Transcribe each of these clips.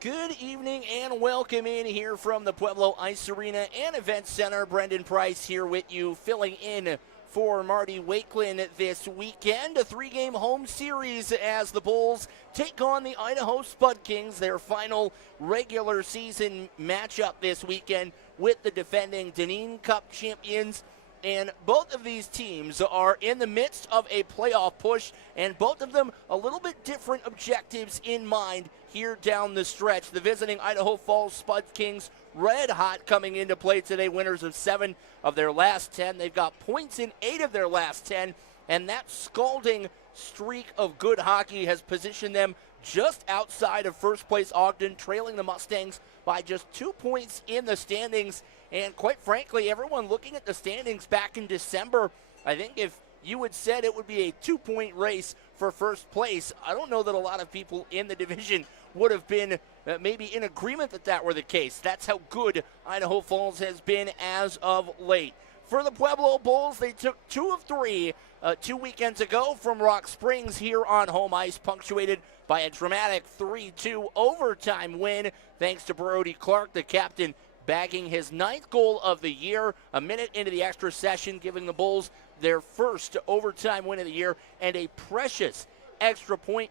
Good evening and welcome in here from the Pueblo Ice Arena and Event Center. Brendan Price here with you, filling in for Marty Wakeland this weekend. A three-game home series as the Bulls take on the Idaho Spud Kings, their final regular season matchup this weekend with the defending Dineen Cup champions. And both of these teams are in the midst of a playoff push, and both of them a little bit different objectives in mind here down the stretch. The visiting Idaho Falls Spud Kings, red hot coming into play today, winners of 7 of their last 10. They've got points in 8 of their last 10, and that scalding streak of good hockey has positioned them just outside of first place Ogden, trailing the Mustangs by just 2 points in the standings. And quite frankly, everyone looking at the standings back in December, I think if you had said it would be a 2-point race for first place, I don't know that a lot of people in the division would have been maybe in agreement that that were the case. That's how good Idaho Falls has been as of late. For the Pueblo Bulls, they took 2 of 3 2 weekends ago from Rock Springs here on home ice, punctuated by a dramatic 3-2 overtime win, thanks to Brody Clark, the captain, bagging his 9th goal of the year a minute into the extra session, giving the Bulls their first overtime win of the year and a precious extra point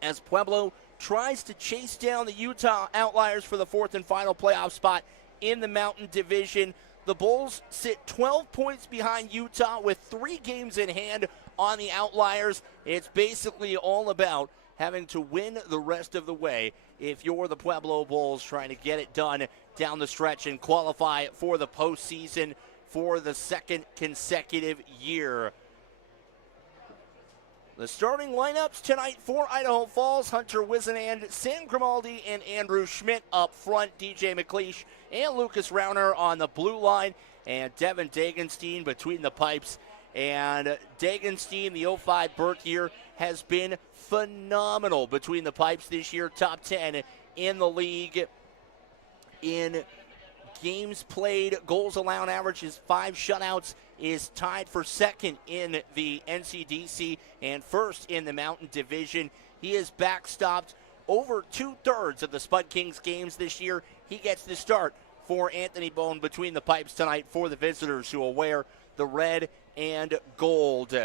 as Pueblo tries to chase down the Utah Outliers for the 4th and final playoff spot in the Mountain Division. The Bulls sit 12 points behind Utah with 3 games in hand on the Outliers. It's basically all about having to win the rest of the way if you're the Pueblo Bulls, trying to get it done down the stretch and qualify for the postseason for the 2nd consecutive year. The starting lineups tonight for Idaho Falls: Hunter Wisenand, Sam Grimaldi, and Andrew Schmidt up front, DJ McLeish and Lucas Rauner on the blue line, and Devin Dagenstein between the pipes. And Dagenstein, the 05 birth year, has been phenomenal between the pipes this year, top 10 in the league in games played, goals allowed average is 5 shutouts, is tied for 2nd in the NCDC and 1st in the Mountain Division. He has backstopped over 2/3 of the Spud Kings games this year. He gets the start for Anthony Bone between the pipes tonight for the visitors who will wear the red and gold.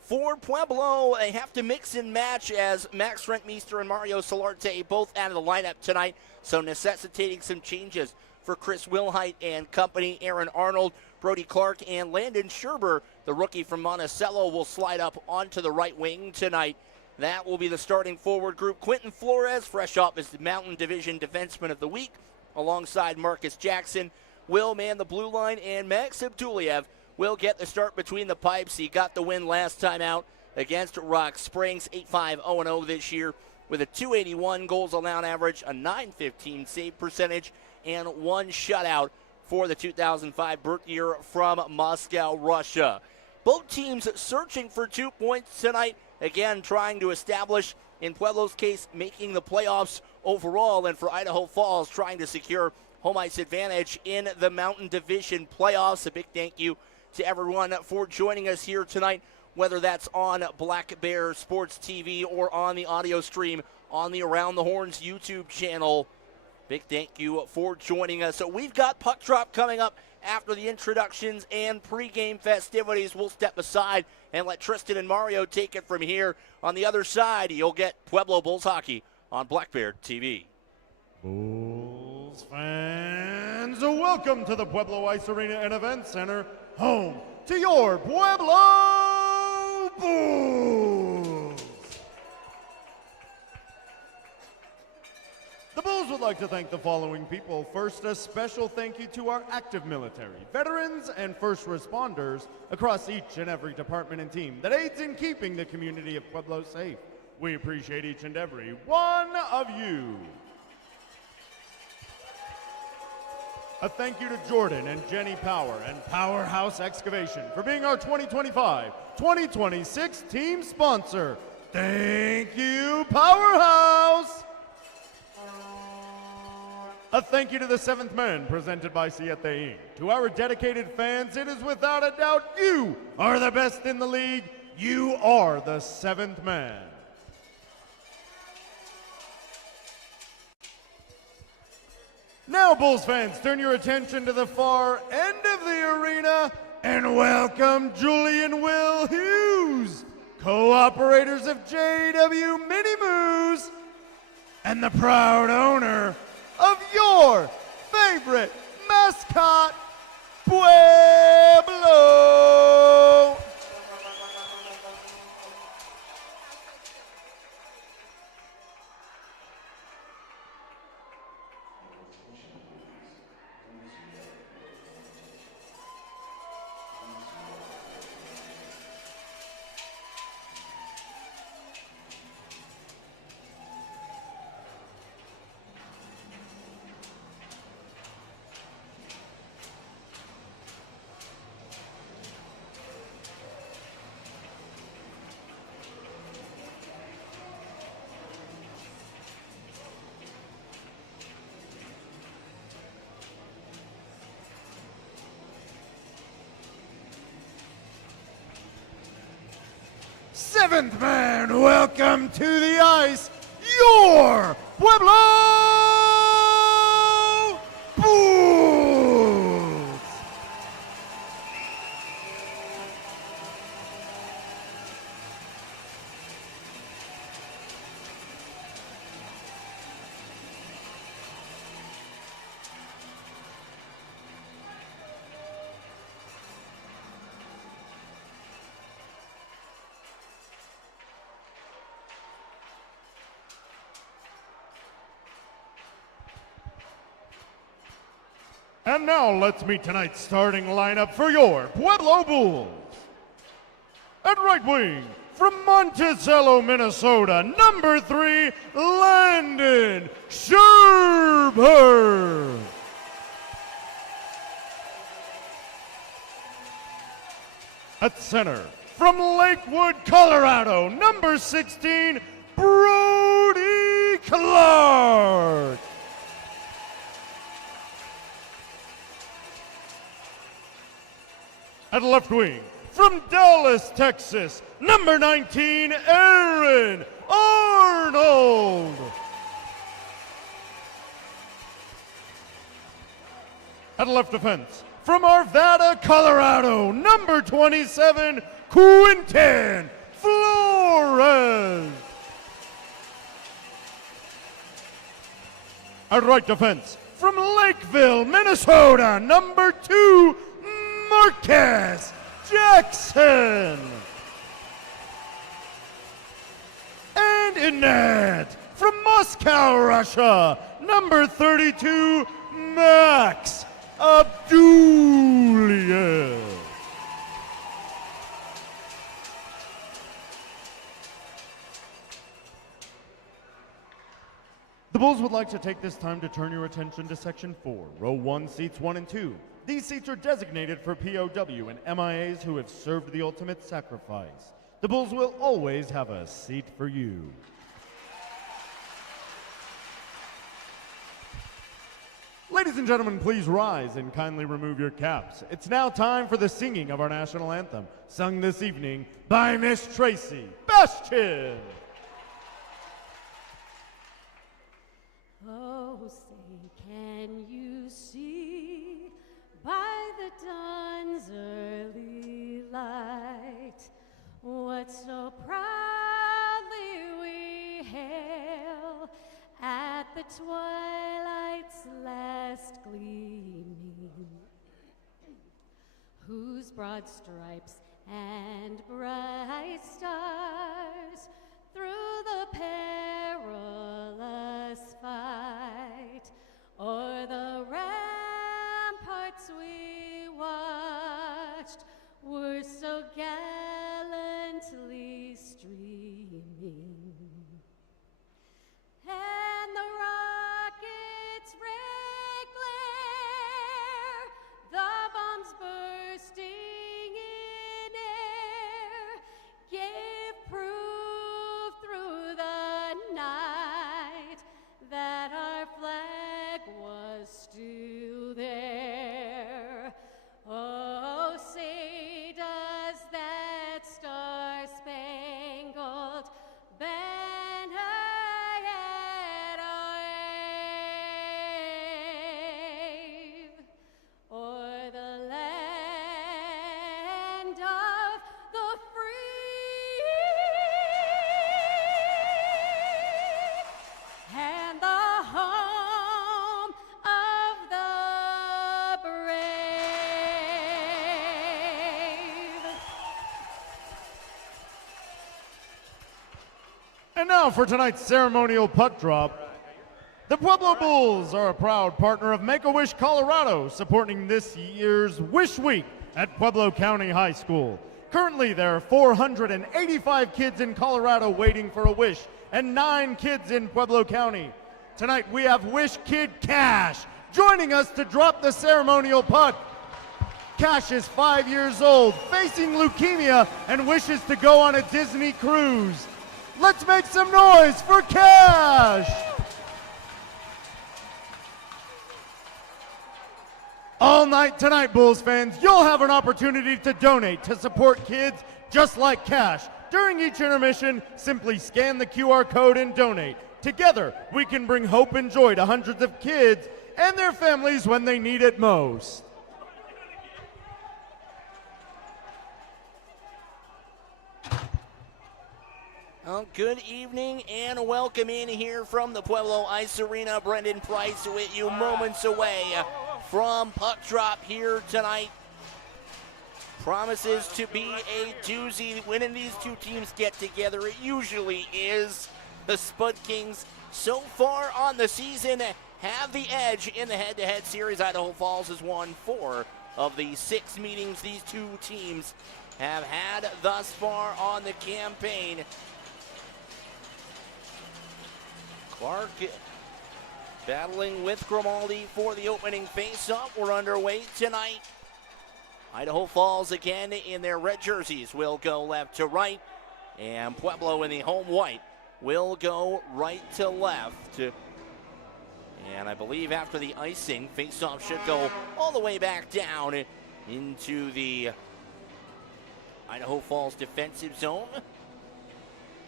For Pueblo, they have to mix and match as Max Rentmeester and Mario Solarte both out of the lineup tonight, so necessitating some changes for Chris Wilhite and company. Aaron Arnold, Brody Clark, and Landon Scherber, the rookie from Monticello, will slide up onto the right wing tonight. That will be the starting forward group. Quentin Flores, fresh up as the Mountain Division Defenseman of the Week, alongside Marcus Jackson, will man the blue line, and Max Abduliev will get the start between the pipes. He got the win last time out against Rock Springs, 8-5, 0-0 this year, with a .281 goals allowed average, a .915 save percentage, and 1 shutout for the 2005 birth year from Moscow, Russia. Both teams searching for 2 points tonight, again trying to establish, in Pueblo's case, making the playoffs overall, and for Idaho Falls trying to secure home ice advantage in the Mountain Division playoffs. A big thank you to everyone for joining us here tonight, whether that's on Black Bear Sports TV or on the audio stream on the Around the Horns YouTube channel. Big thank you for joining us. So we've got puck drop coming up after the introductions and pregame festivities. We'll step aside and let Tristan and Mario take it from here. On the other side, you'll get Pueblo Bulls hockey on Black Bear TV. Bulls fans, welcome to the Pueblo Ice Arena and Event Center, home to your Pueblo Bulls. The Bulls would like to thank the following people. First, a special thank you to our active military, veterans, and first responders across each and every department and team that aids in keeping the community of Pueblo safe. We appreciate each and every one of you. A thank you to Jordan and Jenny Power and Powerhouse Excavation for being our 2025-2026 team sponsor. Thank you, Powerhouse! A thank you to the 7th Man, presented by Siete Inc. To our dedicated fans, it is without a doubt you are the best in the league. You are the 7th Man. Now, Bulls fans, turn your attention to the far end of the arena and welcome Julian Will Hughes, co-operators of JW Mini Moose, and the proud owner of your favorite mascot, Pueblo. Seventh man, welcome to the ice, your Pueblo Bulls. And now let's meet tonight's starting lineup for your Pueblo Bulls. At right wing, from Monticello, Minnesota, number 3, Landon Scherber. At center, from Lakewood, Colorado, number 16, Brody Clark. At left wing, from Dallas, Texas, number 19, Aaron Arnold. At left defense, from Arvada, Colorado, number 27, Quinton Flores. At right defense, from Lakeville, Minnesota, number 2, Marcus Jackson. And in net, from Moscow, Russia, number 32, Max Abduliev. The Bulls would like to take this time to turn your attention to Section 4, Row 1, Seats 1 and 2. These seats are designated for POW and MIAs who have served the ultimate sacrifice. The Bulls will always have a seat for you. Ladies and gentlemen, please rise and kindly remove your caps. It's now time for the singing of our national anthem, sung this evening by Miss Tracy Bastian. Oh, say, can you see by the dawn's early light what so proudly we hail at the twilight's last gleaming, whose broad stripes and bright stars through the perilous fight o'er the ramparts we watched were so gallantly streaming, and the rockets' red glare, the bombs bursting in air, gave proof through the night And now for tonight's ceremonial puck drop. The Pueblo Bulls are a proud partner of Make-A-Wish Colorado, supporting this year's Wish Week at Pueblo County High School. Currently, there are 485 kids in Colorado waiting for a wish, and 9 kids in Pueblo County. Tonight, we have Wish Kid Cash joining us to drop the ceremonial puck. Cash is 5 years old, facing leukemia, and wishes to go on a Disney cruise. Let's make some noise for Cash! All night tonight, Bulls fans, you'll have an opportunity to donate to support kids just like Cash. During each intermission, simply scan the QR code and donate. Together, we can bring hope and joy to hundreds of kids and their families when they need it most. Well, good evening and welcome in here from the Pueblo Ice Arena. Brendan Price with you moments away from puck drop here tonight. Promises to be a doozy. When these two teams get together, it usually is. The Spud Kings, so far on the season, have the edge in the head-to-head series. Idaho Falls has won 4 of the 6 meetings these two teams have had thus far on the campaign. Clark battling with Grimaldi for the opening face-off. We're underway tonight. Idaho Falls again in their red jerseys will go left to right, and Pueblo in the home white will go right to left. And I believe after the icing, face-off should go all the way back down into the Idaho Falls defensive zone.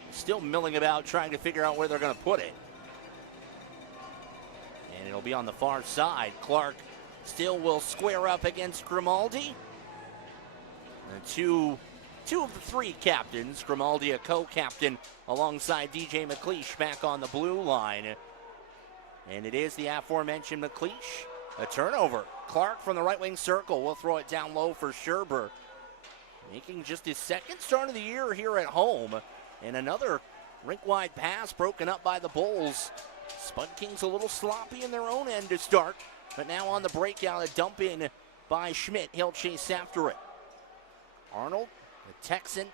Still milling about trying to figure out where they're going to put it. And it'll be on the far side. Clark still will square up against Grimaldi. And two of the 3 captains, Grimaldi a co-captain alongside DJ McLeish back on the blue line. And it is the aforementioned McLeish. A turnover. Clark from the right wing circle will throw it down low for Scherber. Making just his second start of the year here at home. And another rink-wide pass broken up by the Bulls. Spud Kings a little sloppy in their own end to start, but now on the breakout, a dump in by Schmidt. He'll chase after it. Arnold, the Texan,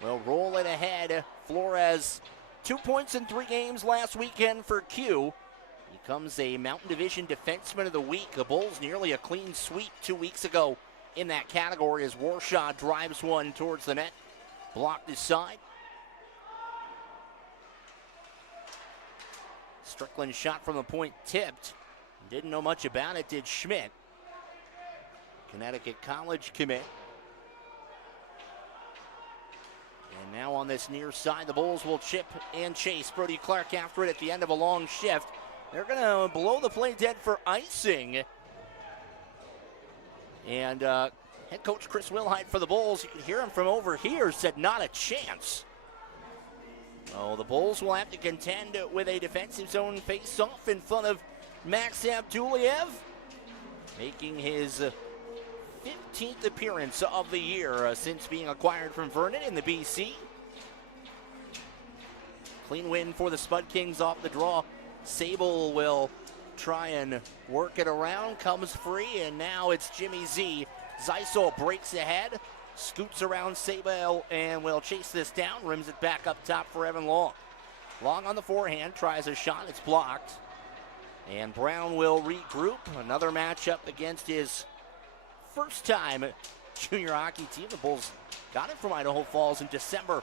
will roll it ahead. Flores, 2 points in 3 games last weekend for Q. Becomes a Mountain Division Defenseman of the Week. The Bulls nearly a clean sweep 2 weeks ago in that category as Warshaw drives one towards the net. Blocked aside. Strickland's shot from the point tipped. Didn't know much about it, did Schmidt. Connecticut College commit. And now on this near side, the Bulls will chip and chase. Brody Clark after it at the end of a long shift. They're going to blow the play dead for icing. And head coach Chris Wilhite for the Bulls, you can hear him from over here, said not a chance. Oh, the Bulls will have to contend with a defensive zone face-off in front of Max Abduliev, making his 15th appearance of the year since being acquired from Vernon in the BC. Clean win for the Spud Kings off the draw. Sable will try and work it around, comes free, and now it's Jimmy Z. Zeisel breaks ahead. Scoots around Sable and will chase this down. Rims it back up top for Evan Long. Long on the forehand, tries a shot. It's blocked. And Brown will regroup. Another matchup against his first time junior hockey team. The Bulls got it from Idaho Falls in December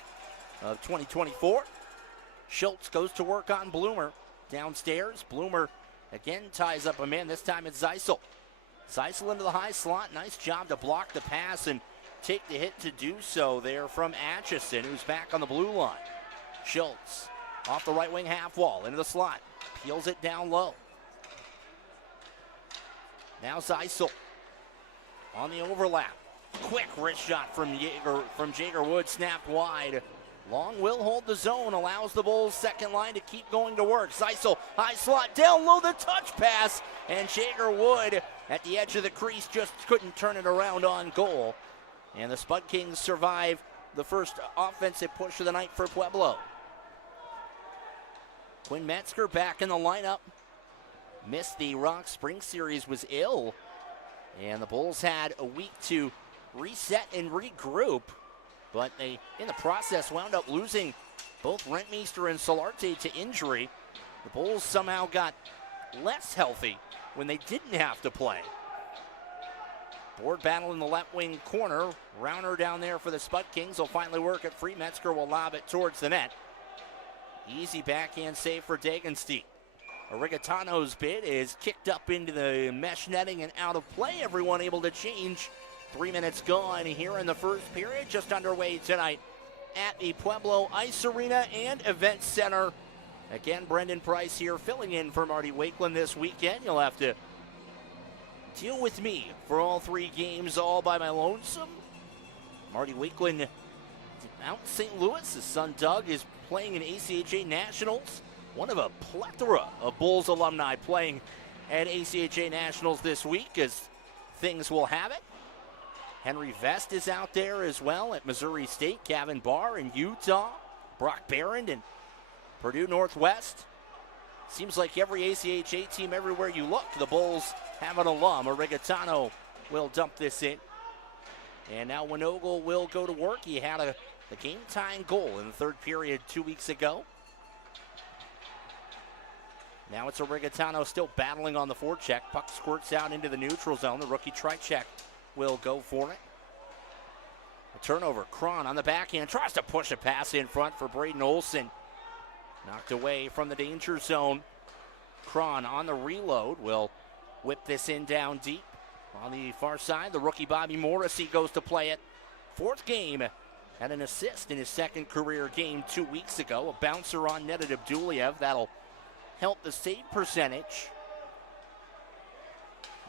of 2024. Schultz goes to work on Bloomer. Downstairs, Bloomer again ties up a man. This time it's Zeisel. Zeisel into the high slot. Nice job to block the pass and take the hit to do so there from Atchison, who's back on the blue line. Schultz off the right wing half wall into the slot. Peels it down low. Now Zeisel on the overlap. Quick wrist shot from Jaeger Wood, snapped wide. Long will hold the zone, allows the Bulls' second line to keep going to work. Zeisel, high slot, down low, the touch pass, and Jaeger Wood at the edge of the crease just couldn't turn it around on goal. And the Spud Kings survive the first offensive push of the night for Pueblo. Quinn Metzger back in the lineup. Missed the Rock Spring Series, was ill. And the Bulls had a week to reset and regroup. But they, in the process, wound up losing both Rentmeester and Solarte to injury. The Bulls somehow got less healthy when they didn't have to play. Board battle in the left wing corner. Rauner down there for the Spud Kings will finally work it free. Metzger will lob it towards the net. Easy backhand save for Dagenstein. Origatano's bid is kicked up into the mesh netting and out of play. Everyone able to change. 3 minutes gone here in the first period. Just underway tonight at the Pueblo Ice Arena and Event Center. Again, Brendan Price here filling in for Marty Wakeland this weekend. You'll have to deal with me for all 3 games all by my lonesome. Marty Wakeland out in St. Louis. His son Doug is playing in ACHA Nationals. One of a plethora of Bulls alumni playing at ACHA Nationals this week, as things will have it. Henry Vest is out there as well at Missouri State. Gavin Barr in Utah. Brock Barron in Purdue Northwest. Seems like every ACHA team everywhere you look, the Bulls have an alum. Origatano will dump this in. And now Winogle will go to work. He had the game-tying goal in the third period 2 weeks ago. Now it's Origatano still battling on the forecheck. Puck squirts out into the neutral zone. The rookie Trichek will go for it. A turnover. Cron on the backhand tries to push a pass in front for Braden Olson. Knocked away from the danger zone. Cron on the reload will whip this in down deep. On the far side, the rookie Bobby Morrissey goes to play it. 4th game. Had an assist in his 2nd career game 2 weeks ago. A bouncer on net at Abduliev. That'll help the save percentage.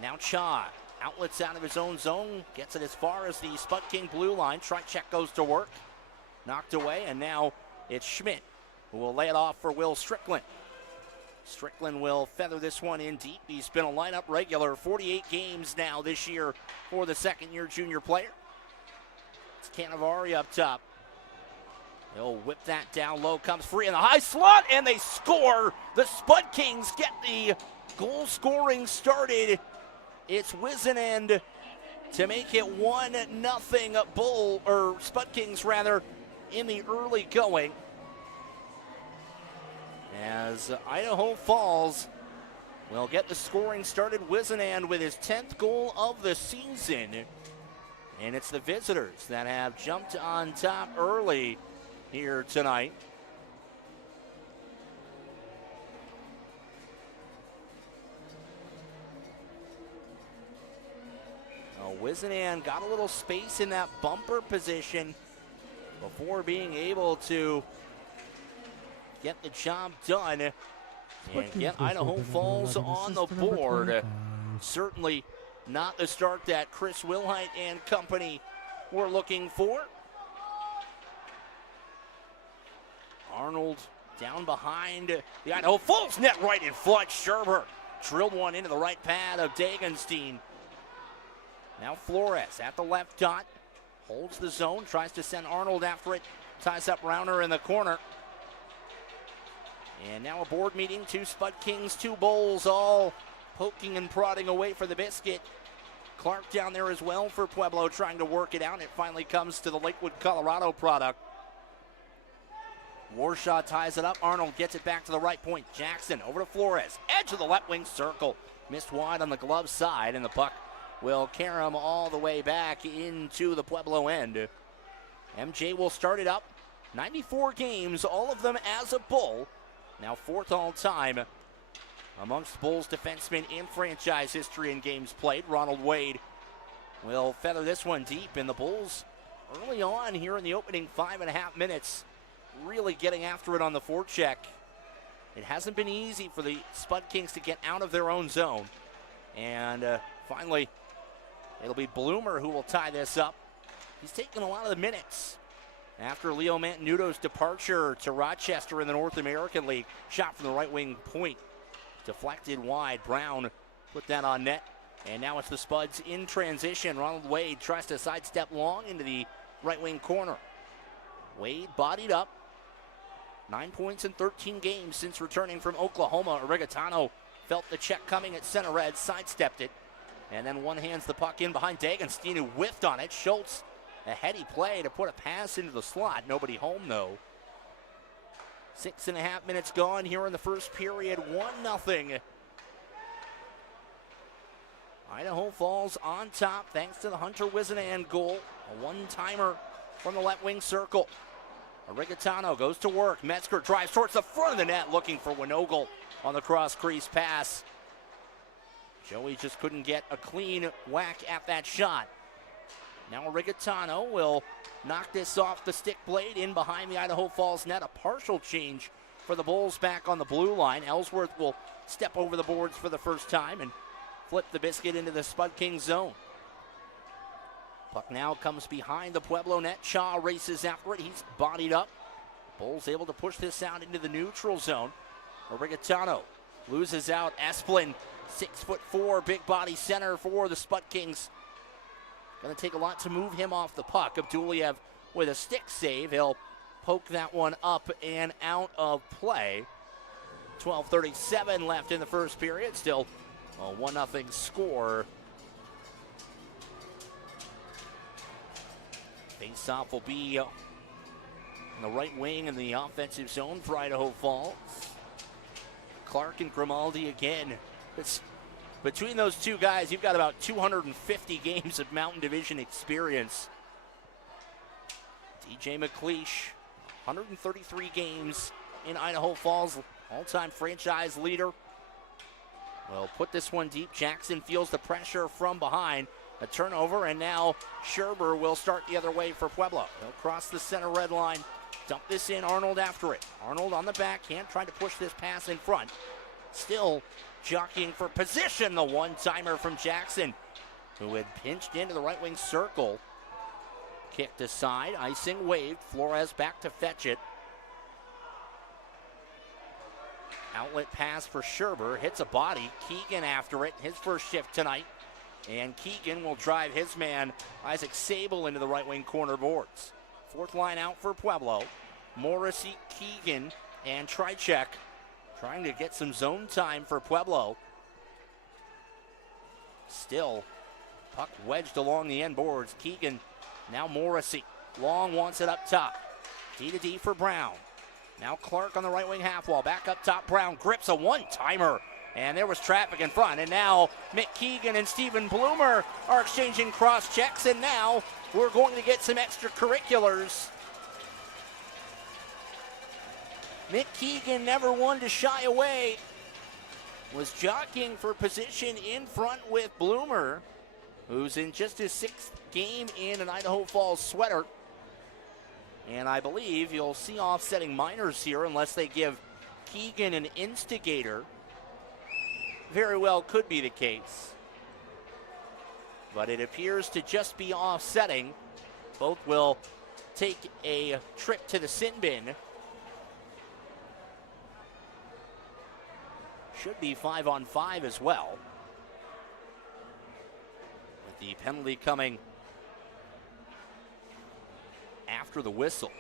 Now Cha outlets out of his own zone. Gets it as far as the Spud King blue line. Trichek goes to work. Knocked away, and now it's Schmidt who will lay it off for Will Strickland. Strickland will feather this one in deep. He's been a lineup regular. 48 games now this year for the 2nd-year junior player. It's Cannavaro up top. He'll whip that down low, comes free in the high slot, and they score. The Spud Kings get the goal scoring started. It's Wizenend to make it 1-0 Bull, or Spud Kings rather, in the early going. As Idaho Falls will get the scoring started. Wizenand with his 10th goal of the season. And it's the visitors that have jumped on top early here tonight. Wizenand got a little space in that bumper position before being able to get the job done and get Idaho Falls on the board. Certainly not the start that Chris Wilhite and company were looking for. Arnold down behind the Idaho Falls net right in front. Scherber drilled one into the right pad of Dagenstein. Now Flores at the left dot. Holds the zone, tries to send Arnold after it. Ties up Rauner in the corner. And now a board meeting. 2 Spud Kings, 2 Bulls, all poking and prodding away for the biscuit. Clark down there as well for Pueblo, trying to work it out. It finally comes to the Lakewood, Colorado product. Warshaw ties it up. Arnold gets it back to the right point. Jackson over to Flores. Edge of the left wing circle. Missed wide on the glove side, and the puck will carry him all the way back into the Pueblo end. MJ will start it up. 94 games, all of them as a Bull. Now 4th all time amongst Bulls defensemen in franchise history in games played. Ronald Wade will feather this one deep, and the Bulls early on here in the opening 5.5 minutes really getting after it on the forecheck. It hasn't been easy for the Spud Kings to get out of their own zone. And finally, it'll be Bloomer who will tie this up. He's taken a lot of the minutes after Leo Mantenuto's departure to Rochester in the North American League. Shot from the right wing point. Deflected wide. Brown put that on net. And now it's the Spuds in transition. Ronald Wade tries to sidestep long into the right wing corner. Wade bodied up. 9 points in 13 games since returning from Oklahoma. Oregitano felt the check coming at center red, sidestepped it, and then one-hands the puck in behind Dagenstein, who whiffed on it. Schultz, a heady play to put a pass into the slot. Nobody home, though. 6.5 minutes gone here in the first period. 1-0. Idaho Falls on top thanks to the Hunter Wisenan goal. A one-timer from the left wing circle. Oregitano goes to work. Metzger drives towards the front of the net looking for Winogle on the cross crease pass. Joey just couldn't get a clean whack at that shot. Now Oregitano will knock this off the stick blade in behind the Idaho Falls net. A partial change for the Bulls back on the blue line. Ellsworth will step over the boards for the first time and flip the biscuit into the Spud King zone. Puck now comes behind the Pueblo net. Shaw races after it. He's bodied up. Bulls able to push this out into the neutral zone. Oregitano loses out. Esplin, 6'4", big body center for the Spud Kings. Going to take a lot to move him off the puck. Abduliev with a stick save. He'll poke that one up and out of play. 12:37 left in the first period. Still a 1-0 score. Face-off will be on the right wing in the offensive zone for Idaho Falls. Clark and Grimaldi again. Between those two guys, you've got about 250 games of Mountain Division experience. DJ McLeish, 133 games in Idaho Falls, all-time franchise leader. Well, put this one deep. Jackson feels the pressure from behind. A turnover, and now Scherber will start the other way for Pueblo. He'll cross the center red line, dump this in, Arnold after it. Arnold on the backhand, trying to push this pass in front. Still jockeying for position, the one-timer from Jackson, who had pinched into the right wing circle. Kicked aside, icing waved. Flores back to fetch it. Outlet pass for Scherber, hits a body. Keegan after it, his first shift tonight. And Keegan will drive his man, Isaac Sable, into the right wing corner boards. Fourth line out for Pueblo. Morrissey, Keegan, and Trichek trying to get some zone time for Pueblo. Still, puck wedged along the end boards. Keegan, now Morrissey. Long wants it up top. D to D for Brown. Now Clark on the right wing half wall. Back up top, Brown grips a one-timer. And there was traffic in front. And now Mick Keegan and Stephen Bloomer are exchanging cross checks. And now we're going to get some extracurriculars. Mick Keegan, never one to shy away, was jockeying for position in front with Bloomer, who's in just his 6th game in an Idaho Falls sweater. And I believe you'll see offsetting minors here unless they give Keegan an instigator. Very well could be the case. But it appears to just be offsetting. Both will take a trip to the sin bin. Should be 5-on-5 as well. With the penalty coming after the whistle.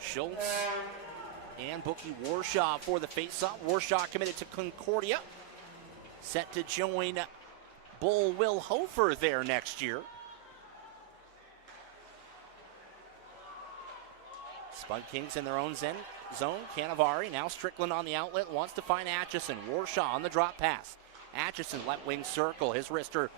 Schultz and Bookie Warshaw for the faceoff. Warshaw committed to Concordia. Set to join Bull Will Hofer there next year. Spud Kings in their own zone. Canavari, now Strickland on the outlet, wants to find Atchison. Warshaw on the drop pass. Atchison, left wing circle. His wrister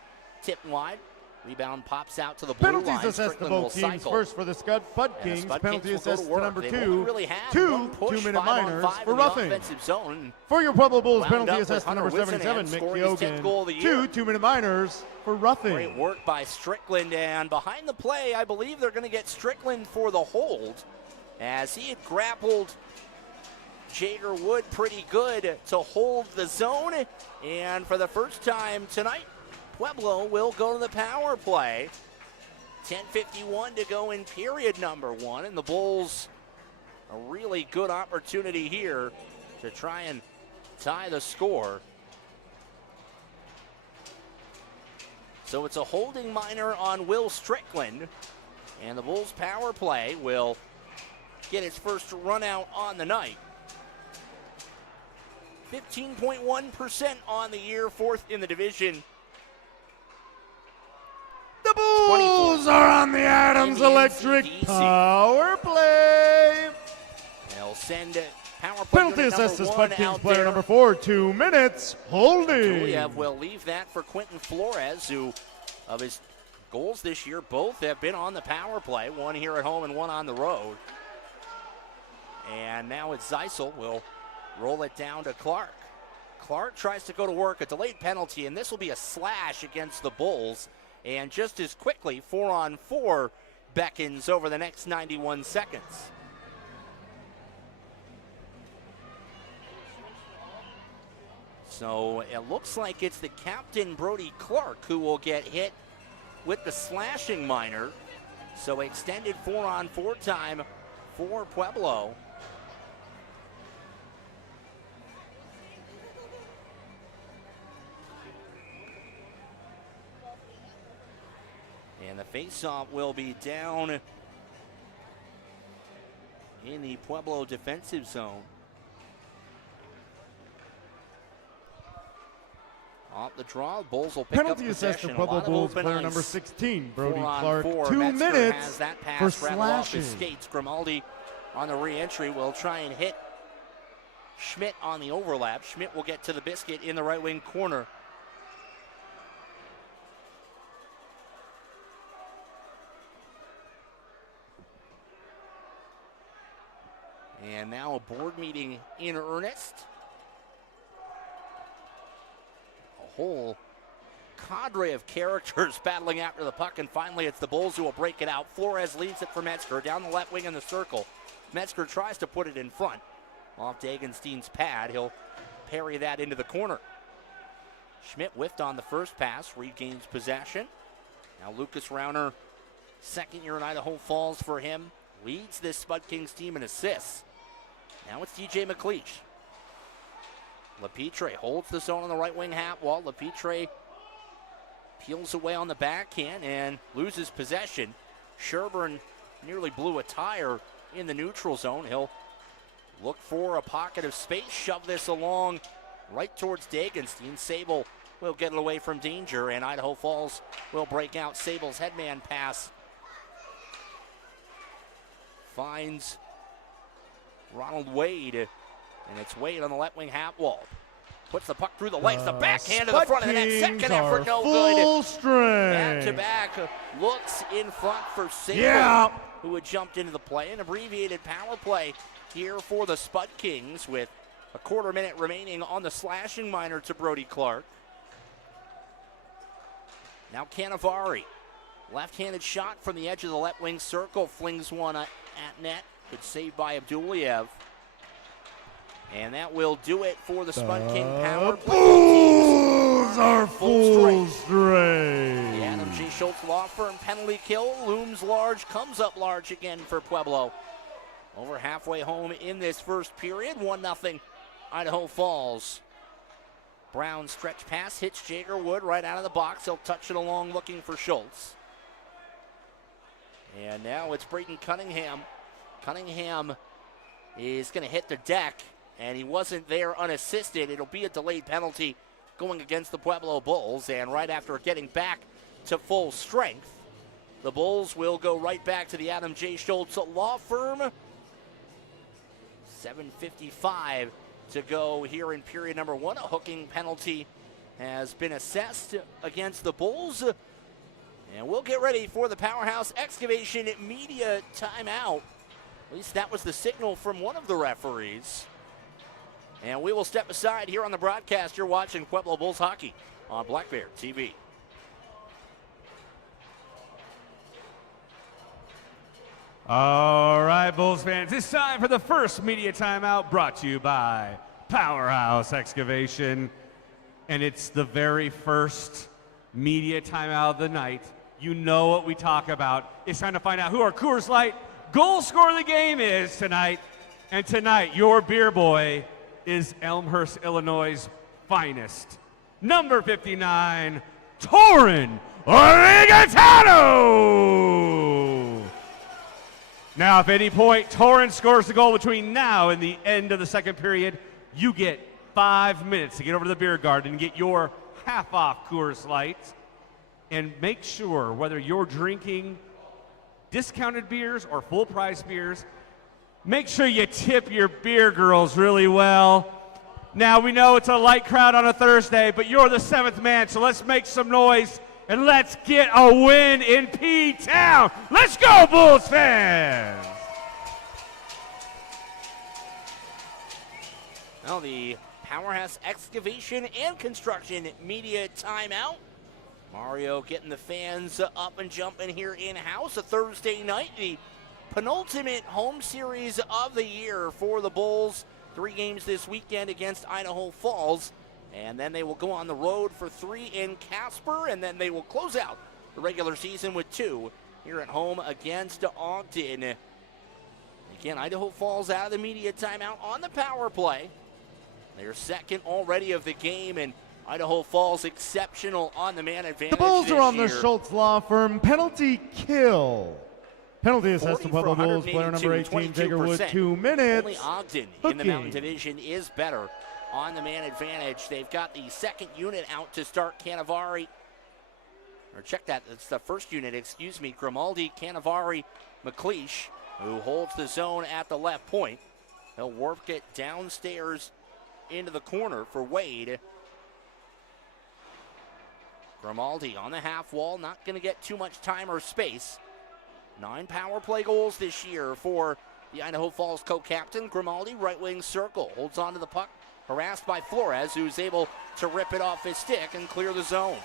tipped wide. Rebound pops out to the blue line. Penalties assessed to both teams. Cycle. First for the Spud Kings. Spud Penalty Kings assessed to number They 2. really had Two push, 2-minute minors for roughing. Zone. For your Pueblo Bulls, Wound penalty up assessed to with number Hunter 77, Wisenan, Mick scoring his 10th goal of the year. 2 2-minute minors for roughing. Great work by Strickland, and behind the play, I believe they're going to get Strickland for the hold, as he had grappled Jager Wood pretty good to hold the zone. And for the first time tonight, Pueblo will go to the power play. 10:51 to go in period number 1, and the Bulls a really good opportunity here to try and tie the score. So it's a holding minor on Will Strickland, And the Bulls power play will get its first run out on the night. 15.1% on the year, fourth in the division. The Bulls are on the Adams Electric power play. They'll send power play Penalty unit assessed to number Spud 1 Kings out player there. number 4, 2 minutes, holding. Juliev will leave that for Quentin Flores, who of his goals this year, both have been on the power play, one here at home and one on the road. And now it's Zeisel will roll it down to Clark. Clark tries to go to work, a delayed penalty, and this will be a slash against the Bulls. And just as quickly, 4-on-4 beckons over the next 91 seconds. So it looks like it's the captain, Brody Clark, who will get hit with the slashing minor. So extended 4-on-4 time for Pueblo. And the faceoff will be down in the Pueblo defensive zone. Off the draw, Bulls will pick Penalty up assessed to possession. Pueblo Bulls open player ice. number 16, Brody 4-on-4. Clark. 2 Metzger minutes has that pass for rattled off his slashing. skates. Grimaldi on the re-entry will try and hit Schmidt on the overlap. Schmidt will get to the biscuit in the right wing corner. And now a board meeting in earnest. A whole cadre of characters battling after the puck, and finally it's the Bulls who will break it out. Flores leads it for Metzger down the left wing in the circle. Metzger tries to put it in front. Off Dagenstein's pad, he'll parry that into the corner. Schmidt whiffed on the first pass, regains possession. Now Lucas Rauner, second year in Idaho Falls for him, leads this Spud Kings team in assists. Now it's DJ McLeish. Lepitre holds the zone on the right wing half wall. Lepitre peels away on the backhand and loses possession. Sherburne nearly blew a tire in the neutral zone. He'll look for a pocket of space, shove this along right towards Dagenstein. Sable will get it away from danger, and Idaho Falls will break out. Sable's headman pass finds Ronald Wade, and it's Wade on the left wing half wall. Puts the puck through the legs, the backhand to the front of the net. Second effort, no good. Back to back looks in front for Sable, who had jumped into the play. An abbreviated power play here for the Spud Kings with a quarter minute remaining on the slashing minor to Brody Clark. Now Cannavaro, left-handed shot from the edge of the left wing circle, flings one at net. Good save by Abduliev. And that will do it for the Spud King power play. Bulls are full strength. The Adam J. Schultz Law Firm penalty kill looms large, comes up large again for Pueblo. Over halfway home in this first period, 1-0 Idaho Falls. Brown stretch pass hits Jager Wood right out of the box. He'll touch it along looking for Schultz. And now it's Braden Cunningham. Cunningham is going to hit the deck, and he wasn't there unassisted. It'll be a delayed penalty going against the Pueblo Bulls, and right after getting back to full strength, the Bulls will go right back to the Adam J. Schultz Law Firm. 7:55 to go here in period number one. A hooking penalty has been assessed against the Bulls. And we'll get ready for the Powerhouse Excavation media timeout. At least that was the signal from one of the referees. And we will step aside here on the broadcast. You're watching Pueblo Bulls hockey on Black Bear TV. All right, Bulls fans, it's time for the first media timeout brought to you by Powerhouse Excavation. And it's the very first media timeout of the night. You know what we talk about. It's time to find out who our Coors Light goal scorer of the game is tonight. And tonight, your beer boy is Elmhurst, Illinois' finest. Number 59, Torin Rigatano. Now, if at any point Torrance scores the goal between now and the end of the second period, you get 5 minutes to get over to the beer garden and get your half-off Coors Light. And make sure, whether you're drinking discounted beers or full-price beers, make sure you tip your beer girls really well. Now, we know it's a light crowd on a Thursday, but you're the seventh man, so let's make some noise and let's get a win in P-Town. Let's go, Bulls fans! Well, the Powerhouse Excavation and Construction media timeout. Mario getting the fans up and jumping here in-house. A Thursday night, the penultimate home series of the year for the Bulls. 3 games this weekend against Idaho Falls. And then they will go on the road for 3 in Casper, and then they will close out the regular season with 2 here at home against Ogden. Again, Idaho Falls out of the media timeout on the power play. They're second already of the game, and Idaho Falls exceptional on the man advantage. The Bulls are on year. the Schultz Law Firm penalty kill. Penalty assessed to 40 for Pueblo Bulls player number 18, Jager Wood, 2 minutes. Only Ogden in the Mountain Division is better on the man advantage. They've got the second unit out to start. Cannavaro, or check that, it's the first unit, excuse me. Grimaldi, Cannavaro, McLeish, who holds the zone at the left point. They'll work it downstairs into the corner for Wade. Grimaldi on the half wall, not going to get too much time or space. 9 power play goals this year for the Idaho Falls co-captain. Grimaldi, right wing circle, holds on to the puck, harassed by Flores, who's able to rip it off his stick and clear the zone.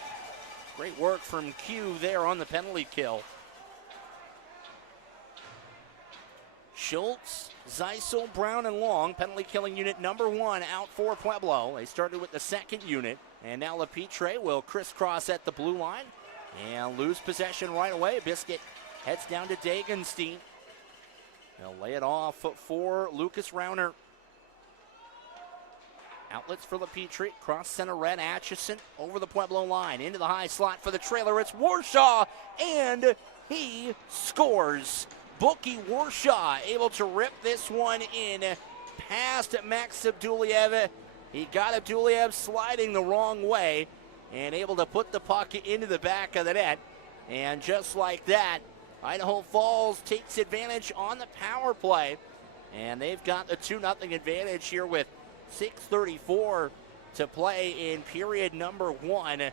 Great work from Q there on the penalty kill. Schultz, Zeisel, Brown, and Long, penalty killing unit number 1 out for Pueblo. They started with the second unit, and now Lepitre will crisscross at the blue line and lose possession right away. Biscuit heads down to Dagenstein. They'll lay it off for Lucas Rauner. Outlets for Lepitre, cross center red, Atchison over the Pueblo line, into the high slot for the trailer. It's Warshaw, and he scores. Bookie Warshaw able to rip this one in past Max Abduliev. He got Abduliev sliding the wrong way and able to put the puck into the back of the net. And just like that, Idaho Falls takes advantage on the power play. And they've got the 2-0 advantage here with 6:34 to play in period number 1.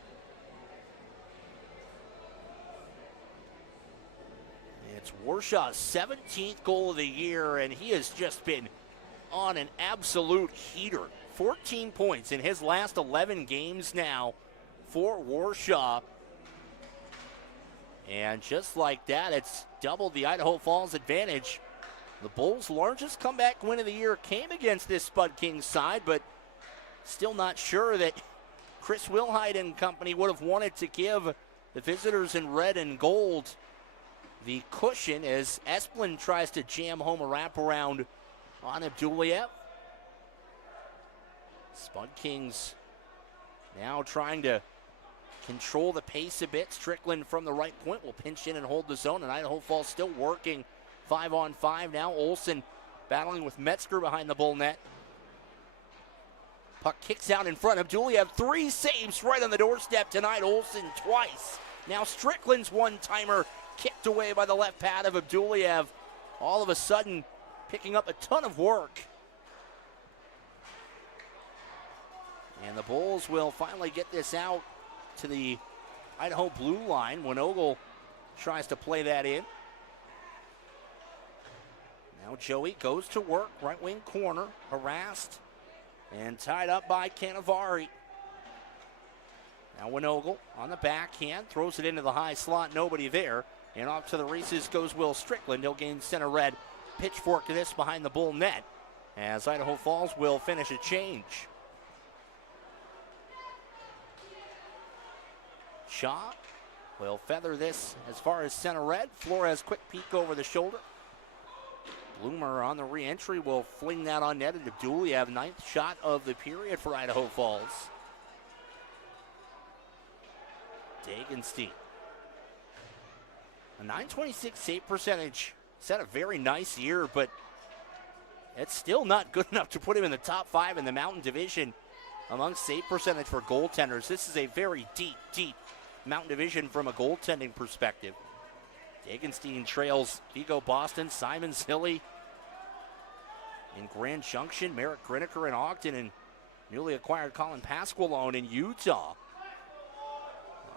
It's Warshaw's 17th goal of the year, and he has just been on an absolute heater. 14 points in his last 11 games now for Warshaw. And just like that, it's doubled the Idaho Falls advantage. The Bulls' largest comeback win of the year came against this Spud Kings side, but still not sure that Chris Wilhite and company would have wanted to give the visitors in red and gold the cushion as Esplin tries to jam home a wraparound on Abduliev. Spud Kings now trying to control the pace a bit. Strickland from the right point will pinch in and hold the zone, and Idaho Falls still working 5-on-5 now. Olsen battling with Metzger behind the Bull net. Puck kicks out in front. Abduliev 3 saves right on the doorstep tonight. Olsen twice. Now Strickland's one-timer kicked away by the left pad of Abduliev. All of a sudden picking up a ton of work. And the Bulls will finally get this out to the Idaho blue line. Winogle tries to play that in. Now Joey goes to work, right wing corner, harassed and tied up by Cannavaro. Now Winogle on the backhand, throws it into the high slot, nobody there. And off to the races goes Will Strickland. He'll gain center red. Pitchfork to this behind the Bull net as Idaho Falls will finish a change. Shaw will feather this as far as center red. Flores quick peek over the shoulder. Bloomer on the re-entry will fling that on net. Abduliev, 9th shot of the period for Idaho Falls. Dagenstein. A .926 save percentage He's had a very nice year, but it's still not good enough to put him in the top 5 in the Mountain Division among save percentage for goaltenders. This is a very deep Mountain Division from a goaltending perspective. Dagenstein trails Vigo Boston, Simons Hilly in Grand Junction, Merritt Griniker in Ogden, and newly acquired Colin Pasqualone in Utah.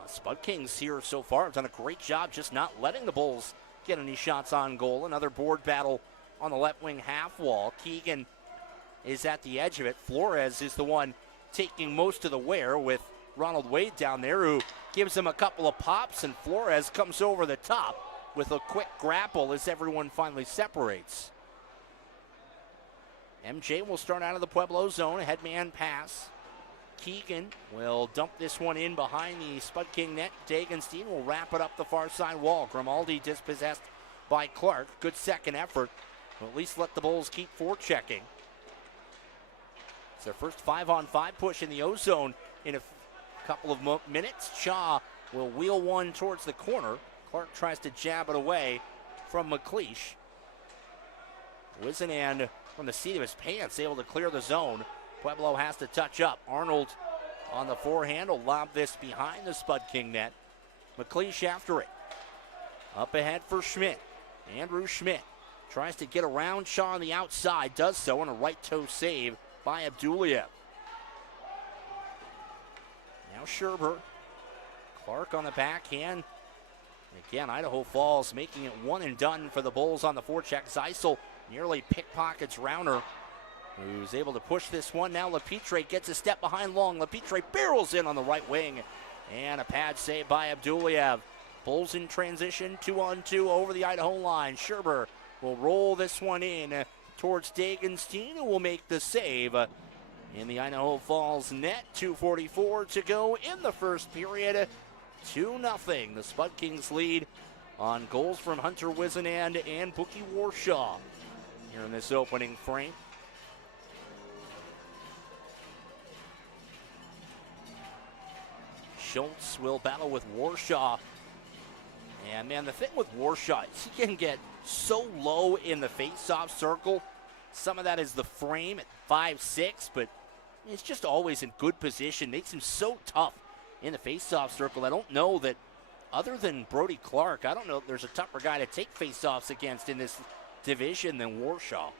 Spud Kings here so far have done a great job just not letting the Bulls get any shots on goal. Another board battle on the left wing half wall. Keegan is at the edge of it. Flores is the one taking most of the wear with Ronald Wade down there, who gives him a couple of pops, and Flores comes over the top with a quick grapple as everyone finally separates. MJ will start out of the Pueblo zone, a headman pass. Keegan will dump this one in behind the Spud King net. Dagenstein will wrap it up the far side wall. Grimaldi dispossessed by Clark. Good second effort. Will at least let the Bulls keep forechecking. It's their first 5-on-5 push in the O-zone in a couple of minutes. Shaw will wheel one towards the corner. Clark tries to jab it away from McLeish. Wisenand from the seat of his pants able to clear the zone. Pueblo has to touch up. Arnold on the forehand will lob this behind the Spud King net. McLeish after it. Up ahead for Schmidt. Andrew Schmidt tries to get around Shaw on the outside. Does so on a right toe save by Abduliev. Now Scherber. Clark on the backhand. Again, Idaho Falls making it one and done for the Bulls on the forecheck. Zeisel nearly pickpockets Rauner, who's able to push this one. Now Lepitre gets a step behind Long. Lepitre barrels in on the right wing. And a pad save by Abduliev. Bulls in transition, 2-on-2 over the Idaho line. Scherber will roll this one in towards Dagenstein, who will make the save in the Idaho Falls net. 2:44 to go in the first period. 2-0. The Spud Kings lead on goals from Hunter Wisenand and Bookie Warshaw here in this opening frame. Schultz will battle with Warshaw. And man, the thing with Warshaw is he can get so low in the face-off circle. Some of that is the frame at 5'6", but it's just always in good position. Makes him so tough in the face-off circle. I don't know that, other than Brody Clark, I don't know if there's a tougher guy to take face-offs against in this division than Warshaw.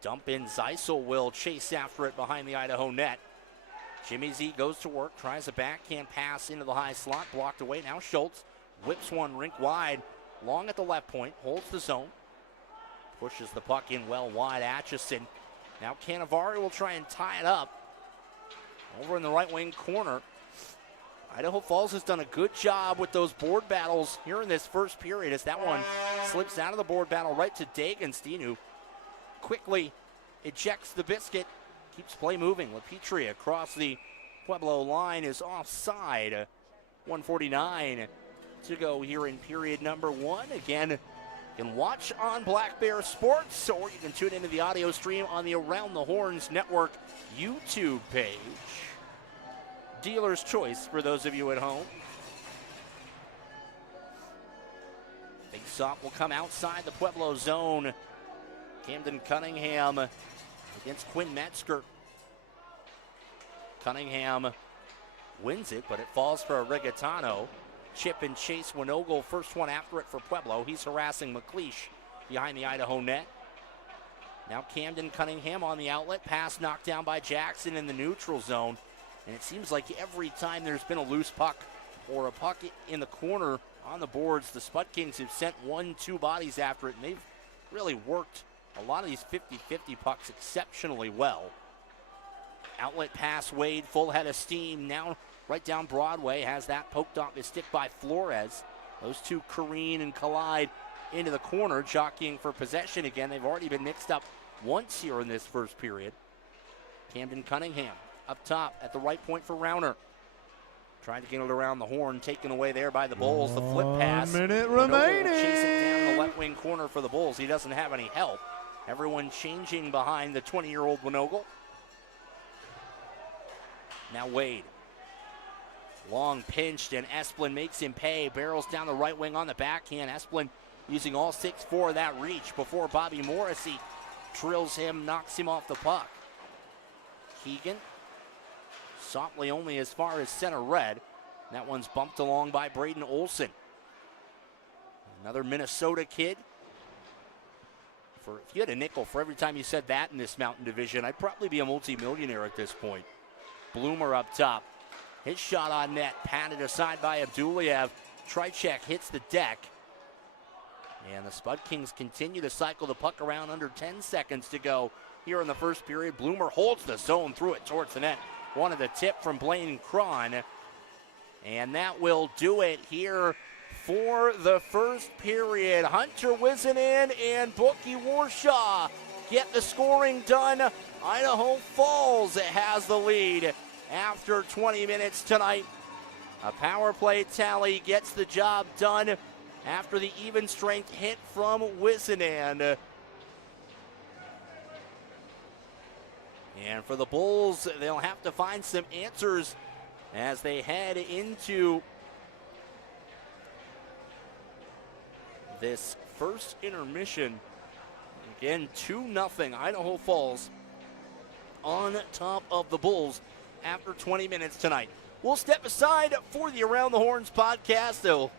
Dump in. Zeisel will chase after it behind the Idaho net. Jimmy Z goes to work, tries a backhand pass into the high slot, blocked away. Now Schultz whips one rink wide, Long at the left point, holds the zone, pushes the puck in well wide. Atchison. Now Cannavaro will try and tie it up over in the right wing corner. Idaho Falls has done a good job with those board battles here in this first period, as that one slips out of the board battle right to Dagenstein, who quickly ejects the biscuit, keeps play moving. Lepitre across the Pueblo line is offside. 1:49 to go here in period number 1. Again, you can watch on Black Bear Sports, or you can tune into the audio stream on the Around the Horns Network YouTube page. Dealer's choice for those of you at home. Faceoff will come outside the Pueblo zone. Camden Cunningham against Quinn Metzger. Cunningham wins it, but it falls for a Rigatano. Chip and Chase Winogle, first one after it for Pueblo. He's harassing McLeish behind the Idaho net. Now Camden Cunningham on the outlet. Pass knocked down by Jackson in the neutral zone. And it seems like every time there's been a loose puck or a puck in the corner on the boards, the Spud Kings have sent 1-2 bodies after it, and they've really worked a lot of these 50-50 pucks exceptionally well. Outlet pass, Wade, full head of steam. Now right down Broadway, has that poked off his stick by Flores. Those two careen and collide into the corner, jockeying for possession again. They've already been mixed up once here in this first period. Camden Cunningham up top at the right point for Rauner. Trying to get it around the horn, taken away there by the Bulls. The flip pass. 1 minute remaining. remaining. Chasing down the left wing corner for the Bulls. He doesn't have any help. Everyone changing behind the 20-year-old Winogle. Now Wade. Long pinched, and Esplin makes him pay. Barrels down the right wing on the backhand. Esplin using all 6'4" of that reach before Bobby Morrissey drills him, knocks him off the puck. Keegan, softly only as far as center red. That one's bumped along by Braden Olson. Another Minnesota kid. If you had a nickel for every time you said that in this Mountain Division, I'd probably be a multi-millionaire at this point. Bloomer up top. His shot on net, patted aside by Abduliev. Tricek hits the deck. And the Spud Kings continue to cycle the puck around, under 10 seconds to go here in the first period. Bloomer holds the zone, threw it towards the net. Wanted the tip from Blaine Cron. And that will do it here for the first period. Hunter Wisenan and Bookie Warshaw get the scoring done. Idaho Falls has the lead after 20 minutes tonight. A power play tally gets the job done after the even strength hit from Wisenan. And for the Bulls, they'll have to find some answers as they head into this first intermission. Again, 2-0 Idaho Falls on top of the Bulls after 20 minutes tonight. We'll step aside for the Around the Horns podcast. They'll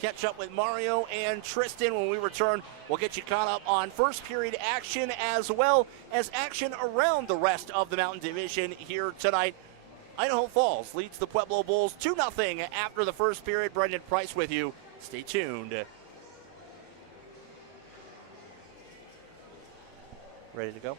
catch up with Mario and Tristan when we return. We'll get you caught up on first period action as well as action around the rest of the Mountain Division here tonight. Idaho Falls leads the Pueblo Bulls 2-0 after the first period. Brendan Price with you. Stay tuned. Ready to go?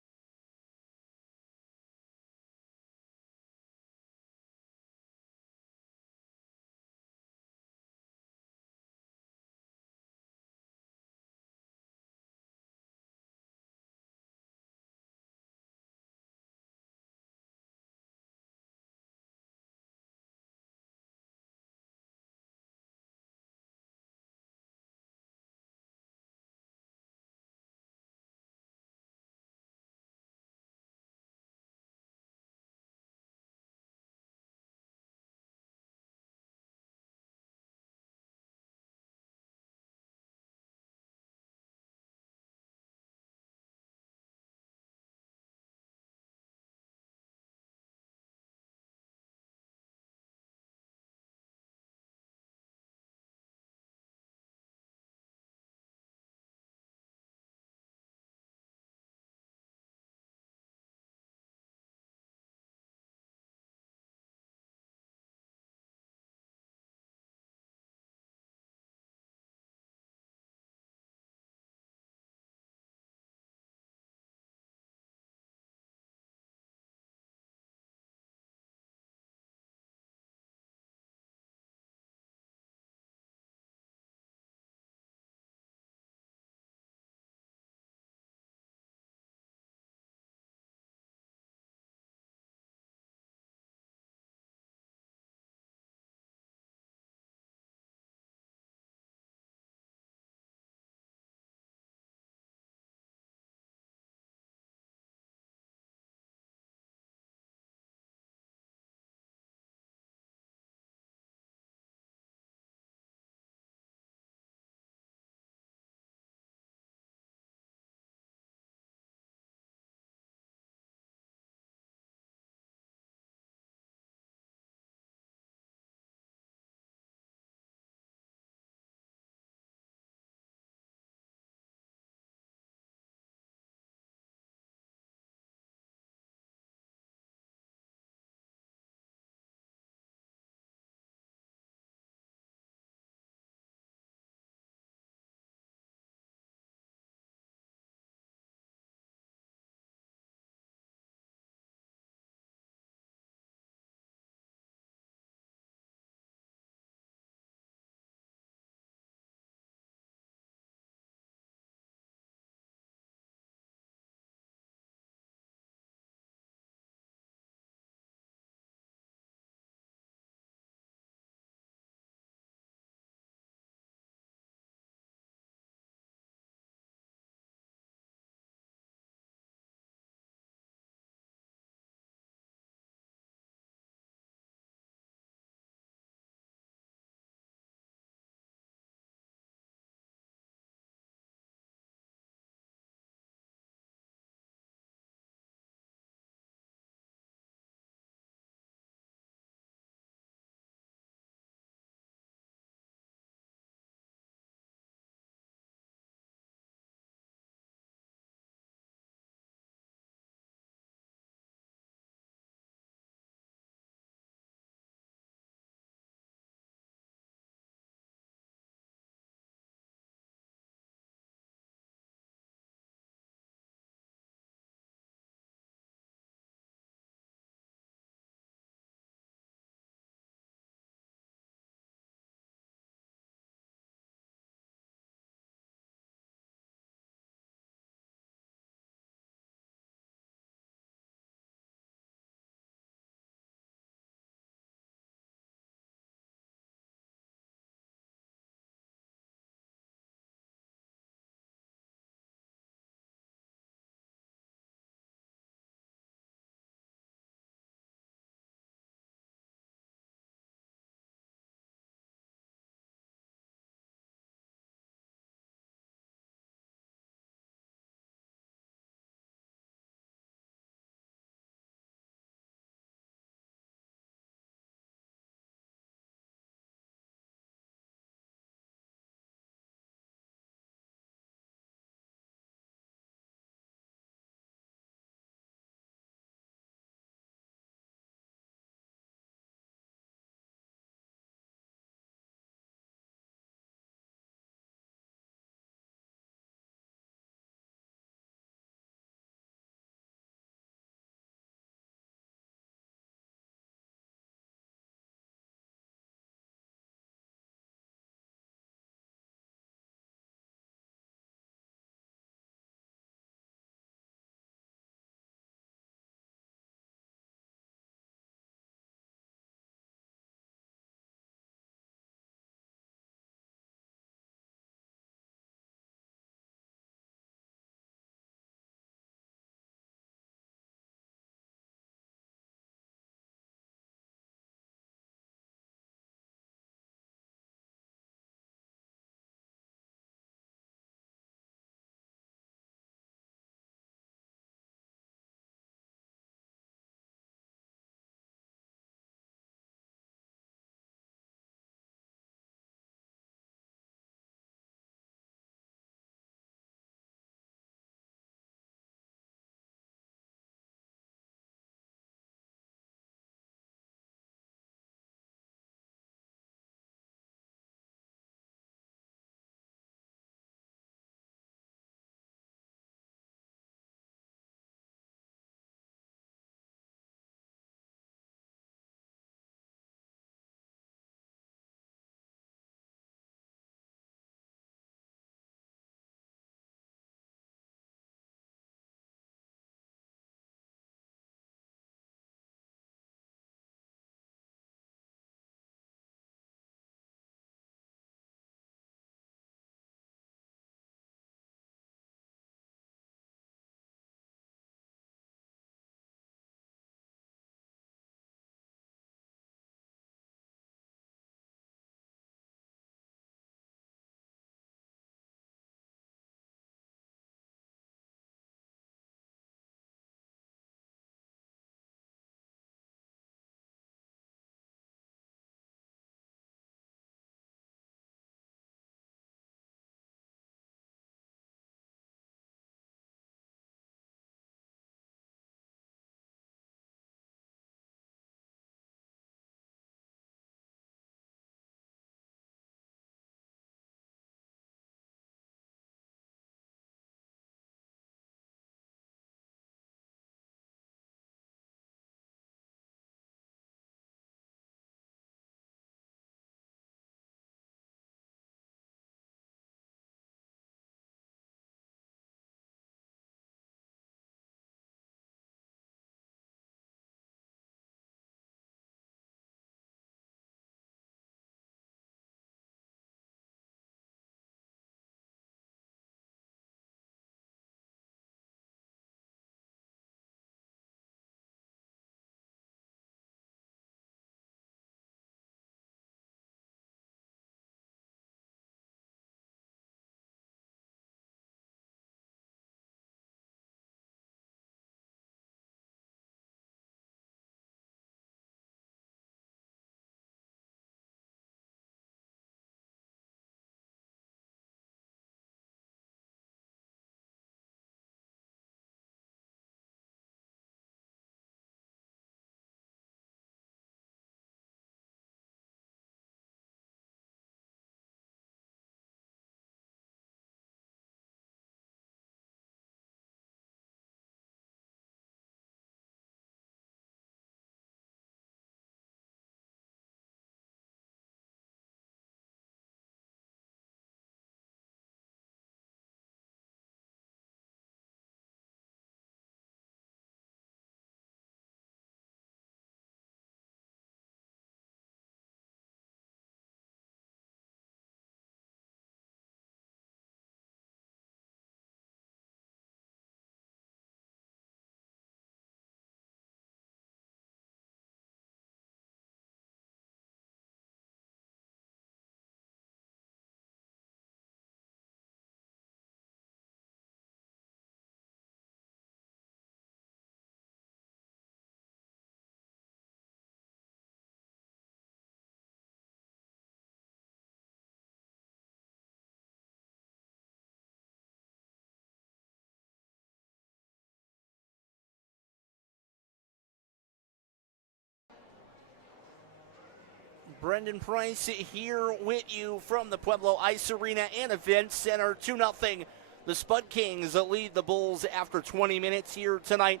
Brendan Price here with you from the Pueblo Ice Arena and Event Center. 2-0. The Spud Kings lead the Bulls after 20 minutes here tonight.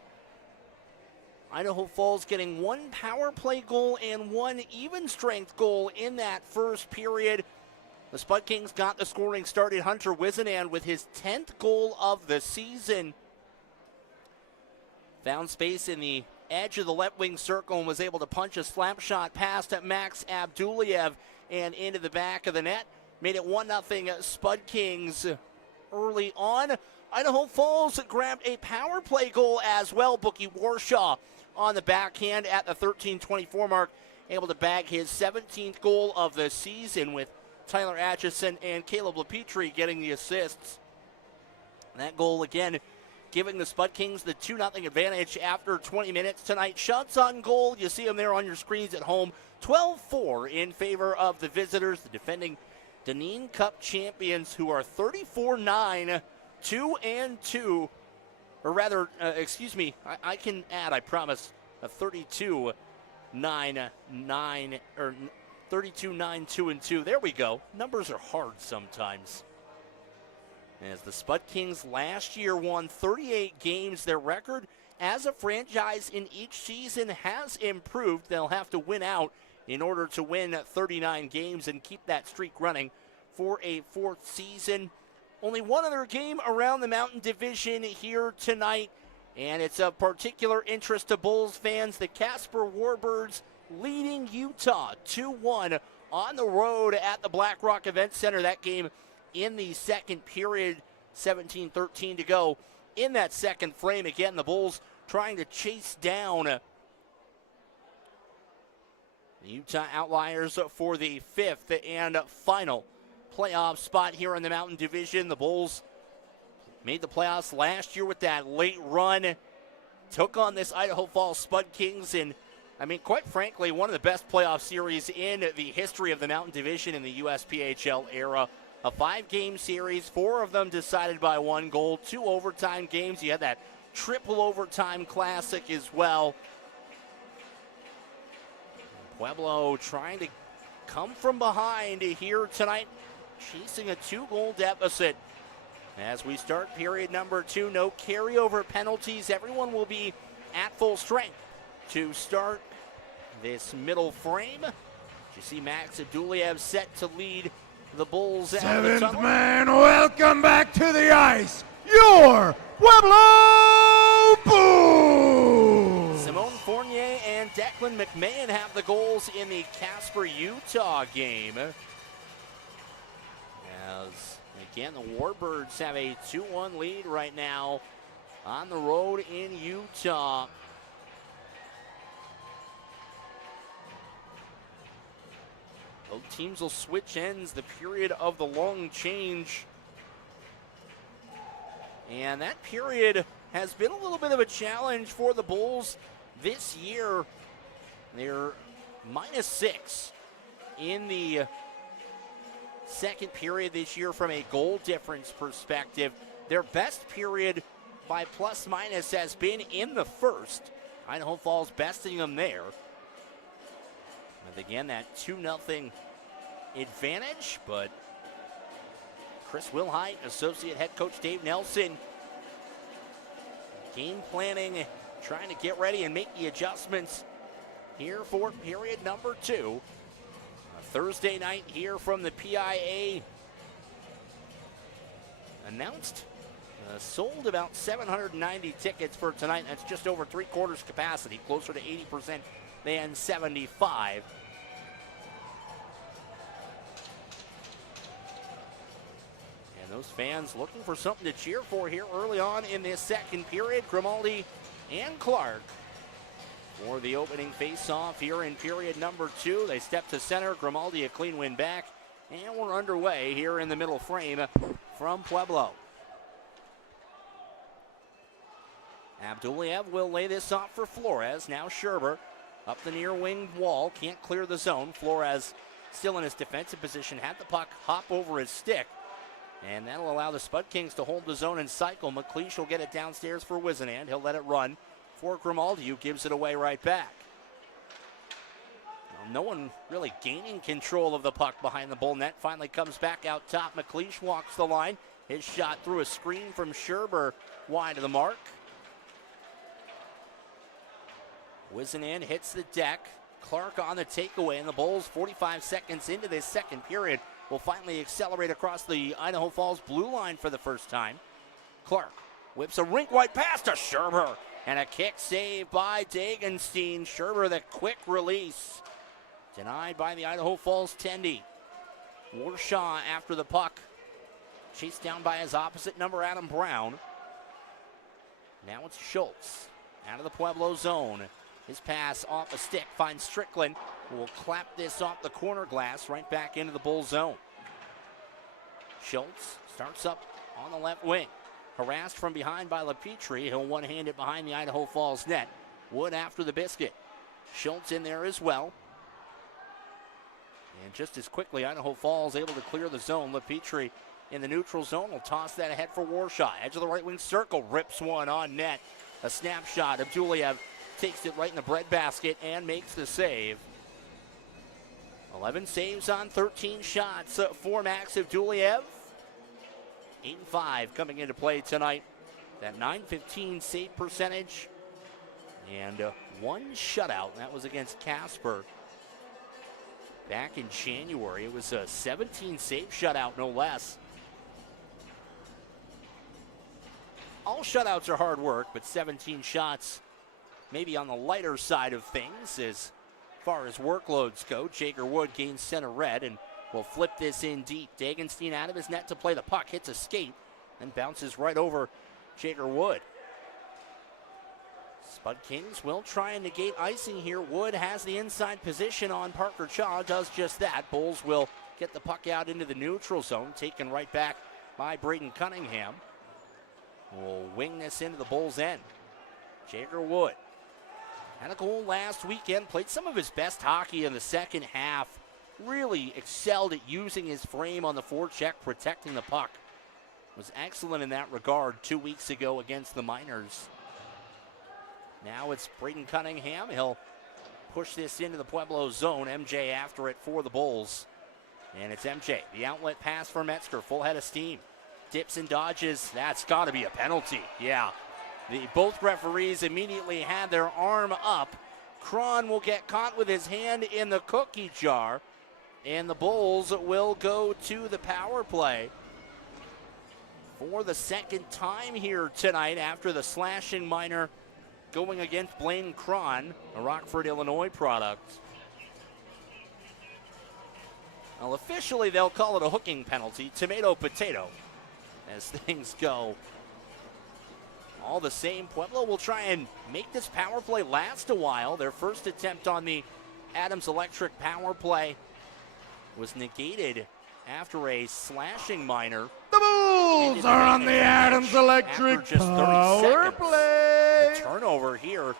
Idaho Falls getting one power play goal and one even strength goal in that first period. The Spud Kings got the scoring started. Hunter Wisenand with his 10th goal of the season. Found space in the edge of the left wing circle and was able to punch a slap shot past Max Abduliev and into the back of the net. Made it 1-0 Spud Kings early on. Idaho Falls grabbed a power play goal as well. Bookie Warshaw on the backhand at the 13:24 mark, able to bag his 17th goal of the season, with Tyler Atchison and Caleb LePetrie getting the assists. That goal again giving the Spud Kings the 2-0 advantage after 20 minutes tonight. Shots on goal, you see them there on your screens at home. 12-4 in favor of the visitors, the defending Dineen Cup champions, who are 34-9, 2-2. Or rather, excuse me, I can add, I promise, a 32-9, 9, or 32-9, 2-2. There we go. Numbers are hard sometimes. As the Spud Kings last year won 38 games, their record as a franchise in each season has improved. They'll have to win out in order to win 39 games and keep that streak running for a fourth season. Only one other game around the Mountain Division here tonight, and it's of particular interest to Bulls fans. The Casper Warbirds leading Utah 2-1 on the road at the Black Rock Event Center. That game in the second period, 17-13 to go in that second frame. Again, the Bulls trying to chase down the Utah Outliers for the fifth and final playoff spot here in the Mountain Division. The Bulls made the playoffs last year with that late run, took on this Idaho Falls Spud Kings, and I mean, quite frankly, one of the best playoff series in the history of the Mountain Division in the USPHL era. A 5-game series, 4 of them decided by 1 goal, 2 overtime games. You had that triple overtime classic as well. Pueblo trying to come from behind here tonight, chasing a 2-goal deficit. As we start period number 2, no carryover penalties. Everyone will be at full strength to start this middle frame. You see Max Abduliev set to lead the Bulls out of the tunnel. Seventh man, welcome back to the ice, your Pueblo Bulls! Simone Fournier and Declan McMahon have the goals in the Casper, Utah game. As, again, the Warbirds have a 2-1 lead right now on the road in Utah. Both teams will switch ends, the period of the long change. And that period has been a little bit of a challenge for the Bulls this year. They're -6 in the second period this year from a goal difference perspective. Their best period by plus-minus has been in the first. Idaho Falls besting them there. And again, that 2-0 advantage, but Chris Wilhite, associate head coach Dave Nelson, game planning, trying to get ready and make the adjustments here for period number 2. A Thursday night here from the PIA. Announced, sold about 790 tickets for tonight. That's just over 3/4 capacity, closer to 80% than 75. And those fans looking for something to cheer for here early on in this second period. Grimaldi and Clark for the opening face-off here in period number 2. They step to center. Grimaldi a clean win back. And we're underway here in the middle frame from Pueblo. Abduliev will lay this off for Flores. Now Scherber up the near wing wall. Can't clear the zone. Flores still in his defensive position. Had the puck hop over his stick. And that'll allow the Spud Kings to hold the zone and cycle. McLeish will get it downstairs for Wisenand. He'll let it run for Grimaldi, who gives it away right back. No one really gaining control of the puck behind the bull net. Finally comes back out top. McLeish walks the line. His shot through a screen from Scherber wide of the mark. Wizenan hits the deck. Clark on the takeaway, and the Bulls 45 seconds into this second period will finally accelerate across the Idaho Falls blue line for the first time. Clark whips a rink-wide pass to Scherber, and a kick save by Dagenstein. Scherber, the quick release. Denied by the Idaho Falls Tendy. Warshaw after the puck. Chased down by his opposite number, Adam Brown. Now it's Schultz out of the Pueblo zone. His pass off a stick finds Strickland, who will clap this off the corner glass right back into the Bull zone. Schultz starts up on the left wing. Harassed from behind by LaPetrie. He'll one-hand it behind the Idaho Falls net. Wood after the biscuit. Schultz in there as well. And just as quickly, Idaho Falls able to clear the zone. LaPetrie in the neutral zone will toss that ahead for Warshaw. Edge of the right wing circle, rips one on net. A snapshot. Abduliev takes it right in the breadbasket and makes the save. 11 saves on 13 shots for Max Abduliev. 8-5 coming into play tonight. That .915 save percentage. And one shutout. That was against Casper back in January. It was a 17 save shutout, no less. All shutouts are hard work, but 17 shots maybe on the lighter side of things as far as workloads go. Jager Wood gains center red and will flip this in deep. Dagenstein out of his net to play the puck, hits a skate, and bounces right over Jager Wood. Spud Kings will try and negate icing here. Wood has the inside position on Parker Chaw, does just that. Bulls will get the puck out into the neutral zone, taken right back by Braden Cunningham. Will wing this into the Bulls' end. Jager Wood had a goal last weekend, played some of his best hockey in the second half. Really excelled at using his frame on the forecheck, protecting the puck. Was excellent in that regard 2 weeks ago against the Miners. Now it's Braden Cunningham. He'll push this into the Pueblo zone. MJ after it for the Bulls. And it's MJ. The outlet pass for Metzger. Full head of steam. Dips and dodges. That's got to be a penalty. Yeah. Both referees immediately had their arm up. Cron will get caught with his hand in the cookie jar. And the Bulls will go to the power play for the second time here tonight after the slashing minor going against Blaine Cron, a Rockford, Illinois product. Well, officially they'll call it a hooking penalty, tomato potato, as things go. All the same, Pueblo will try and make this power play last a while. Their first attempt on the Adams Electric power play was negated after a slashing minor. The Bulls are on the Adams Electric power play. A turnover here.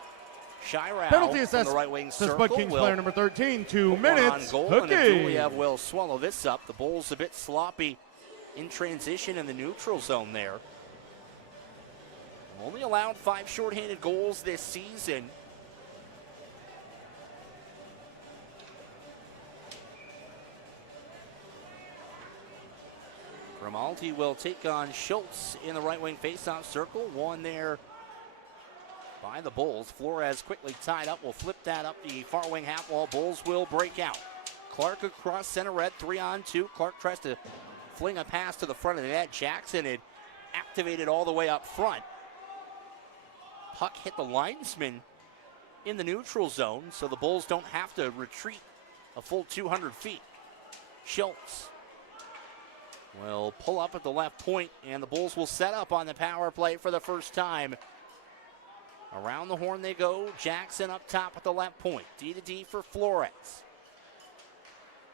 Shirao Penalty from assessed the right wing to circle Spud Kings player number 13, 2 minutes. Goal, and Abduliev will swallow this up. The Bulls a bit sloppy in transition in the neutral zone there. Only allowed 5 shorthanded goals this season. Grimaldi will take on Schultz in the right wing faceoff circle. One there by the Bulls. Flores quickly tied up. Will flip that up the far wing half wall. Bulls will break out. Clark across center red, 3-on-2. Clark tries to fling a pass to the front of the net. Jackson had activated all the way up front. Puck hit the linesman in the neutral zone, so the Bulls don't have to retreat a full 200 feet. Schultz will pull up at the left point, and the Bulls will set up on the power play for the first time. Around the horn they go. Jackson up top at the left point. D to D for Flores.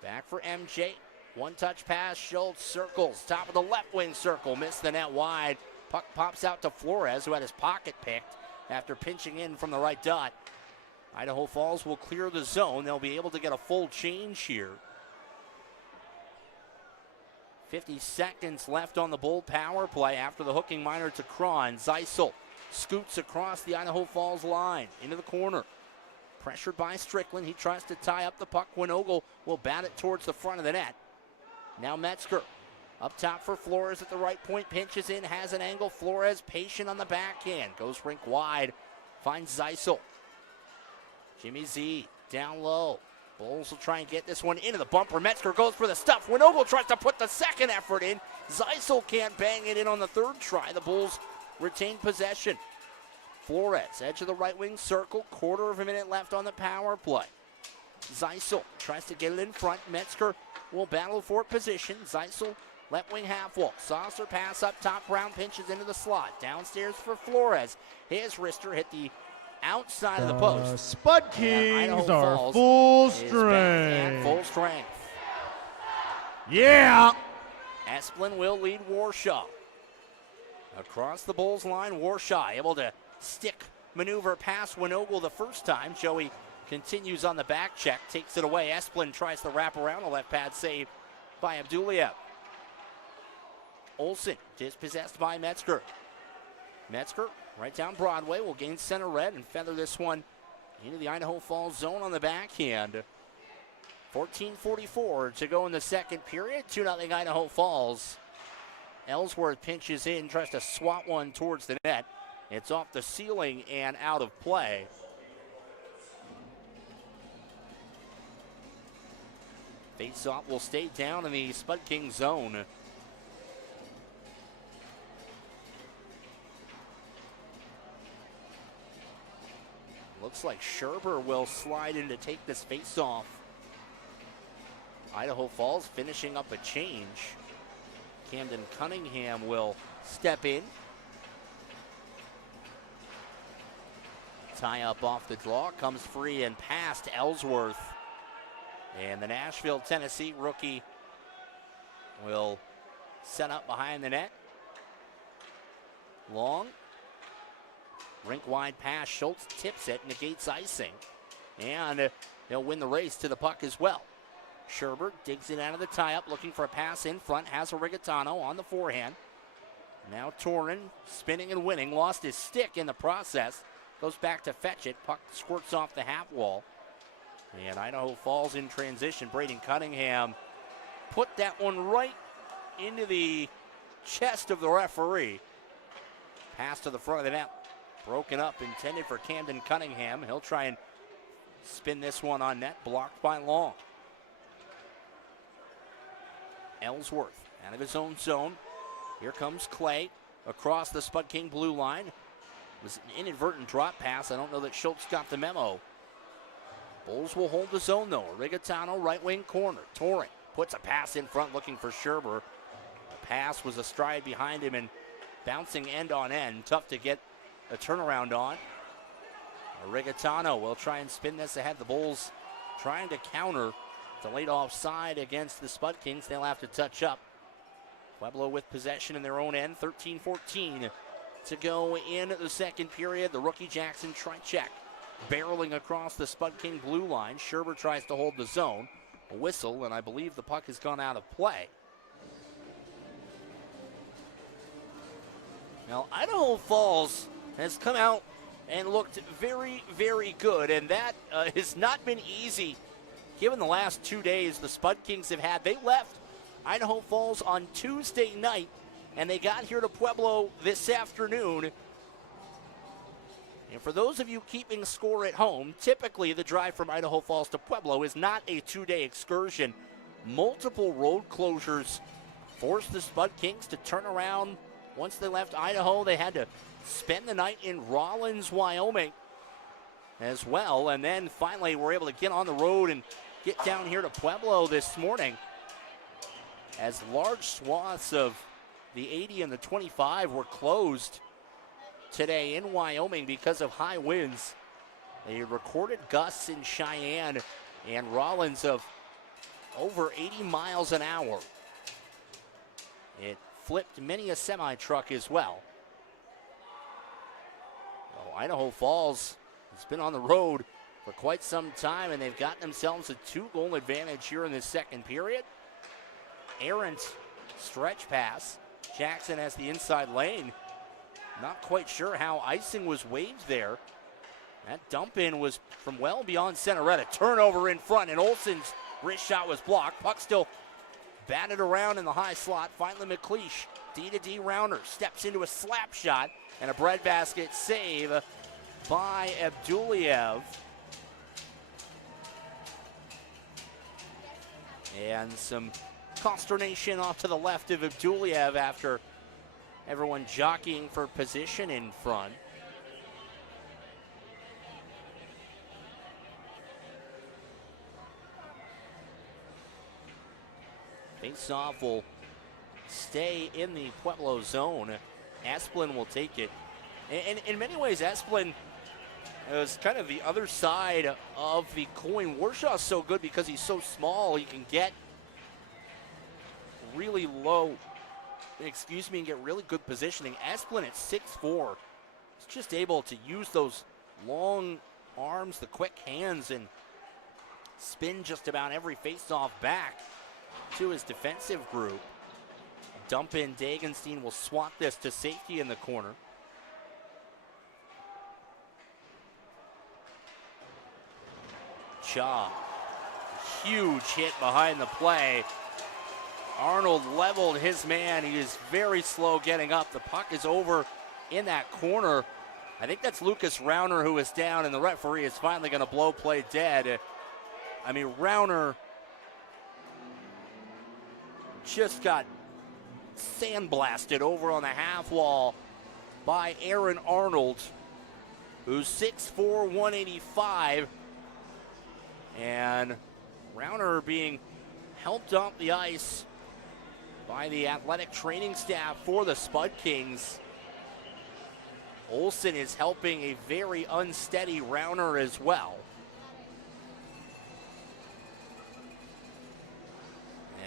Back for MJ. One-touch pass. Schultz circles. Top of the left wing circle. Missed the net wide. Puck pops out to Flores, who had his pocket picked after pinching in from the right dot. Idaho Falls will clear the zone. They'll be able to get a full change here. 50 seconds left on the Bull power play after the hooking minor to Cron. Zeisel scoots across the Idaho Falls line into the corner. Pressured by Strickland. He tries to tie up the puck. Winogle will bat it towards the front of the net. Now Metzger up top for Flores at the right point. Pinches in, has an angle. Flores patient on the backhand. Goes rink wide. Finds Zeisel. Jimmy Z down low. Bulls will try and get this one into the bumper. Metzger goes for the stuff. Winogle tries to put the second effort in. Zeisel can't bang it in on the third try. The Bulls retain possession. Flores, edge of the right wing circle. Quarter of a minute left on the power play. Zeisel tries to get it in front. Metzger will battle for position. Zeisel, left wing half wall. Saucer pass up top. Brown pinches into the slot. Downstairs for Flores. His wrister hit the outside of the post. Spud Kings are full strength. Full strength. Yeah. Esplin will lead Warshaw. Across the Bulls line, Warshaw able to stick maneuver past Winogle the first time. Joey continues on the back check, takes it away. Esplin tries to wrap around, a left pad save by Abduliev. Olsen dispossessed by Metzger. Metzger right down Broadway will gain center red and feather this one into the Idaho Falls zone on the backhand. 14:44 to go in the second period. 2-0 Idaho Falls. Ellsworth pinches in, tries to swat one towards the net. It's off the ceiling and out of play. Faceoff will stay down in the Spud King zone. Looks like Scherber will slide in to take this faceoff. Idaho Falls finishing up a change. Camden Cunningham will step in. Tie up off the draw, comes free and past Ellsworth. And the Nashville, Tennessee rookie will set up behind the net. Long. Rink wide pass. Schultz tips it, negates icing. And he'll win the race to the puck as well. Scherber digs it out of the tie-up, looking for a pass in front. Has a Rigatano on the forehand. Now Torin spinning and winning. Lost his stick in the process. Goes back to fetch it. Puck squirts off the half wall. And Idaho Falls in transition. Braden Cunningham put that one right into the chest of the referee. Pass to the front of the net. Broken up, intended for Camden Cunningham. He'll try and spin this one on net. Blocked by Long. Ellsworth out of his own zone. Here comes Clay across the Spud King blue line. It was an inadvertent drop pass. I don't know that Schultz got the memo. Bulls will hold the zone though. Rigatano, right wing corner. Torrent puts a pass in front looking for Scherber. The pass was astride behind him and bouncing end on end. Tough to get a turnaround on. Rigatano will try and spin this ahead. The Bulls trying to counter. Delayed offside against the Spud Kings. They'll have to touch up. Pueblo with possession in their own end. 13-14 to go in the second period. The rookie Jackson Trichek barreling across the Spud King blue line. Scherber tries to hold the zone. A whistle, and I believe the puck has gone out of play. Now, Idaho Falls has come out and looked very, very good, and that has not been easy given the last 2 days the Spud Kings have had. They left Idaho Falls on Tuesday night, and they got here to Pueblo this afternoon. And for those of you keeping score at home, typically the drive from Idaho Falls to Pueblo is not a 2-day excursion. Multiple road closures forced the Spud Kings to turn around. Once they left Idaho, they had to spend the night in Rawlins, Wyoming as well. And then finally were able to get on the road and get down here to Pueblo this morning, as large swaths of the 80 and the 25 were closed today in Wyoming because of high winds. They recorded gusts in Cheyenne and Rawlins of over 80 miles an hour. It flipped many a semi-truck as well. Well, Idaho Falls has been on the road for quite some time, and they've got themselves a 2-goal advantage here in the second period. Errant stretch pass. Jackson has the inside lane. Not quite sure how icing was waved there. That dump in was from well beyond center red. A turnover in front, and Olsen's wrist shot was blocked. Puck still batted around in the high slot. Finally, McLeish, D-to-D rounder, steps into a slap shot, and a breadbasket save by Abduliev. And some consternation off to the left of Abduliev after everyone jockeying for position in front. Faceoff will stay in the Pueblo zone. Asplin will take it. And in many ways, Asplin is kind of the other side of the coin. Warshaw's so good because he's so small. He can get really low, and get really good positioning. Asplin at 6'4", is just able to use those long arms, the quick hands, and spin just about every faceoff back to his defensive group. Dump in, Dagenstein will swat this to safety in the corner. Cha, huge hit behind the play. Arnold leveled his man. He is very slow getting up. The puck is over in that corner. I think that's Lucas Rauner who is down, and the referee is finally going to blow play dead. I mean, Rauner just got sandblasted over on the half wall by Aaron Arnold, who's 6'4", 185. And Rauner being helped off the ice by the athletic training staff for the Spud Kings. Olsen is helping a very unsteady Rauner as well.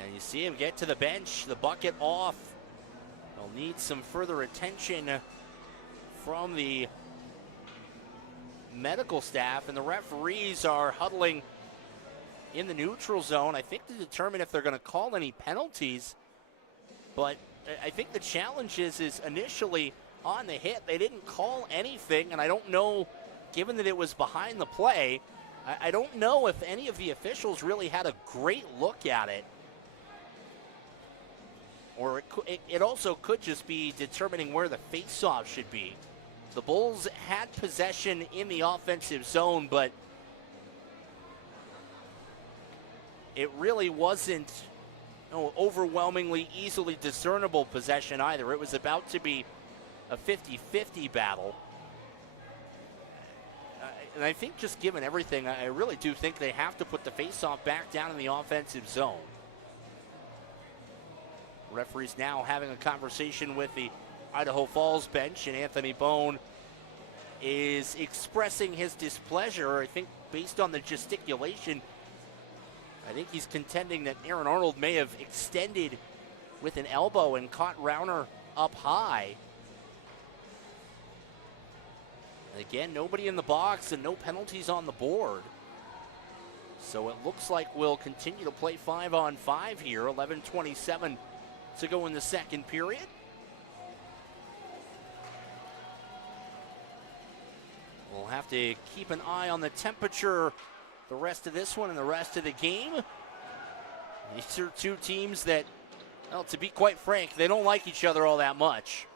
And you see him get to the bench, the bucket off. They'll need some further attention from the medical staff, and the referees are huddling in the neutral zone, I think, to determine if they're going to call any penalties. But I think the challenge is initially on the hit, they didn't call anything, and I don't know, given that it was behind the play, I don't know if any of the officials really had a great look at it. Or it also could just be determining where the faceoff should be. The Bulls had possession in the offensive zone, but it really wasn't overwhelmingly easily discernible possession either. It was about to be a 50-50 battle. And I think just given everything, I really do think they have to put the faceoff back down in the offensive zone. Referees now having a conversation with the Idaho Falls bench, and Anthony Bone is expressing his displeasure, I think, based on the gesticulation. I think he's contending that Aaron Arnold may have extended with an elbow and caught Rauner up high. And again, nobody in the box and no penalties on the board. So it looks like we'll continue to play 5-on-5 here. 11:27 to go in the second period. We'll have to keep an eye on the temperature the rest of this one and the rest of the game. These are two teams that, well, to be quite frank, they don't like each other all that much.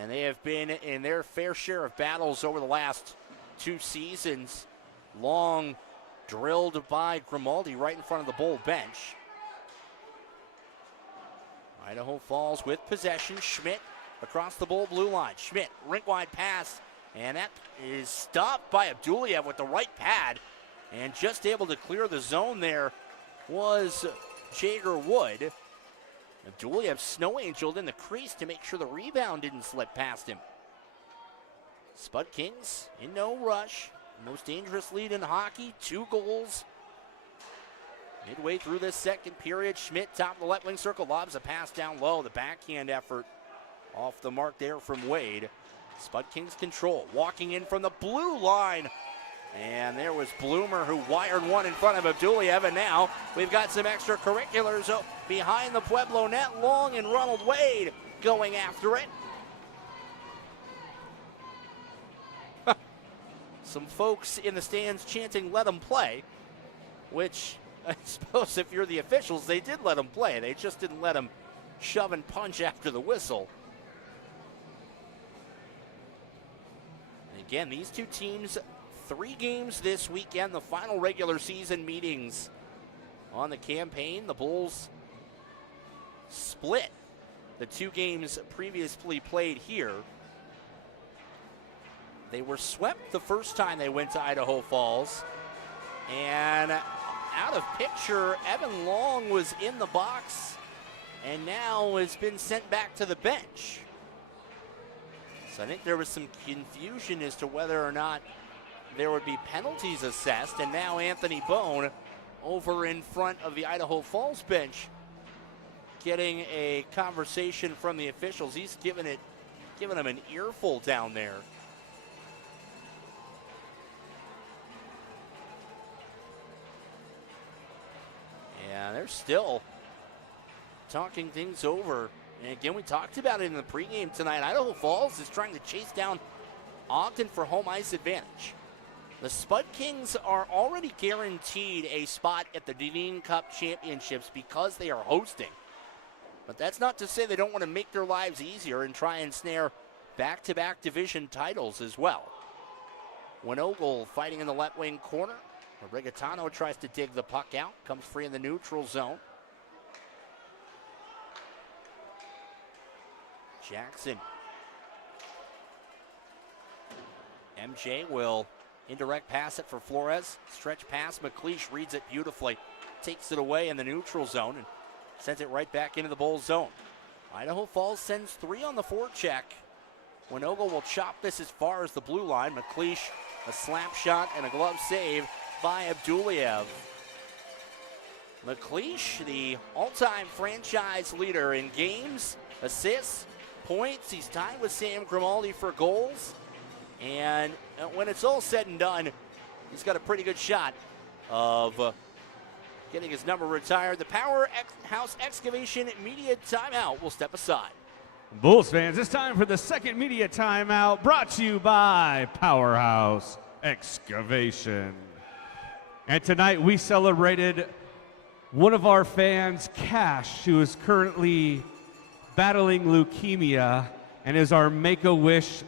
And they have been in their fair share of battles over the last two seasons. Long drilled by Grimaldi right in front of the Bull bench. Idaho Falls with possession. Schmidt across the Bull blue line. Schmidt, rink-wide pass. And that is stopped by Abduliev with the right pad. And just able to clear the zone there was Jager Wood. Abduliev snow angeled in the crease to make sure the rebound didn't slip past him. Spud Kings in no rush. Most dangerous lead in hockey, 2 goals. Midway through this second period, Schmidt top of the left wing circle, lobs a pass down low. The backhand effort off the mark there from Wade. Spud Kings control, walking in from the blue line. And there was Bloomer who wired one in front of Abduliev, and now we've got some extracurriculars behind the Pueblo net. Long and Ronald Wade going after it. some folks in the stands chanting, "Let them play," which I suppose if you're the officials, they did let them play. They just didn't let them shove and punch after the whistle. And again, these two teams, 3 games this weekend, the final regular season meetings on the campaign. The Bulls split the 2 games previously played here. They were swept the first time they went to Idaho Falls. And out of picture, Evan Long was in the box and now has been sent back to the bench. So I think there was some confusion as to whether or not there would be penalties assessed. And now Anthony Bone over in front of the Idaho Falls bench getting a conversation from the officials. He's giving them an earful down there. And they're still talking things over. And again, we talked about it in the pregame tonight. Idaho Falls is trying to chase down Ogden for home ice advantage. The Spud Kings are already guaranteed a spot at the Dineen Cup Championships because they are hosting. But that's not to say they don't want to make their lives easier and try and snare back-to-back division titles as well. Winogle fighting in the left wing corner. Rigatano tries to dig the puck out, comes free in the neutral zone. Jackson. MJ will indirect pass it for Flores. Stretch pass, McLeish reads it beautifully. Takes it away in the neutral zone and sends it right back into the Bulls zone. Idaho Falls sends 3 on the forecheck. Winogle will chop this as far as the blue line. McLeish, a slap shot and a glove save by Abduliev. McLeish, the all-time franchise leader in games, assists, points. He's tied with Sam Grimaldi for goals. And when it's all said and done, he's got a pretty good shot of getting his number retired. The Powerhouse Excavation Media Timeout will step aside. Bulls fans, it's time for the second media timeout, brought to you by Powerhouse Excavation. And tonight we celebrated one of our fans, Cash, who is currently battling leukemia and is our Make-A-Wish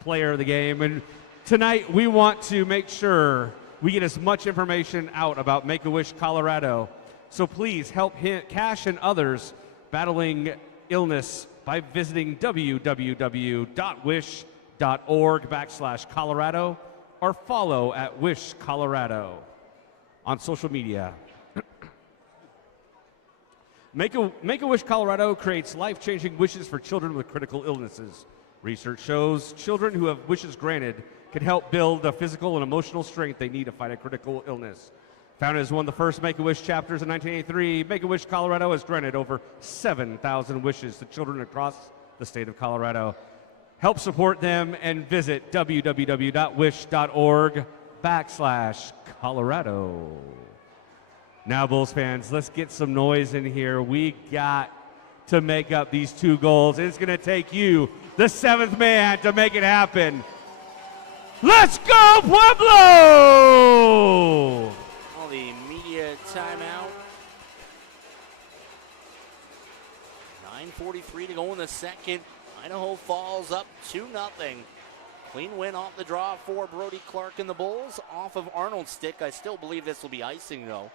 player of the game. And tonight we want to make sure we get as much information out about Make-A-Wish Colorado. So please help Cash and others battling illness by visiting www.wish.org/Colorado or follow at Wish Colorado on social media. Make-A-Wish Colorado creates life-changing wishes for children with critical illnesses. Research shows children who have wishes granted can help build the physical and emotional strength they need to fight a critical illness. Founded as one of the first Make-A-Wish chapters in 1983, Make-A-Wish Colorado has granted over 7,000 wishes to children across the state of Colorado. Help support them and visit www.wish.org/Colorado. Now, Bulls fans, let's get some noise in here. We got to make up these 2 goals. It's going to take you, the 7th man, to make it happen. Let's go, Pueblo! The media timeout. 9:43 to go in the second. Idaho Falls up 2-0. Clean win off the draw for Brody Clark and the Bulls off of Arnold's stick. I still believe this will be icing, though.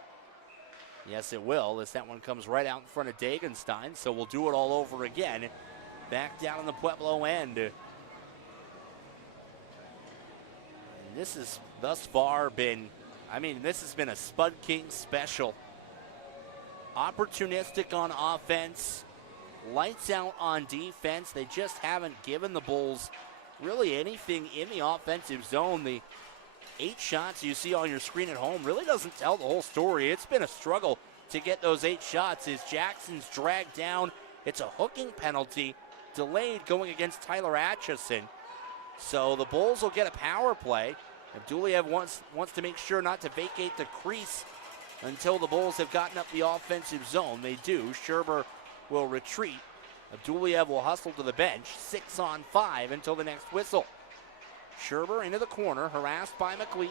Yes, it will, as that one comes right out in front of Dagenstein. So we'll do it all over again. Back down on the Pueblo end. And this has thus far been, this has been a Spud King special. Opportunistic on offense, lights out on defense. They just haven't given the Bulls really anything in the offensive zone. The 8 shots you see on your screen at home really doesn't tell the whole story. It's been a struggle to get those 8 shots as Jackson's dragged down. It's a hooking penalty, delayed going against Tyler Atchison. So the Bulls will get a power play. Abduliev wants to make sure not to vacate the crease until the Bulls have gotten up the offensive zone. They do. Scherber will retreat. Abduliev will hustle to the bench. 6 on 5 until the next whistle. Scherber into the corner, harassed by McLeish.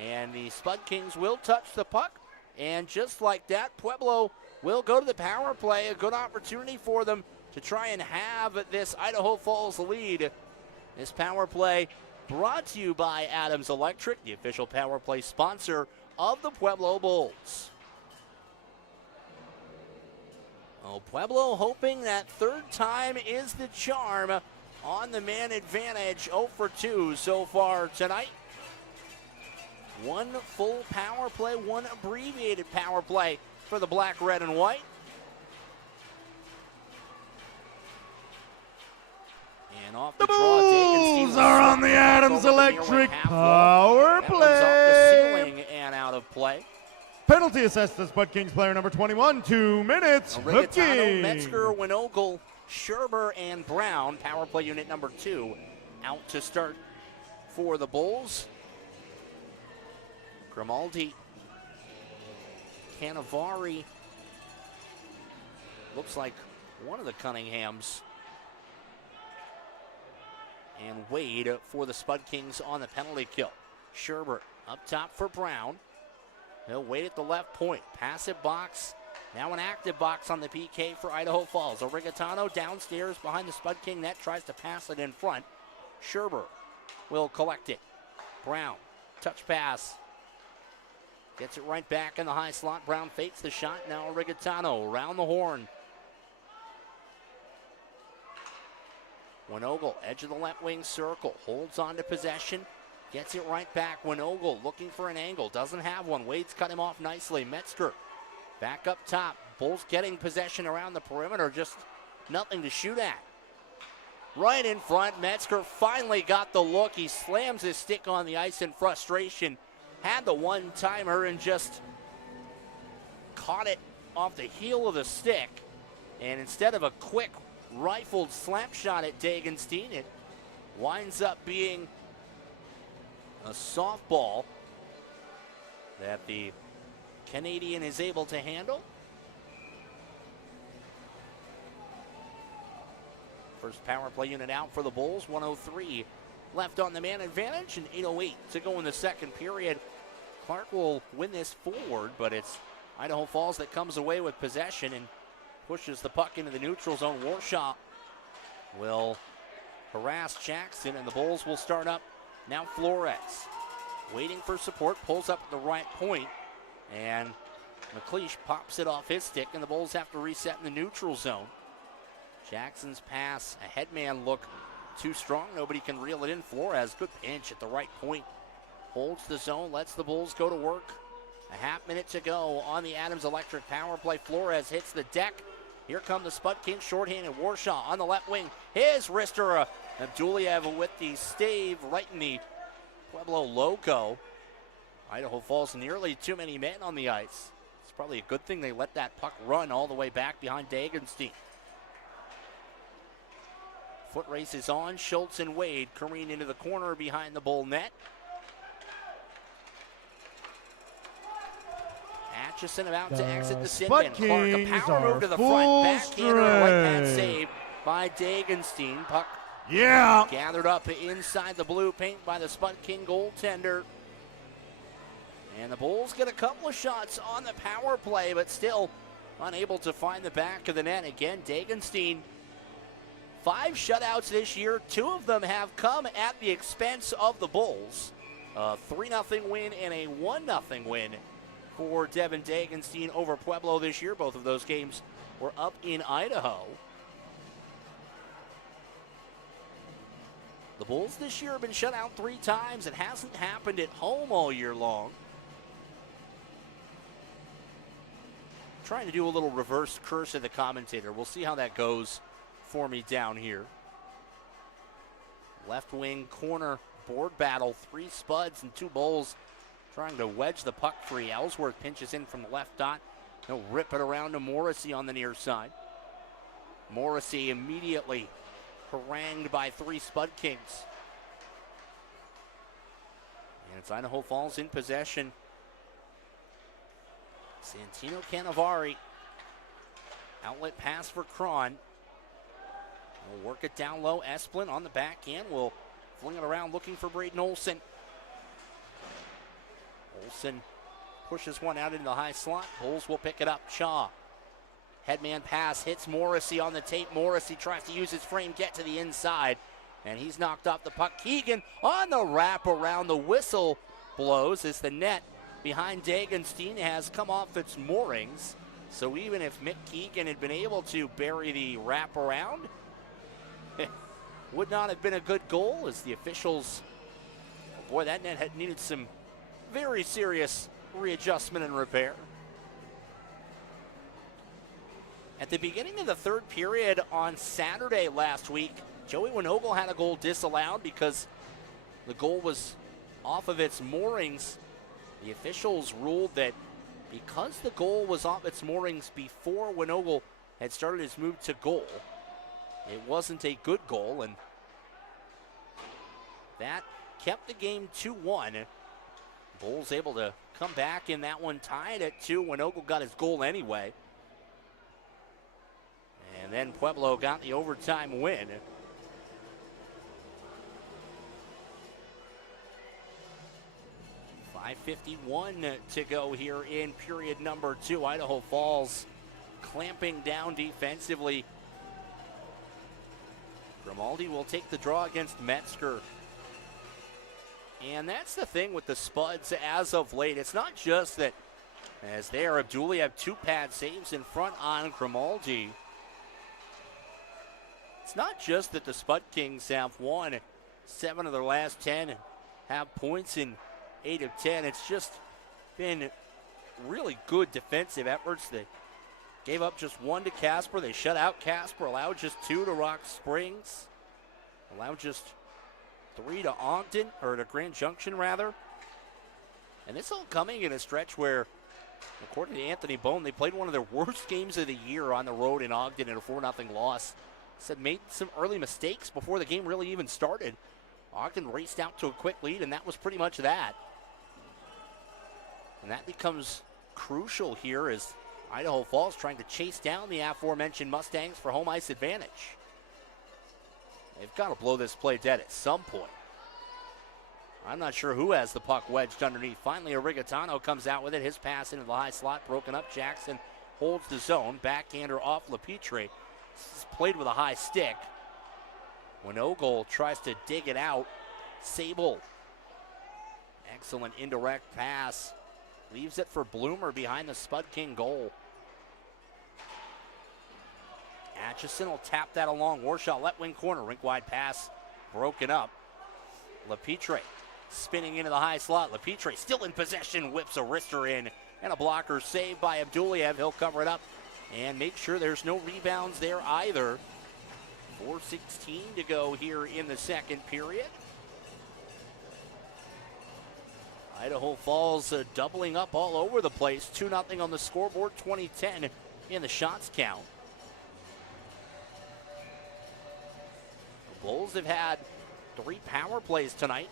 And the Spud Kings will touch the puck. And just like that, Pueblo will go to the power play. A good opportunity for them to try and have this Idaho Falls lead. This power play brought to you by Adams Electric, the official power play sponsor of the Pueblo Bulls. Oh, Pueblo hoping that third time is the charm on the man advantage. 0 for 2 so far tonight. One full power play, one abbreviated power play for the black, red, and white. And off the draw, Bulls are on the Adams Electric power that one's off the play. ceiling and out of play. Penalty assessed to Spud Kings player number 21, 2 minutes. Rigatano, Hooking. Metzger, Winogle, Scherber, and Brown, power play unit number 2, out to start for the Bulls. Grimaldi, Cannavaro, looks like one of the Cunninghams, and Wade for the Spud Kings on the penalty kill. Scherber up top for Brown. He'll wait at the left point. Passive box. Now an active box on the PK for Idaho Falls. Rigatano downstairs behind the Spud King net, tries to pass it in front. Scherber will collect it. Brown, touch pass. Gets it right back in the high slot. Brown fakes the shot. Now Rigatano around the horn. Winogle, edge of the left wing circle. Holds on to possession. Gets it right back. Winogle looking for an angle. Doesn't have one. Wade's cut him off nicely. Metzger back up top. Bulls getting possession around the perimeter. Just nothing to shoot at. Right in front. Metzger finally got the look. He slams his stick on the ice in frustration. Had the one-timer and just caught it off the heel of the stick. And instead of a quick rifled slap shot at Dagenstein, it winds up being a softball that the Canadian is able to handle. First power play unit out for the Bulls. 1:03 left on the man advantage and 8:08 to go in the second period. Clark will win this forward, but it's Idaho Falls that comes away with possession and pushes the puck into the neutral zone. Warshaw will harass Jackson, and the Bulls will start up. Now Flores waiting for support, pulls up at the right point, and McLeish pops it off his stick, and the Bulls have to reset in the neutral zone. Jackson's pass, a headman look too strong. Nobody can reel it in. Flores, good pinch at the right point. Holds the zone, lets the Bulls go to work. A half minute to go on the Adams Electric power play. Flores hits the deck. Here come the Spud Kings, shorthanded. Warshaw on the left wing. His wrister, Abduliev with the stave right in the Pueblo logo. Idaho Falls nearly too many men on the ice. It's probably a good thing they let that puck run all the way back behind Dagenstein. Foot race is on. Schultz and Wade careen into the corner behind the Bull net. Atchison about to exit the sin bin. Clark, a power move to the front. Backhander, right-hand save by Dagenstein. Puck gathered up inside the blue paint by the Spud King goaltender. And the Bulls get a couple of shots on the power play, but still unable to find the back of the net. Again, Dagenstein, 5 shutouts this year. 2 of them have come at the expense of the Bulls. A 3-0 win and a 1-0 win for Devin Dagenstein over Pueblo this year. Both of those games were up in Idaho. The Bulls this year have been shut out 3 times. It hasn't happened at home all year long. Trying to do a little reverse curse of the commentator. We'll see how that goes for me down here. Left wing corner board battle. 3 Spuds and 2 Bulls trying to wedge the puck free. Ellsworth pinches in from the left dot. He'll rip it around to Morrissey on the near side. Morrissey immediately harangued by 3 Spud Kings. And it's Idaho Falls in possession. Santino Cannavaro. Outlet pass for Cron. We'll work it down low. Esplin on the backhand will Fling it around, looking for Braden Olson. Olson pushes one out into the high slot. Bulls will pick it up. Shaw. Headman pass hits Morrissey on the tape. Morrissey tries to use his frame, get to the inside, and he's knocked off the puck. Keegan on the wrap around. The whistle blows as the net behind Dagenstein has come off its moorings. So even if Mick Keegan had been able to bury the wrap around, it would not have been a good goal as the officials, oh boy, that net had needed some very serious readjustment and repair. At the beginning of the third period on Saturday last week, Joey Winogle had a goal disallowed because the goal was off of its moorings. The officials ruled that because the goal was off its moorings before Winogle had started his move to goal, it wasn't a good goal, and that kept the game 2-1. Bulls able to come back in that one, tied at 2. Winogle got his goal anyway. And then Pueblo got the overtime win. .551 to go here in period number 2. Idaho Falls clamping down defensively. Grimaldi will take the draw against Metzger. And that's the thing with the Spuds as of late. It's not just that, as there, Abduli have 2 pad saves in front on Grimaldi. It's not just that the Spud Kings have won 7 of their last 10, have points in 8 of 10. It's just been really good defensive efforts. They gave up just 1 to Casper. They shut out Casper, allowed just 2 to Rock Springs, allowed just 3 to Ogden, or to Grand Junction rather. And this all coming in a stretch where, according to Anthony Bone, they played one of their worst games of the year on the road in Ogden in a 4-0 loss. Said made some early mistakes before the game really even started. Ogden raced out to a quick lead, and that was pretty much that. And that becomes crucial here as Idaho Falls trying to chase down the aforementioned Mustangs for home ice advantage. They've got to blow this play dead at some point. I'm not sure who has the puck wedged underneath. Finally, Origatano comes out with it. His pass into the high slot, broken up. Jackson holds the zone. Backhander off LaPitre. This is played with a high stick. Winogle tries to dig it out. Sable. Excellent indirect pass. Leaves it for Bloomer behind the Spud King goal. Atchison will tap that along. Warshaw left wing corner. Rink wide pass broken up. LaPitre spinning into the high slot. LaPitre still in possession. Whips a wrister in. And a blocker saved by Abduliev. He'll cover it up and make sure there's no rebounds there either. 4:16 to go here in the second period. Idaho Falls doubling up all over the place. 2-0 on the scoreboard, 20-10 in the shots count. The Bulls have had 3 power plays tonight.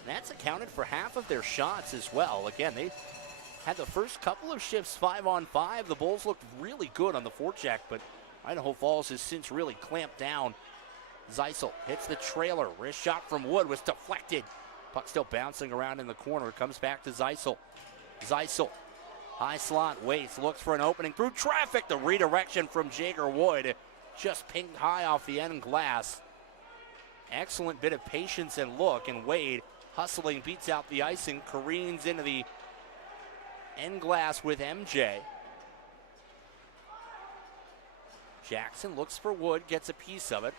And that's accounted for half of their shots as well. Again, they had the first couple of shifts 5-on-5. The Bulls looked really good on the forecheck, but Idaho Falls has since really clamped down. Zeisel hits the trailer. Wrist shot from Wood was deflected. Puck still bouncing around in the corner. Comes back to Zeisel. Zeisel, high slot, waits, looks for an opening through traffic. The redirection from Jager Wood just pinged high off the end glass. Excellent bit of patience and look, and Wade hustling beats out the icing, careens into the end glass with MJ. Jackson looks for Wood, gets a piece of it.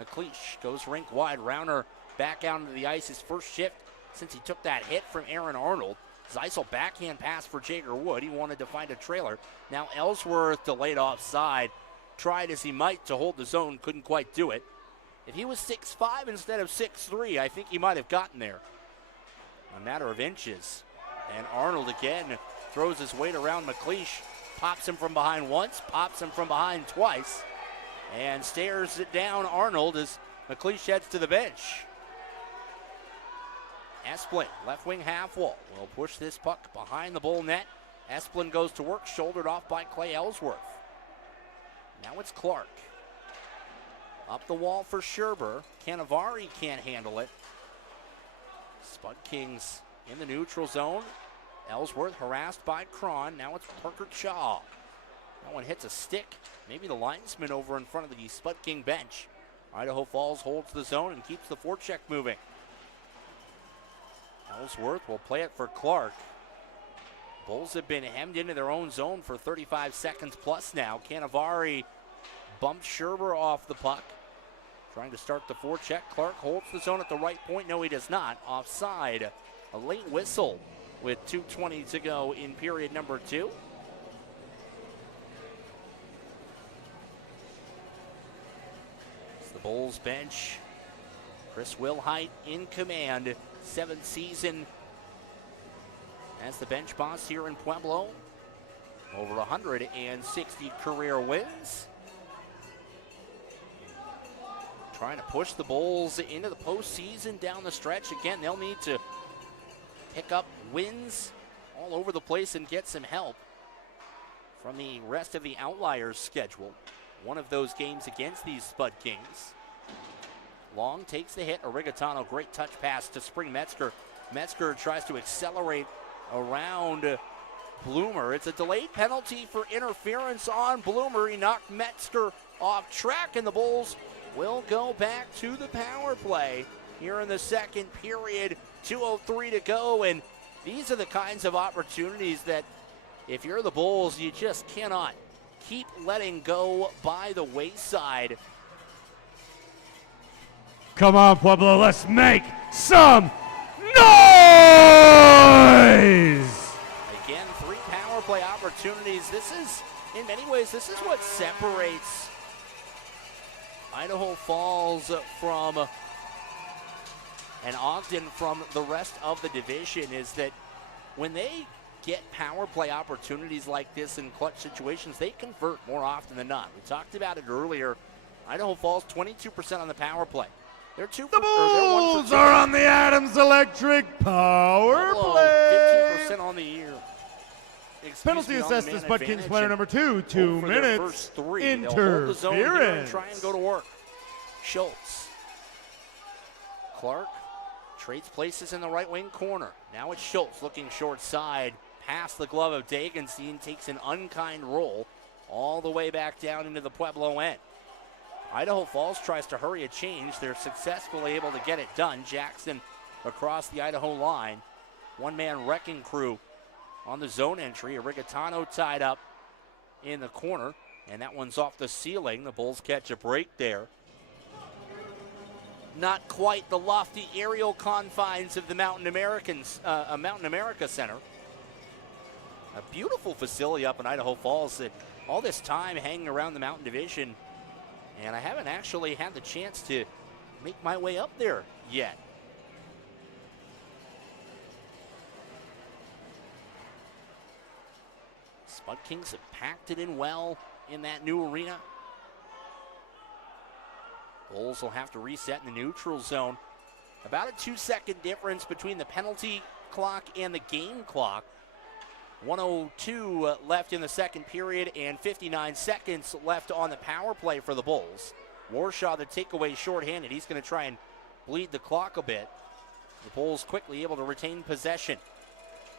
McLeish goes rink wide. Rauner back out into the ice, his first shift since he took that hit from Aaron Arnold. Zeisel backhand pass for Jager Wood. He wanted to find a trailer. Now Ellsworth delayed offside. Tried as he might to hold the zone, couldn't quite do it. If he was 6'5" instead of 6'3", I think he might have gotten there. A matter of inches. And Arnold again throws his weight around McLeish. Pops him from behind once, pops him from behind twice, and stares it down Arnold as McLeish heads to the bench. Esplin, left wing half wall, will push this puck behind the Bull net. Esplin goes to work, shouldered off by Clay Ellsworth. Now it's Clark. Up the wall for Scherber. Canavari can't handle it. Spud Kings in the neutral zone. Ellsworth harassed by Cron. Now it's Parker Chaw. That one hits a stick. Maybe the linesman over in front of the Spud King bench. Idaho Falls holds the zone and keeps the forecheck moving. Ellsworth will play it for Clark. Bulls have been hemmed into their own zone for 35 seconds plus now. Canavari bumped Scherber off the puck. Trying to start the forecheck. Clark holds the zone at the right point. No, he does not. Offside. A late whistle with 2:20 to go in period number 2. It's the Bulls bench. Chris Wilhite in command. 7th season as the bench boss here in Pueblo. Over 160 career wins. Trying to push the Bulls into the postseason down the stretch. Again, they'll need to pick up wins all over the place and get some help from the rest of the Outliers schedule. One of those games against these Spud Kings. Long takes the hit. Origatano, great touch pass to Spring Metzger. Metzger tries to accelerate around Bloomer. It's a delayed penalty for interference on Bloomer. He knocked Metzger off track, and the Bulls will go back to the power play here in the second period. 2:03 to go, and these are the kinds of opportunities that if you're the Bulls, you just cannot keep letting go by the wayside. Come on, Pueblo, let's make some noise! Again, 3 power play opportunities. This is, in many ways, this is what separates Idaho Falls from and Ogden from the rest of the division, is that when they get power play opportunities like this in clutch situations, they convert more often than not. We talked about it earlier. Idaho Falls 22% on the power play. They're The Bulls are on the Adams Electric power Pueblo, play. 15% on the year. Penalty assessed to Spud Kings player number 2. 2 minutes. First 3. They'll hold the zone here and try and go to work. Schultz. Clark trades places in the right wing corner. Now it's Schultz looking short side. Past the glove of Dagenstein, takes an unkind roll all the way back down into the Pueblo end. Idaho Falls tries to hurry a change. They're successfully able to get it done. Jackson across the Idaho line. One-man wrecking crew on the zone entry. Origatano tied up in the corner, and that one's off the ceiling. The Bulls catch a break there. Not quite the lofty aerial confines of the Mountain America Center. A beautiful facility up in Idaho Falls that all this time hanging around the Mountain Division, and I haven't actually had the chance to make my way up there yet. Spud Kings have packed it in well in that new arena. Bulls will have to reset in the neutral zone. About a 2-second difference between the penalty clock and the game clock. 1:02 left in the second period and 59 seconds left on the power play for the Bulls. Warshaw, the takeaway, shorthanded. He's going to try and bleed the clock a bit. The Bulls quickly able to retain possession.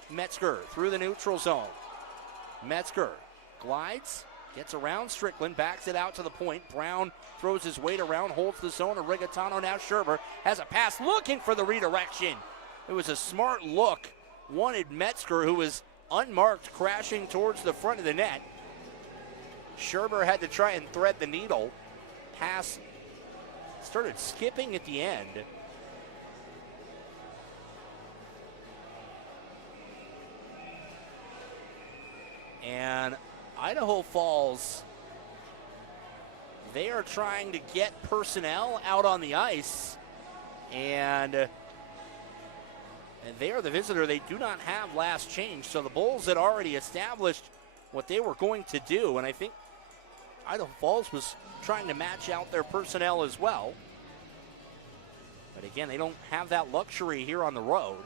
Metzger through the neutral zone. Metzger glides, gets around Strickland, backs it out to the point. Brown throws his weight around, holds the zone. Origatano, now Scherber has a pass looking for the redirection. It was a smart look. Wanted Metzger, who was unmarked, crashing towards the front of the net. Scherber had to try and thread the needle. Pass started skipping at the end. And Idaho Falls, they are trying to get personnel out on the ice, and they are the visitor. They do not have last change, so the Bulls had already established what they were going to do, and I think Idaho Falls was trying to match out their personnel as well. But again, they don't have that luxury here on the road.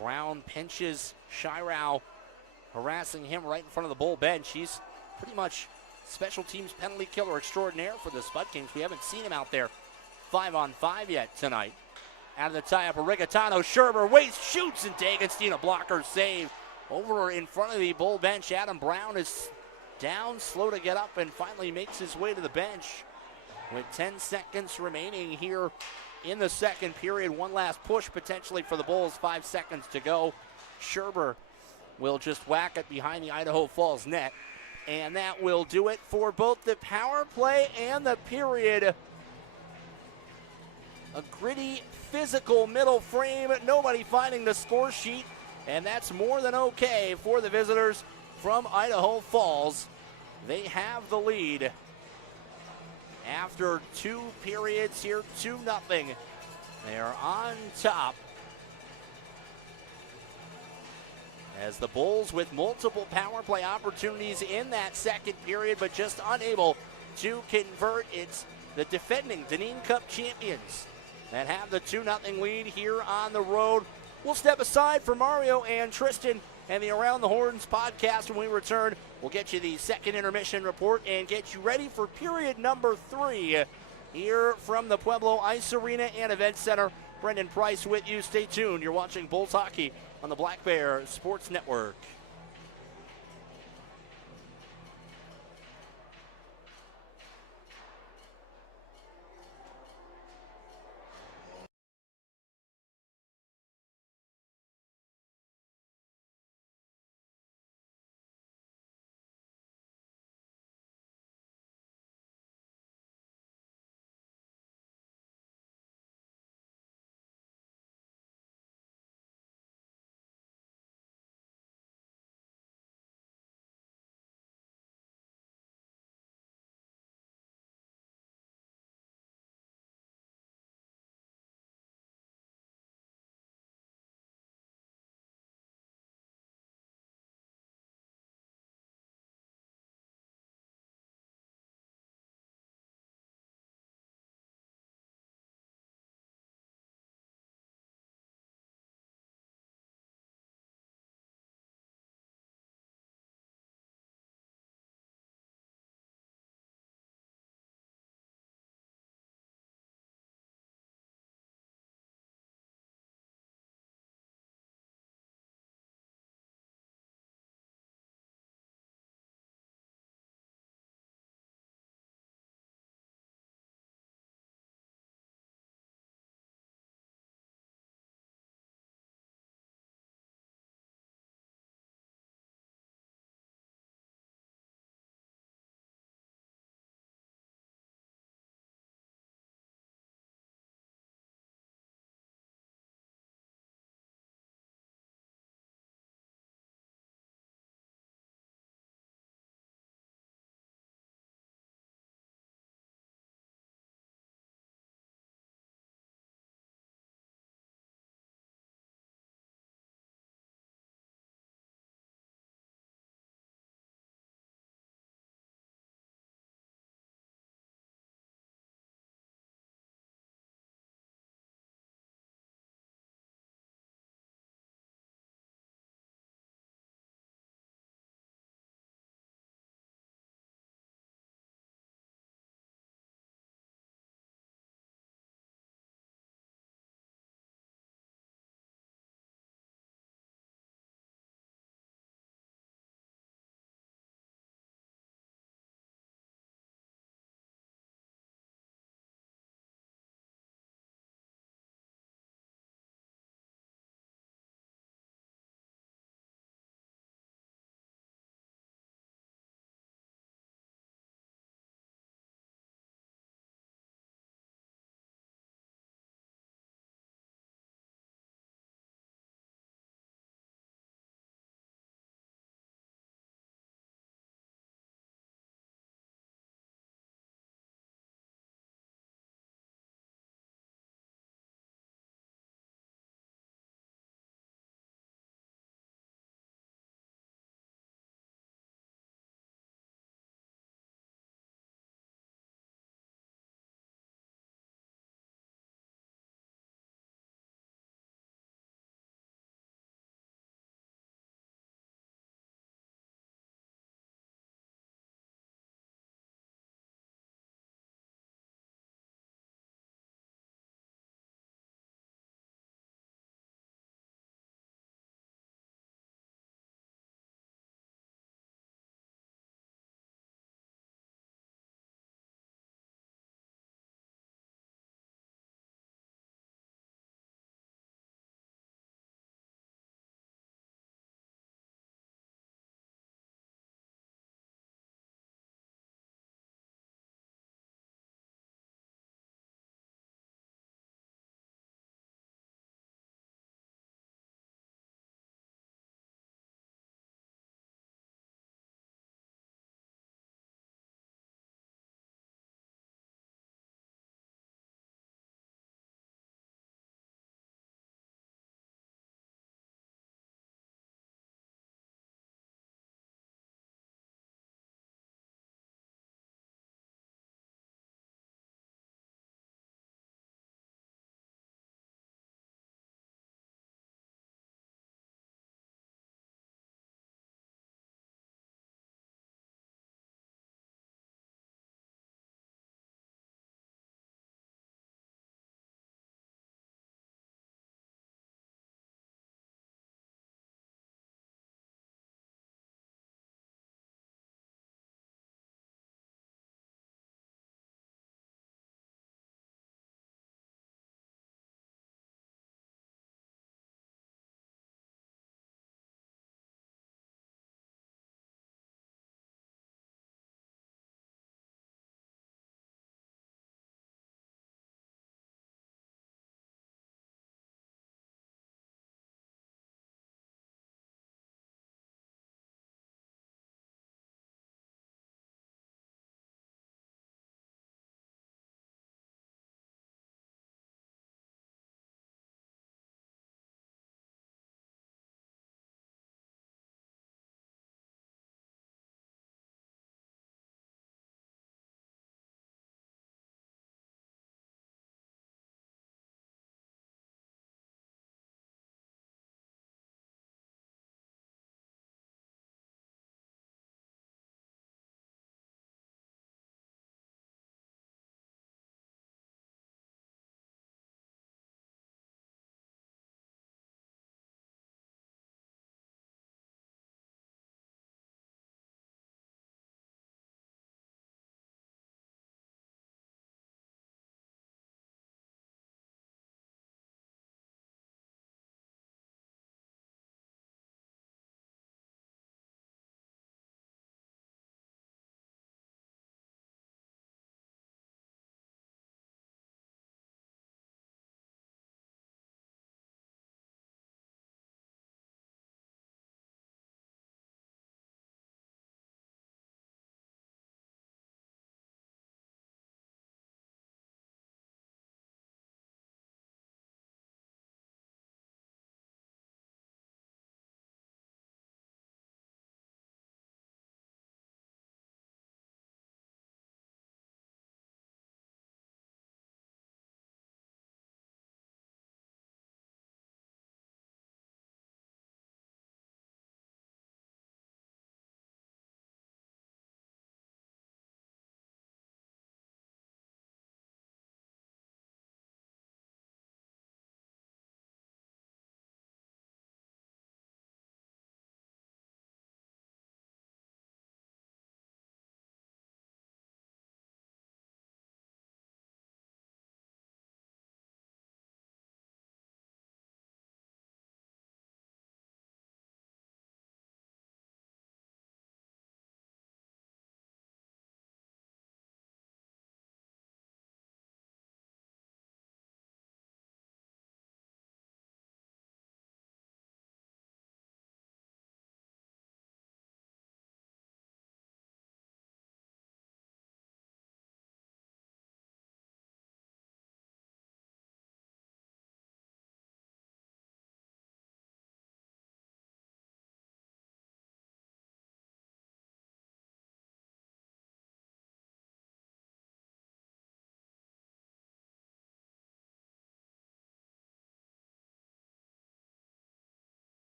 Brown pinches Shirao, harassing him right in front of the Bull bench. He's pretty much special teams penalty killer extraordinaire for the Spud Kings. We haven't seen him out there 5-on-5 yet tonight. Out of the tie-up, Rigatano, Scherber waits, shoots, and Dagenstein, a blocker save. Over in front of the Bull bench, Adam Brown is down, slow to get up, and finally makes his way to the bench. With 10 seconds remaining here in the second period. One last push potentially for the Bulls, 5 seconds to go. Scherber will just whack it behind the Idaho Falls net. And that will do it for both the power play and the period. A gritty, physical middle frame, nobody finding the score sheet, and that's more than okay for the visitors from Idaho Falls. They have the lead after 2 periods here, 2-0. They are on top as the Bulls with multiple power play opportunities in that second period, but just unable to convert. It's the defending Dineen Cup champions that have the 2-0 lead here on the road. We'll step aside for Mario and Tristan and the Around the Horns podcast. When we return, we'll get you the second intermission report and get you ready for period number 3 here from the Pueblo Ice Arena and Event Center. Brendan Price with you. Stay tuned. You're watching Bulls Hockey on the Black Bear Sports Network.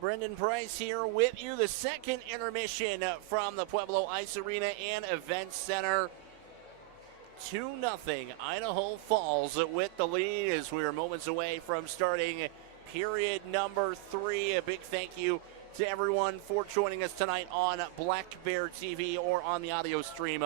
Brendan Price here with you. The second intermission from the Pueblo Ice Arena and Event Center. 2-0 Idaho Falls with the lead as we are moments away from starting period number 3. A big thank you to everyone for joining us tonight on Black Bear TV or on the audio stream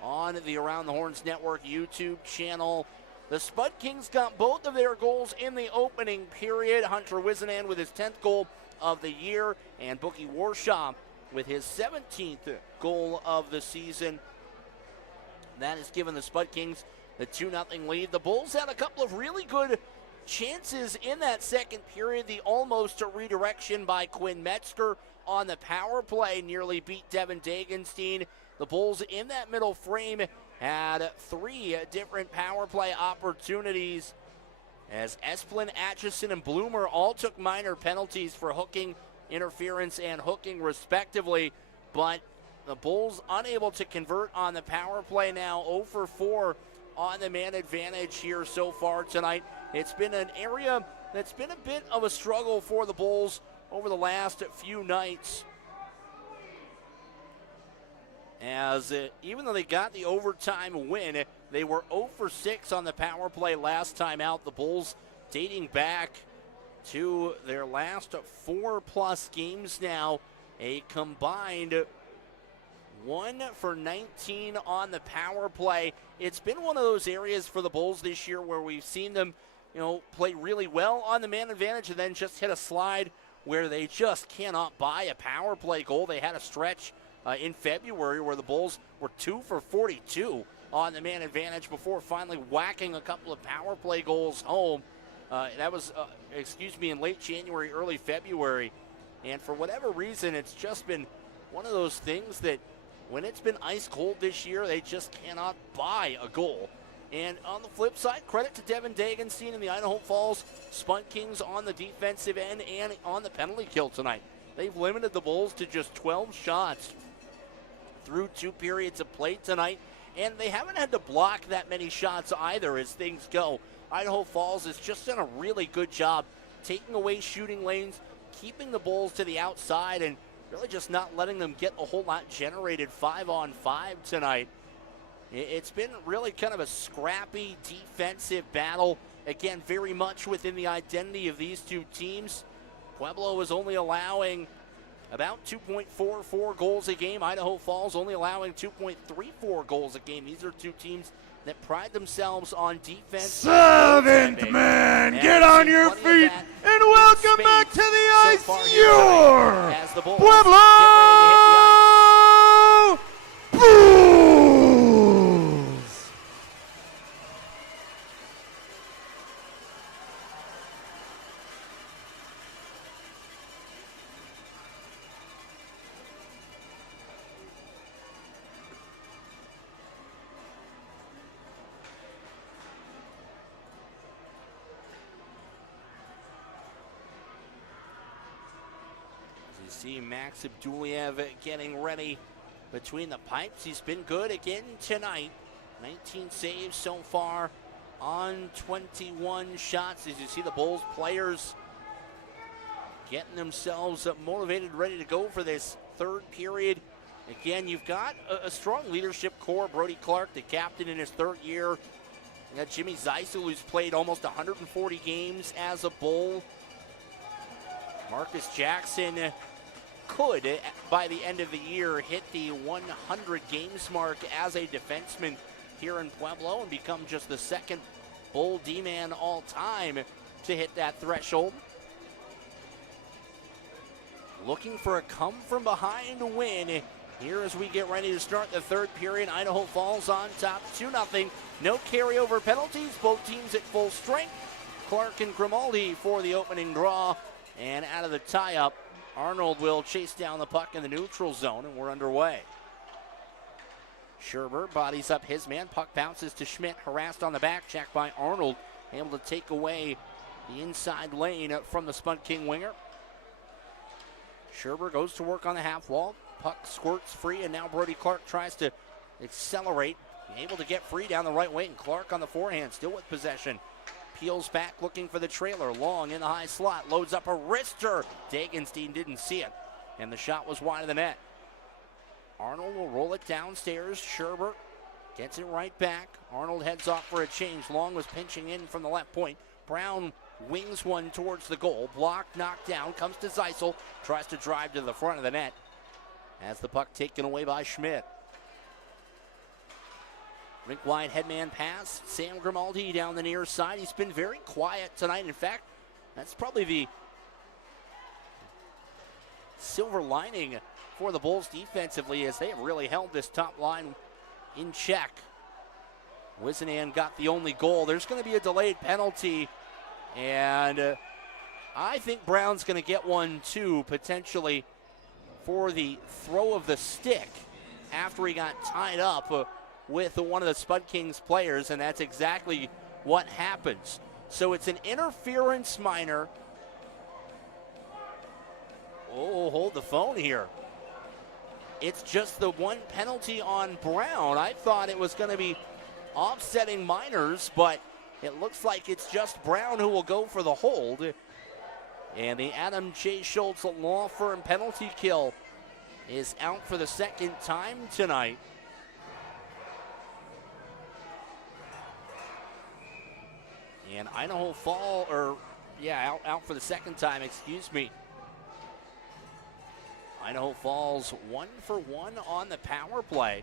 on the Around the Horns Network YouTube channel. The Spud Kings got both of their goals in the opening period. Hunter Wisenan with his 10th goal of the year, and Bookie Warshaw with his 17th goal of the season. That has given the Spud Kings the 2-0 lead. The Bulls had a couple of really good chances in that second period. The almost redirection by Quinn Metzger on the power play nearly beat Devin Dagenstein. The Bulls in that middle frame had 3 different power play opportunities as Esplin, Atchison, and Bloomer all took minor penalties for hooking, interference, and hooking respectively. But the Bulls unable to convert on the power play now, 0 for 4 on the man advantage here so far tonight. It's been an area that's been a bit of a struggle for the Bulls over the last few nights. As even though they got the overtime win, they were 0 for 6 on the power play last time out. The Bulls dating back to their last 4+ games now, a combined 1 for 19 on the power play. It's been one of those areas for the Bulls this year where we've seen them, play really well on the man advantage and then just hit a slide where they just cannot buy a power play goal. They had a stretch in February where the Bulls were 2 for 42 on the man advantage before finally whacking a couple of power play goals home. That was, in late January, early February. And for whatever reason, it's just been one of those things that when it's been ice cold this year, they just cannot buy a goal. And on the flip side, credit to Devin Dagenstein and the Idaho Falls Spud Kings on the defensive end and on the penalty kill tonight. They've limited the Bulls to just 12 shots through 2 periods of play tonight, and they haven't had to block that many shots either as things go. Idaho Falls has just done a really good job taking away shooting lanes, keeping the Bulls to the outside, and really just not letting them get a whole lot generated 5-on-5 tonight. It's been really kind of a scrappy defensive battle. Again, very much within the identity of these two teams. Pueblo is only allowing about 2.44 goals a game. Idaho Falls only allowing 2.34 goals a game. These are two teams that pride themselves on defense. Seventh man, get on your feet and welcome back to the ice, your Pueblo Bulls. See Max Abduliev getting ready between the pipes. He's been good again tonight. 19 saves so far on 21 shots. As you see the Bulls players getting themselves motivated, ready to go for this third period. Again, you've got a strong leadership core. Brody Clark, the captain in his 3rd year. You got Jimmy Zeisel, who's played almost 140 games as a Bull. Marcus Jackson could, by the end of the year, hit the 100 games mark as a defenseman here in Pueblo and become just the 2nd Bull D-man all time to hit that threshold. Looking for a come-from-behind win here as we get ready to start the 3rd period. Idaho Falls on top 2-0. No carryover penalties. Both teams at full strength. Clark and Grimaldi for the opening draw. And out of the tie-up, Arnold will chase down the puck in the neutral zone, and we're underway. Scherber bodies up his man. Puck bounces to Schmidt, harassed on the back check by Arnold, able to take away the inside lane from the Spud King winger. Scherber goes to work on the half wall. Puck squirts free, and now Brody Clark tries to accelerate. Able to get free down the right wing. Clark on the forehand, still with possession. peels back looking for the trailer. Long in the high slot, loads up a wrister. Dagenstein didn't see it, and the shot was wide of the net. Arnold will roll it downstairs. Sherbert gets it right back. Arnold heads off for a change. Long was pinching in from the left point. Brown wings one towards the goal. Blocked, knocked down, comes to Zeisel. Tries to drive to the front of the net. Has the puck taken away by Schmidt. Rink wide headman pass. Sam Grimaldi down the near side. He's been very quiet tonight. In fact, that's probably the silver lining for the Bulls defensively, as they have really held this top line in check. Wizenan got the only goal. There's going to be a delayed penalty, and I think Brown's going to get one too, potentially, for the throw of the stick after he got tied up with one of the Spud Kings players, and that's exactly what happens. So it's an interference minor. Oh, hold the phone here. It's just the one penalty on Brown. I thought it was going to be offsetting minors, but it looks like it's just Brown who will go for the hold. And the Adam J. Schultz Law Firm penalty kill is out for the second time tonight. And Idaho out for the second time, excuse me. Idaho Falls 1 for 1 on the power play.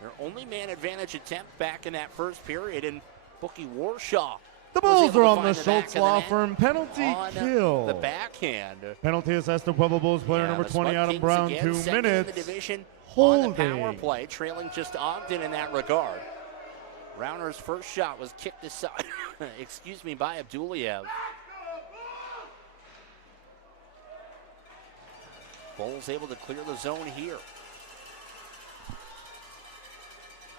Their only man advantage attempt back in that first period, and Bookie Warshaw. The Bulls are on the Schultz Law Firm penalty kill. The backhand. Penalty assessed to Pueblo Bulls player number 20, Adam Brown, 2 minutes. In the division on the power play, trailing just Ogden in that regard. Rauner's first shot was kicked aside, by Abduliev. Bulls able to clear the zone here.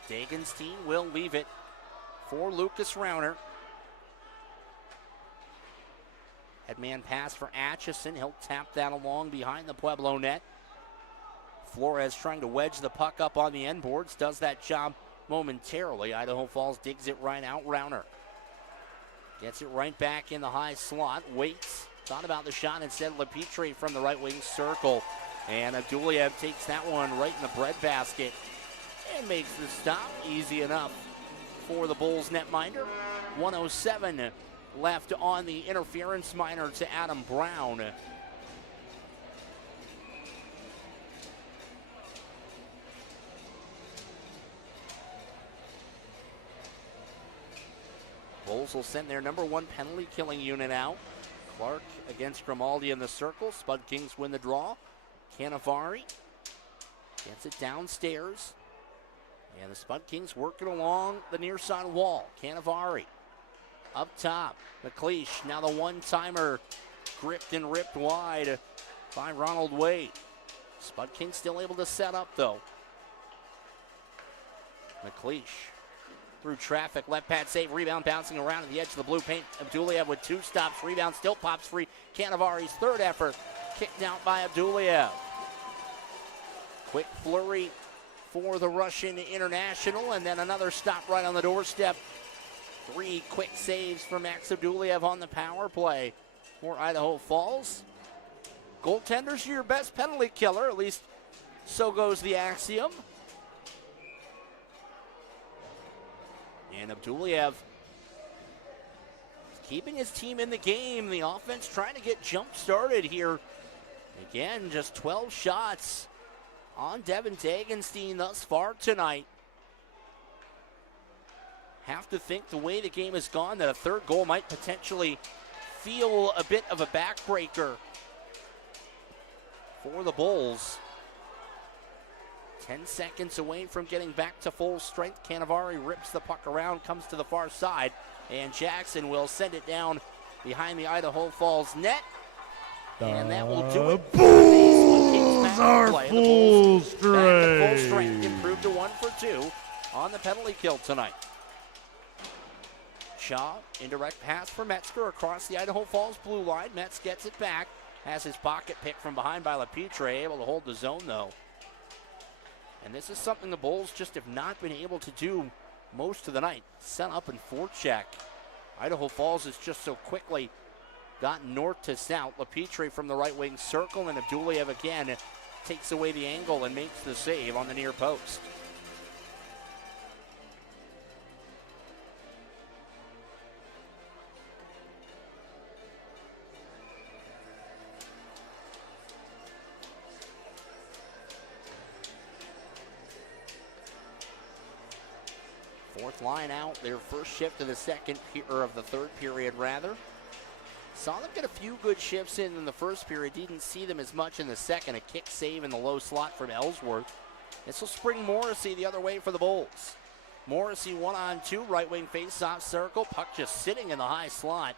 Dagenstein will leave it for Lucas Rauner. Headman pass for Atchison. He'll tap that along behind the Pueblo net. Flores trying to wedge the puck up on the end boards. Does that job momentarily. Idaho Falls digs it right out. Rauner gets it right back in the high slot. Waits. Thought about the shot and said LePitre from the right wing circle. And Abduliev takes that one right in the breadbasket and makes the stop easy enough for the Bulls netminder. 1:07 left on the interference minor to Adam Brown. Bulls will send their number 1 penalty killing unit out. Clark against Grimaldi in the circle. Spud Kings win the draw. Canavari gets it downstairs. And the Spud Kings working along the near side wall. Canavari up top. McLeish, now the one-timer gripped and ripped wide by Ronald Wade. Spud Kings still able to set up though. McLeish through traffic, left pad save, rebound bouncing around at the edge of the blue paint. Abduliev with 2 stops, rebound still pops free. Canavari's third effort, kicked out by Abduliev. Quick flurry for the Russian international, and then another stop right on the doorstep. 3 quick saves for Max Abduliev on the power play for Idaho Falls. Goaltenders are your best penalty killer, at least so goes the axiom. And Abduliev keeping his team in the game. The offense trying to get jump started here. Again, just 12 shots on Devin Dagenstein thus far tonight. Have to think the way the game has gone that a third goal might potentially feel a bit of a backbreaker for the Bulls. 10 seconds away from getting back to full strength. Canavari rips the puck around, comes to the far side, and Jackson will send it down behind the Idaho Falls net. And that will do it. Bulls are full strength. Full strength, improved to 1 for 2 on the penalty kill tonight. Shaw, indirect pass for Metzger across the Idaho Falls blue line. Metz gets it back, has his pocket picked from behind by LePitre, able to hold the zone though. And this is something the Bulls just have not been able to do most of the night. Set up and forecheck. Idaho Falls has just so quickly gotten north to south. LaPetrie from the right wing circle, and Abduliev again takes away the angle and makes the save on the near post. Fourth line out, their first shift of the third period rather. Saw them get a few good shifts in the first period. Didn't see them as much in the second. A kick save in the low slot from Ellsworth. This will spring Morrissey the other way for the Bulls. Morrissey 1-on-2, right wing face-off circle. Puck just sitting in the high slot.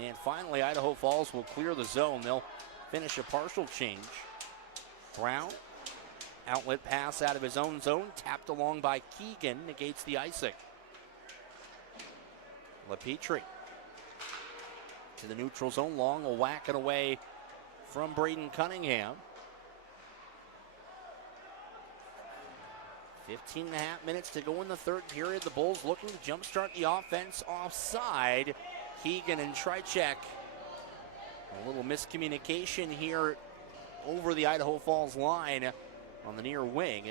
And finally, Idaho Falls will clear the zone. They'll finish a partial change. Brown, outlet pass out of his own zone, tapped along by Keegan, negates the icing. LaPetrie to the neutral zone, long, will whack it away from Braden Cunningham. 15 and a half minutes to go in the third period. The Bulls looking to jumpstart the offense offside. Keegan and Tricek. A little miscommunication here over the Idaho Falls line on the near wing.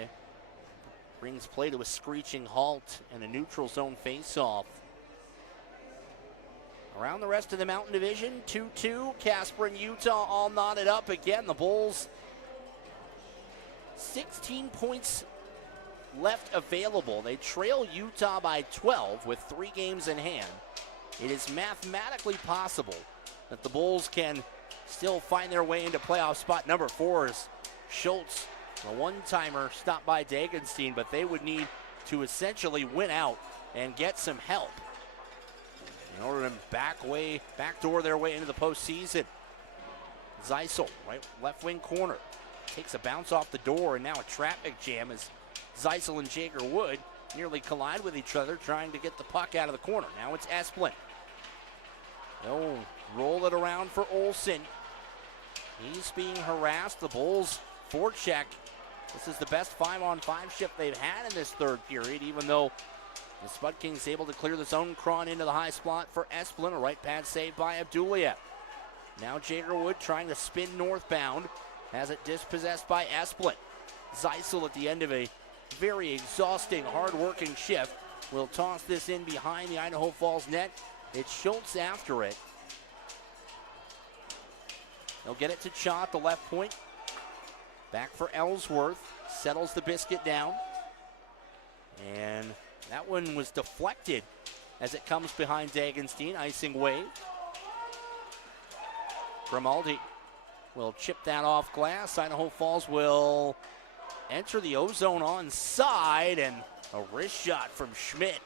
Brings play to a screeching halt and a neutral zone face-off. Around the rest of the Mountain Division, 2-2. Casper and Utah all knotted up again. The Bulls, 16 points left available. They trail Utah by 12 with 3 games in hand. It is mathematically possible that the Bulls can still find their way into playoff spot number 4 as Schultz, a one-timer, stopped by Dagenstein, but they would need to essentially win out and get some help in order to backdoor their way into the postseason. Zeisel, right left wing corner, takes a bounce off the door, and now a traffic jam as Zeisel and Jager Wood nearly collide with each other, trying to get the puck out of the corner. Now it's Esplin. They'll roll it around for Olsen. He's being harassed. The Bulls forecheck. This is the best 5-on-5 shift they've had in this third period, even though the Spud Kings able to clear the zone, crawl into the high spot for Esplin. A right pad save by Abduliev. Now Jagerwood trying to spin northbound. Has it dispossessed by Esplin. Zeisel at the end of a very exhausting, hard-working shift will toss this in behind the Idaho Falls net. It's Schultz after it. They'll get it to Cha at the left point. Back for Ellsworth. Settles the biscuit down. And that one was deflected as it comes behind Dagenstein. Icing wave. Grimaldi will chip that off glass. Idaho Falls will enter the O-zone onside, and a wrist shot from Schmidt.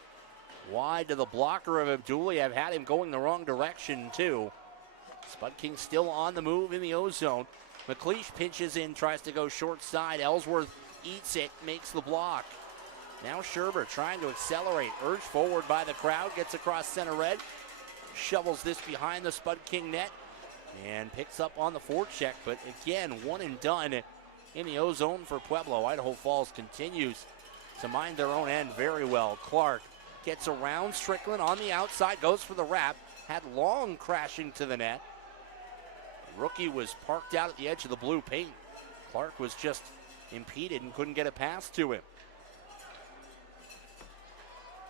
Wide to the blocker of Abduliev. Had him going the wrong direction, too. Spud King still on the move in the O-zone. McLeish pinches in, tries to go short side. Ellsworth eats it, makes the block. Now Scherber trying to accelerate. Urged forward by the crowd. Gets across center red. Shovels this behind the Spud King net. And picks up on the forecheck. But again, one and done in the O-zone for Pueblo. Idaho Falls continues to mind their own end very well. Clark gets around Strickland on the outside. Goes for the wrap. Had Long crashing to the net. Rookie was parked out at the edge of the blue paint. Clark was just impeded and couldn't get a pass to him.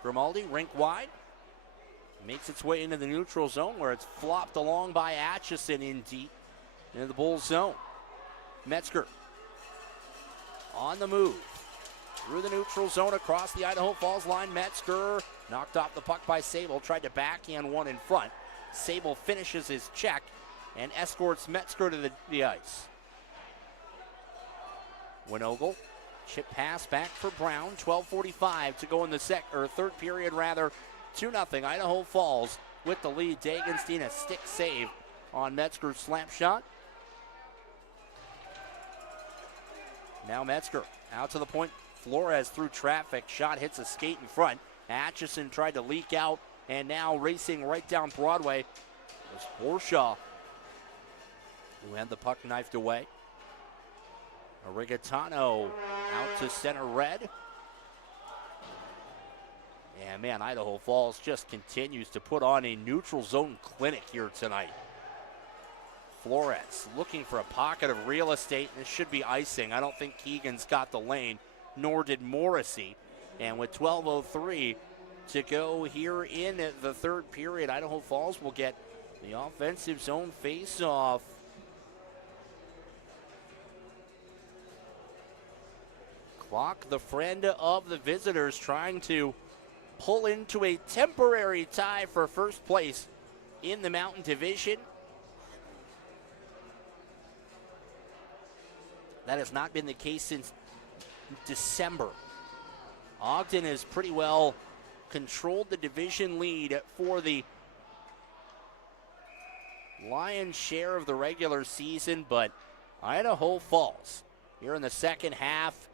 Grimaldi, rink wide. Makes its way into the neutral zone where it's flopped along by Atchison in deep into the Bulls zone. Metzger on the move. Through the neutral zone across the Idaho Falls line. Metzger knocked off the puck by Sable. Tried to backhand one in front. Sable finishes his check and escorts Metzger to the ice. Winogle, chip pass back for Brown. 12:45 to go in the third period rather. 2-0 Idaho Falls with the lead. Dagenstein a stick save on Metzger's slap shot. Now Metzger out to the point. Flores through traffic. Shot hits a skate in front. Atchison tried to leak out, and now racing right down Broadway was Horshaw, who had the puck knifed away. Arigatano out to center red. And man, Idaho Falls just continues to put on a neutral zone clinic here tonight. Flores looking for a pocket of real estate. This should be icing. I don't think Keegan's got the lane, nor did Morrissey. And with 12:03 to go here in the third period, Idaho Falls will get the offensive zone face-off. Clock, the friend of the visitors, trying to pull into a temporary tie for first place in the Mountain Division. That has not been the case since December. Ogden has pretty well controlled the division lead for the lion's share of the regular season, but Idaho Falls here in the second half,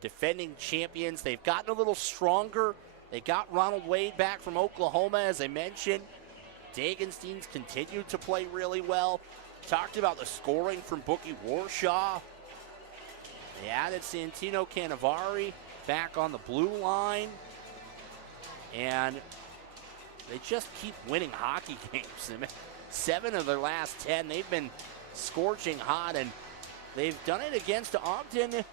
defending champions. They've gotten a little stronger. They got Ronald Wade back from Oklahoma, as I mentioned. Dagenstein's continued to play really well. Talked about the scoring from Bookie Warshaw. They added Santino Canavari back on the blue line. And they just keep winning hockey games. 7 of their last 10, they've been scorching hot, and they've done it against Ogden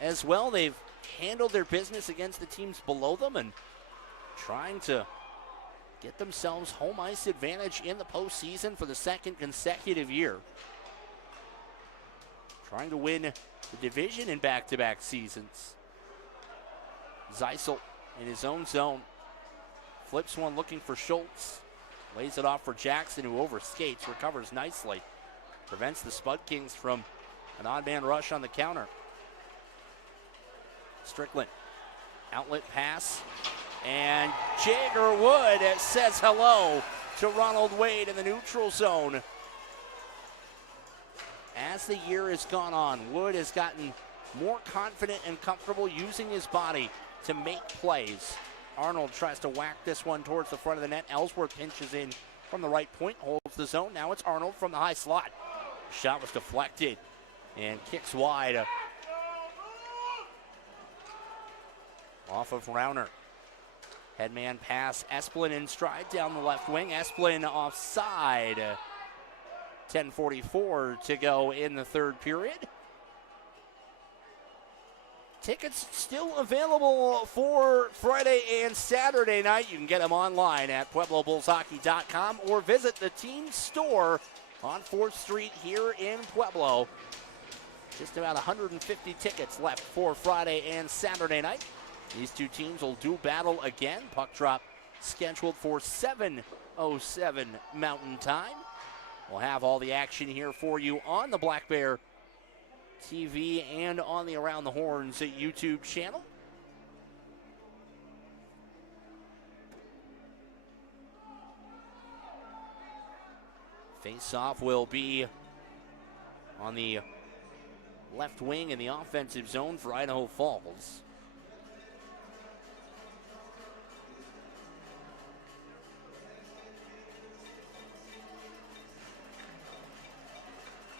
as well. They've handled their business against the teams below them and trying to get themselves home ice advantage in the postseason for the second consecutive year. Trying to win the division in back-to-back seasons. Zeisel in his own zone. Flips one looking for Schultz. Lays it off for Jackson, who overskates, recovers nicely. Prevents the Spud Kings from an odd man rush on the counter. Strickland, outlet pass. And Jagger Wood says hello to Ronald Wade in the neutral zone. As the year has gone on, Wood has gotten more confident and comfortable using his body to make plays. Arnold tries to whack this one towards the front of the net. Ellsworth pinches in from the right point, holds the zone. Now it's Arnold from the high slot. Shot was deflected and kicks wide. Off of Rauner. Headman pass, Esplin in stride down the left wing. Esplin offside. 10:44 to go in the third period. Tickets still available for Friday and Saturday night. You can get them online at PuebloBullsHockey.com or visit the team store on 4th Street here in Pueblo. Just about 150 tickets left for Friday and Saturday night. These two teams will do battle again. Puck drop scheduled for 7:07 Mountain Time. We'll have all the action here for you on the Black Bear TV and on the Around the Horns YouTube channel. Face-off will be on the left wing in the offensive zone for Idaho Falls.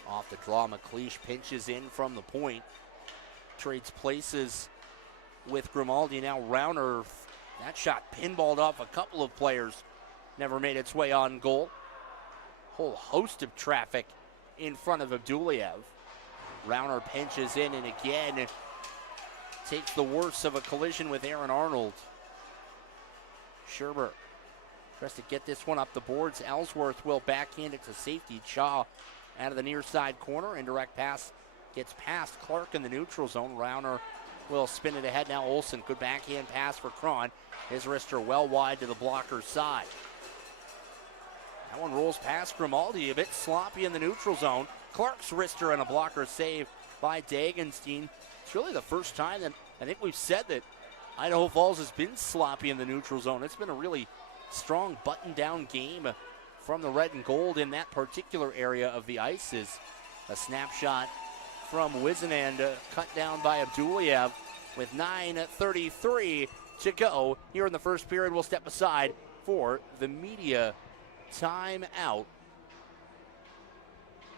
Off the draw, McLeish pinches in from the point. Trades places with Grimaldi. Now Rauner, that shot pinballed off a couple of players. Never made its way on goal. Whole host of traffic in front of Abduliev. Rauner pinches in and again takes the worst of a collision with Aaron Arnold. Scherber tries to get this one up the boards. Ellsworth will backhand it to safety. Chaw out of the near side corner. Indirect pass gets past Clark in the neutral zone. Rauner will spin it ahead. Now Olsen, good backhand pass for Cron. His wrister well wide to the blocker's side. That one rolls past Grimaldi, a bit sloppy in the neutral zone. Clark's wrister and a blocker save by Dagenstein. It's really the first time that I think we've said that Idaho Falls has been sloppy in the neutral zone. It's been a really strong button-down game from the red and gold in that particular area of the ice. Is a snapshot from Wisenand, cut down by Abduliev with 9:33 to go here in the first period. We'll step aside for the media timeout.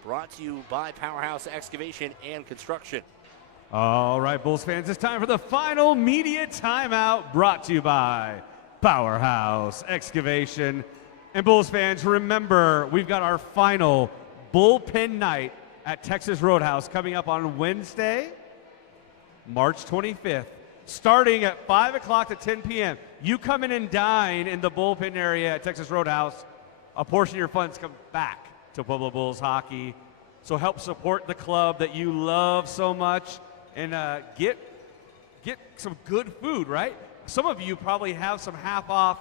Brought to you by Powerhouse Excavation and Construction. All right, Bulls fans, it's time for the final media timeout, brought to you by Powerhouse Excavation. And Bulls fans, remember, we've got our final bullpen night at Texas Roadhouse coming up on Wednesday, March 25th, starting at 5 o'clock to 10 p.m. You come in and dine in the bullpen area at Texas Roadhouse. A portion of your funds come back to Pueblo Bulls hockey. So help support the club that you love so much and get some good food, right? Some of you probably have some half-off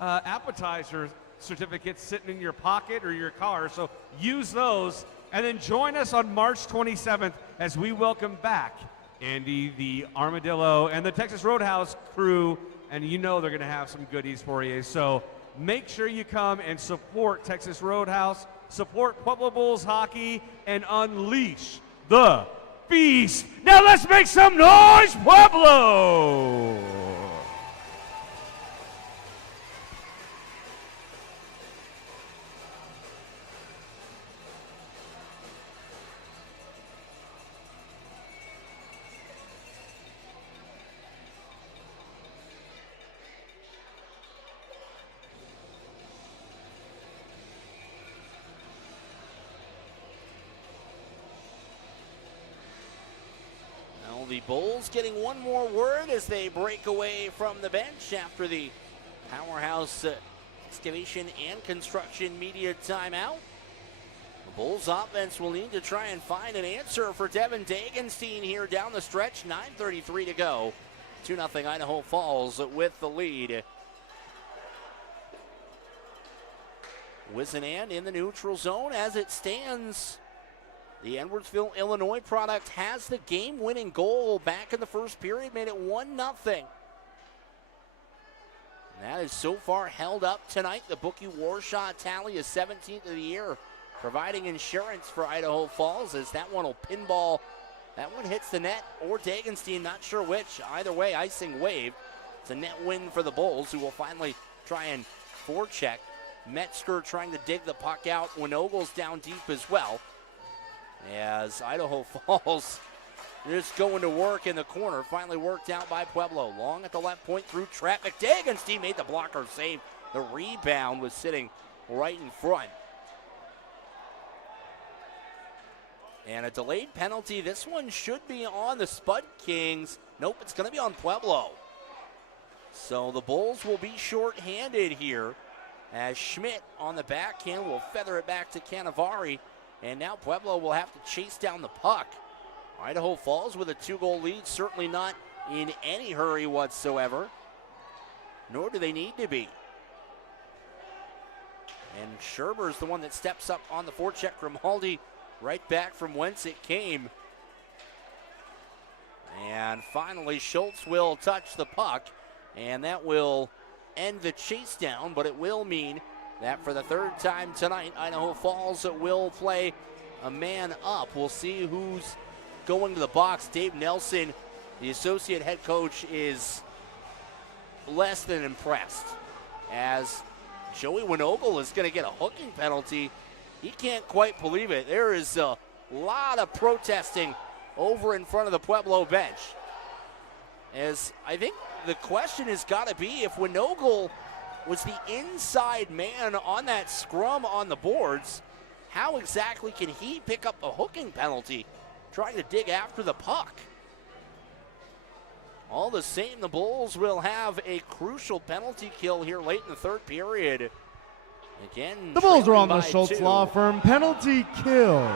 appetizer certificates sitting in your pocket or your car, so use those. And then join us on March 27th as we welcome back Andy, the Armadillo, and the Texas Roadhouse crew, and you know they're going to have some goodies for you. So make sure you come and support Texas Roadhouse, support Pueblo Bulls hockey, and unleash the feast. Now let's make some noise, Pueblo! The Bulls getting one more word as they break away from the bench after the Powerhouse Excavation and Construction media timeout. The Bulls offense will need to try and find an answer for Devin Dagenstein here down the stretch. 9:33 to go. 2-0 Idaho Falls with the lead. Whisenand in the neutral zone as it stands. The Edwardsville, Illinois product has the game-winning goal back in the first period, made it 1-0. That is so far held up tonight. The bookie war shot tally is 17th of the year, providing insurance for Idaho Falls as that one will pinball. That one hits the net or Dagenstein, not sure which. Either way, icing wave. It's a net win for the Bulls, who will finally try and forecheck. Metzger trying to dig the puck out. Winogle's down deep as well, as Idaho Falls just going to work in the corner. Finally worked out by Pueblo. Long at the left point through traffic. Dagenstein made the blocker save. The rebound was sitting right in front. And a delayed penalty. This one should be on the Spud Kings. Nope, it's going to be on Pueblo. So the Bulls will be short-handed here as Schmidt on the backhand will feather it back to Canavari. And now Pueblo will have to chase down the puck. Idaho Falls with a 2-goal lead, certainly not in any hurry whatsoever, nor do they need to be. And Scherber's the one that steps up on the forecheck. Grimaldi right back from whence it came. And finally Schultz will touch the puck, and that will end the chase down, but it will mean that for the third time tonight, Idaho Falls will play a man up. We'll see who's going to the box. Dave Nelson, the associate head coach, is less than impressed, as Joey Winogle is going to get a hooking penalty. He can't quite believe it. There is a lot of protesting over in front of the Pueblo bench, as I think the question has got to be, if Winogle was the inside man on that scrum on the boards, how exactly can he pick up a hooking penalty trying to dig after the puck? All the same, the Bulls will have a crucial penalty kill here late in the third period. Again, the Bulls are on the by Schultz 2. Law Firm penalty kill.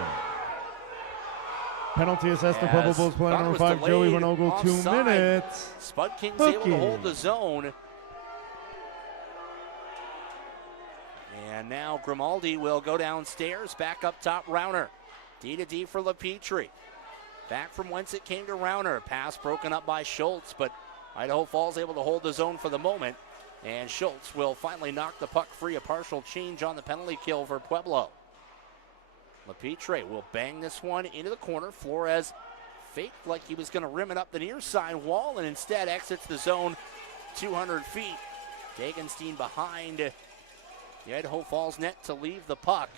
Penalty assessed to Pueblo Bulls player number 5, Joey Winogle, 2 minutes. Spud Kings Hooking. able to hold the zone. And now Grimaldi will go downstairs, back up top, Rauner. D to D for LaPetrie. Back from whence it came to Rauner. Pass broken up by Schultz, but Idaho Falls able to hold the zone for the moment. And Schultz will finally knock the puck free. A partial change on the penalty kill for Pueblo. LaPetrie will bang this one into the corner. Flores faked like he was going to rim it up the near side wall, and instead exits the zone 200 feet. Dagenstein behind the Idaho Falls net to leave the puck.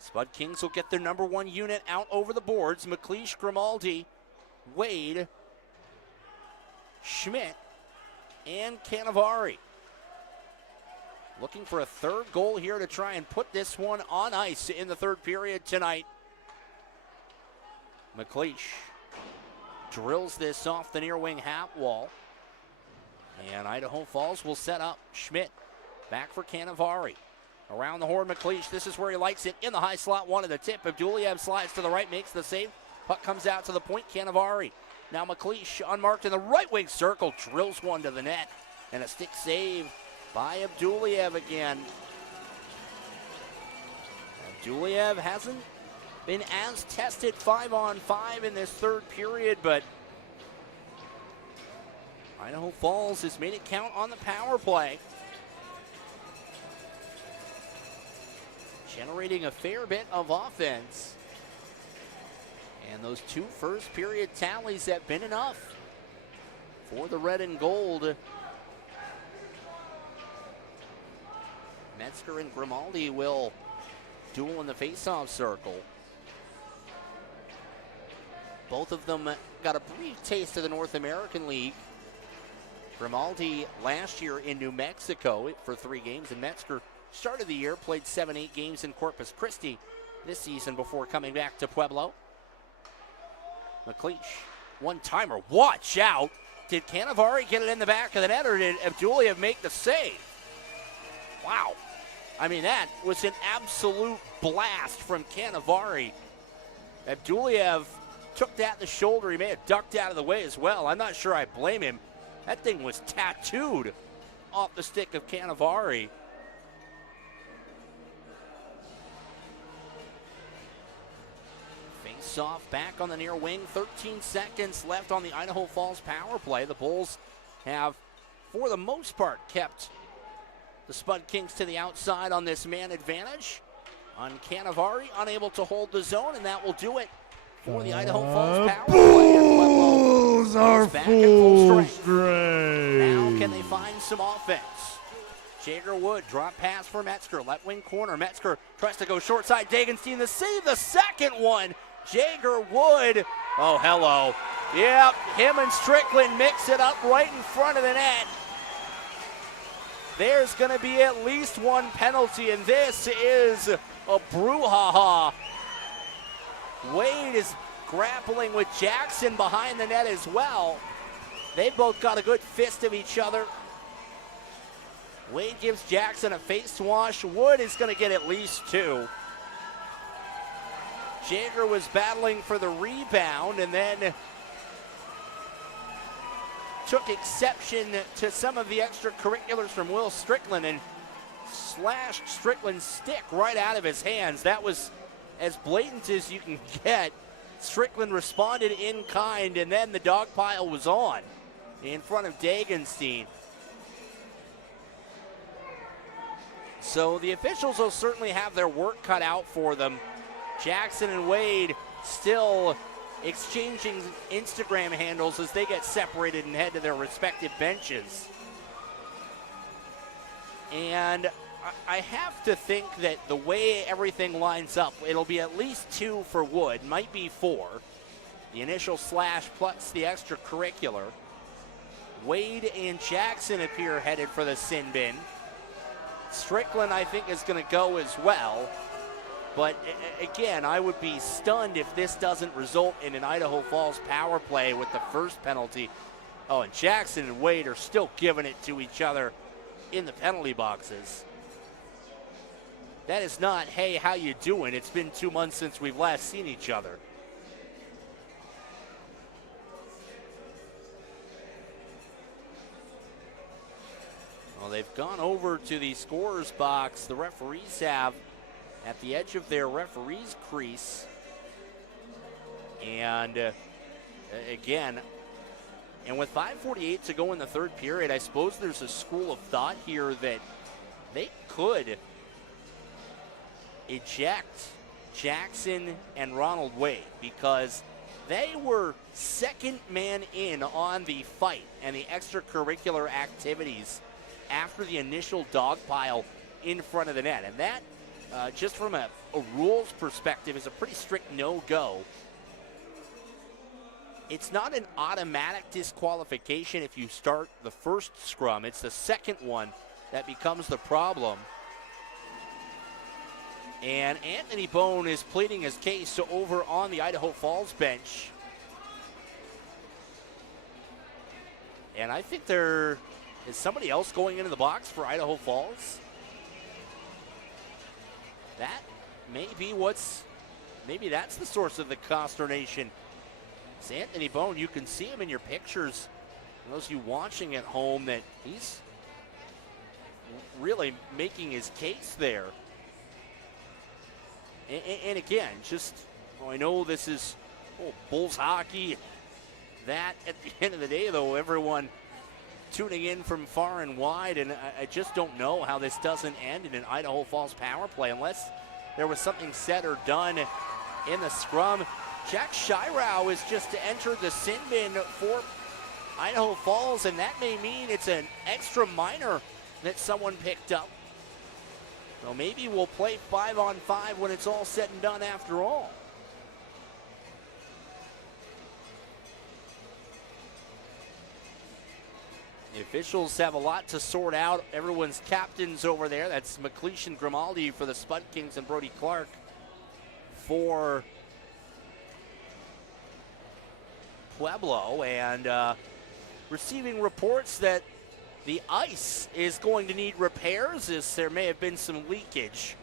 Spud Kings will get their number one unit out over the boards. McLeish, Grimaldi, Wade, Schmidt, and Cannavaro. Looking for a third goal here to try and put this one on ice in the third period tonight. McLeish drills this off the near wing half wall. And Idaho Falls will set up. Schmidt back for Cannavaro. Around the horn, McLeish. This is where he likes it. In the high slot, one of the tip. Abduliev slides to the right, makes the save. Puck comes out to the point. Cannavaro. Now McLeish unmarked in the right wing circle. Drills one to the net. And a stick save by Abduliev again. Abduliev hasn't been as tested 5-on-5 in this third period, but Idaho Falls has made it count on the power play. Generating a fair bit of offense. And those two first period tallies have been enough for the red and gold. Metzger and Grimaldi will duel in the faceoff circle. Both of them got a brief taste of the North American League. Grimaldi last year in New Mexico for 3 games, and Metzger started the year, played 7-8 games in Corpus Christi this season before coming back to Pueblo. McLeish, one-timer, watch out. Did Cannavaro get it in the back of the net, or did Abduliev make the save? Wow. I mean, that was an absolute blast from Cannavaro. Abduliev took that in the shoulder. He may have ducked out of the way as well. I'm not sure I blame him. That thing was tattooed off the stick of Cannavaro. Face off back on the near wing. 13 seconds left on the Idaho Falls power play. The Bulls have, for the most part, kept the Spud Kings to the outside on this man advantage. On Cannavaro, unable to hold the zone, and that will do it for the Idaho Falls power play. Bulls are full strength. Now can they find some offense? Jager Wood, drop pass for Metzger, left wing corner. Metzger tries to go short side. Dagenstein the save, the second one. Jager Wood, oh hello. Yep, him and Strickland mix it up right in front of the net. There's going to be at least one penalty, and this is a brouhaha. Wade is grappling with Jackson behind the net as well. They've both got a good fist of each other. Wade gives Jackson a face wash. Wood is going to get at least 2. Jager was battling for the rebound and then took exception to some of the extracurriculars from Will Strickland and slashed Strickland's stick right out of his hands. That was as blatant as you can get. Strickland responded in kind, and then the dog pile was on in front of Dagenstein. So the officials will certainly have their work cut out for them. Jackson and Wade still exchanging Instagram handles as they get separated and head to their respective benches. And I have to think that the way everything lines up, it'll be at least 2 for Wood, might be 4. The initial slash plus the extracurricular. Wade and Jackson appear headed for the sin bin. Strickland, I think, is going to go as well. But again, I would be stunned if this doesn't result in an Idaho Falls power play with the first penalty. Oh, and Jackson and Wade are still giving it to each other in the penalty boxes. That is not, hey, how you doing? It's been 2 months since we've last seen each other. Well, they've gone over to the scorer's box. The referees have at the edge of their referee's crease. And again, and with 5:48 to go in the third period, I suppose there's a school of thought here that they could eject Jackson and Ronald Wade because they were second man in on the fight and the extracurricular activities after the initial dog pile in front of the net. And that, just from a rules perspective, is a pretty strict no-go. it's not an automatic disqualification if you start the first scrum. It's the second one that becomes the problem. And Anthony Bone is pleading his case over on the Idaho Falls bench. And I think there is somebody else going into the box for Idaho Falls. That may be maybe that's the source of the consternation. It's Anthony Bone. You can see him in your pictures. For those of you watching at home, that he's really making his case there. And again, I know this is Bulls hockey. That at the end of the day, though, everyone tuning in from far and wide, and I just don't know how this doesn't end in an Idaho Falls power play unless there was something said or done in the scrum. Jack Shirow is just entered the sin bin for Idaho Falls, and that may mean it's an extra minor that someone picked up. So maybe we'll play 5-on-5 when it's all said and done after all. The officials have a lot to sort out. Everyone's captains over there. That's McLeish and Grimaldi for the Spud Kings and Brody Clark for Pueblo. And receiving reports that the ice is going to need repairs, as there may have been some leakage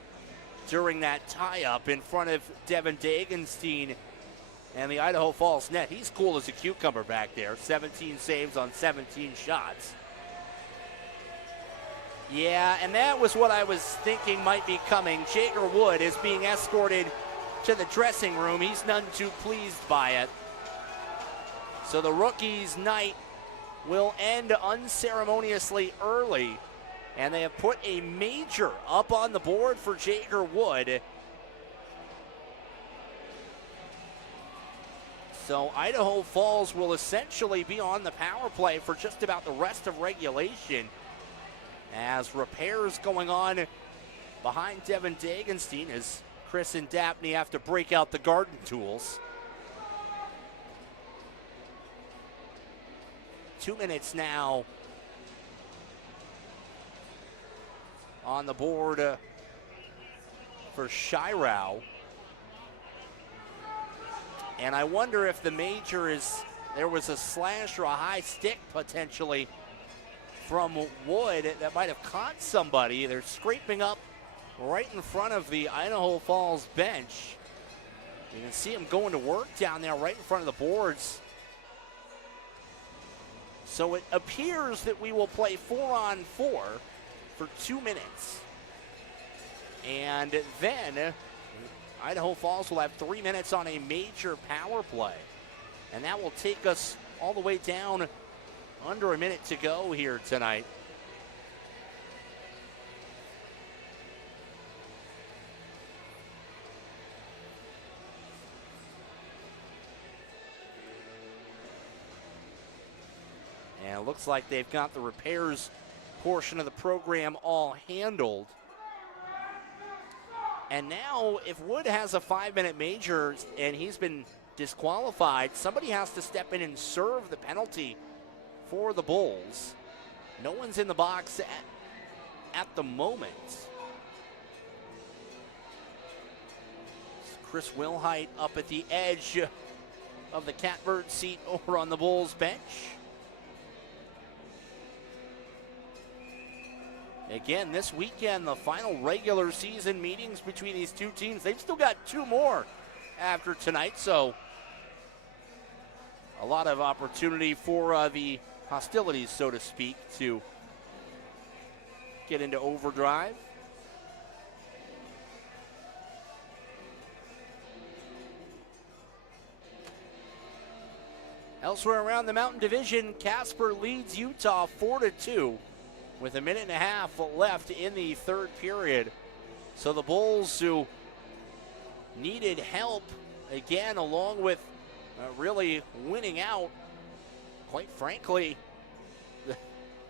during that tie-up in front of Devin Dagenstein and the Idaho Falls net. He's cool as a cucumber back there. 17 saves on 17 shots. Yeah, and that was what I was thinking might be coming. Jager Wood is being escorted to the dressing room. He's none too pleased by it. So the rookie's night will end unceremoniously early, and they have put a major up on the board for Jager Wood. So Idaho Falls will essentially be on the power play for just about the rest of regulation, as repairs going on behind Devin Dagenstein as Chris and Dapney have to break out the garden tools. 2 minutes now on the board for Shirow. And I wonder if the major there was a slash or a high stick potentially from Wood that might have caught somebody. They're scraping up right in front of the Idaho Falls bench. You can see him going to work down there right in front of the boards. So it appears that we will play 4-on-4 for 2 minutes. And then Idaho Falls will have 3 minutes on a major power play. And that will take us all the way down under a minute to go here tonight. And it looks like they've got the repairs portion of the program all handled. And now, if Wood has a 5-minute major and he's been disqualified, somebody has to step in and serve the penalty for the Bulls. No one's in the box at the moment. Chris Wilhite up at the edge of the catbird seat over on the Bulls bench. Again, this weekend, the final regular season meetings between these two teams. They've still got 2 more after tonight, so a lot of opportunity for the hostilities, so to speak, to get into overdrive. Elsewhere around the Mountain Division, Casper leads Utah 4-2. With 1.5 minutes left in the third period. So the Bulls, who needed help again, along with really winning out, quite frankly,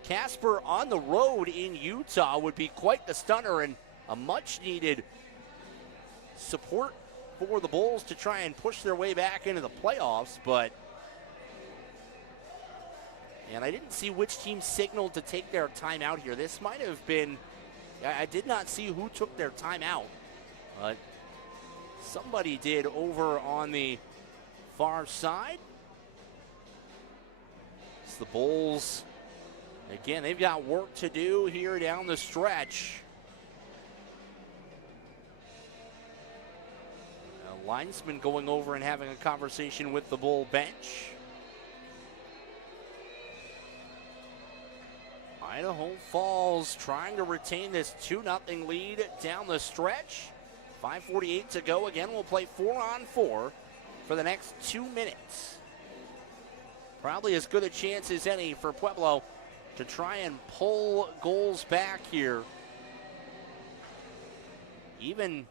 Casper on the road in Utah would be quite the stunner and a much needed support for the Bulls to try and push their way back into the playoffs. But And I didn't see which team signaled to take their timeout here. This might have been, I did not see who took their timeout, but somebody did over on the far side. It's the Bulls. Again, they've got work to do here down the stretch. A linesman going over and having a conversation with the Bull bench. Idaho Falls trying to retain this 2-0 lead down the stretch. 5:48 to go. Again, we'll play 4-on-4 for the next 2 minutes. Probably as good a chance as any for Pueblo to try and pull goals back here. Even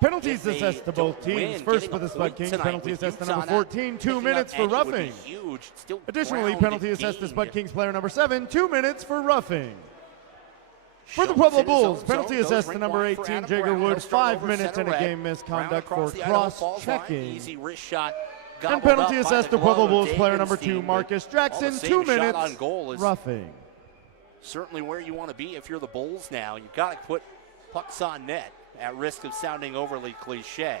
penalties assessed to both teams. First for the Spud Kings, penalty assessed to number 14, 2 minutes for roughing. Additionally, penalty assessed to Spud Kings player number 7, 2 minutes for roughing. For the Pueblo Bulls, penalty assessed to number 18, Jager Wood, 5 minutes and a game misconduct for cross-checking. Easy wrist shot. And penalty assessed to Pueblo Bulls player number 2, Marcus Jackson, 2 minutes roughing. Certainly where you want to be if you're the Bulls now. You've got to put pucks on net at risk of sounding overly cliche.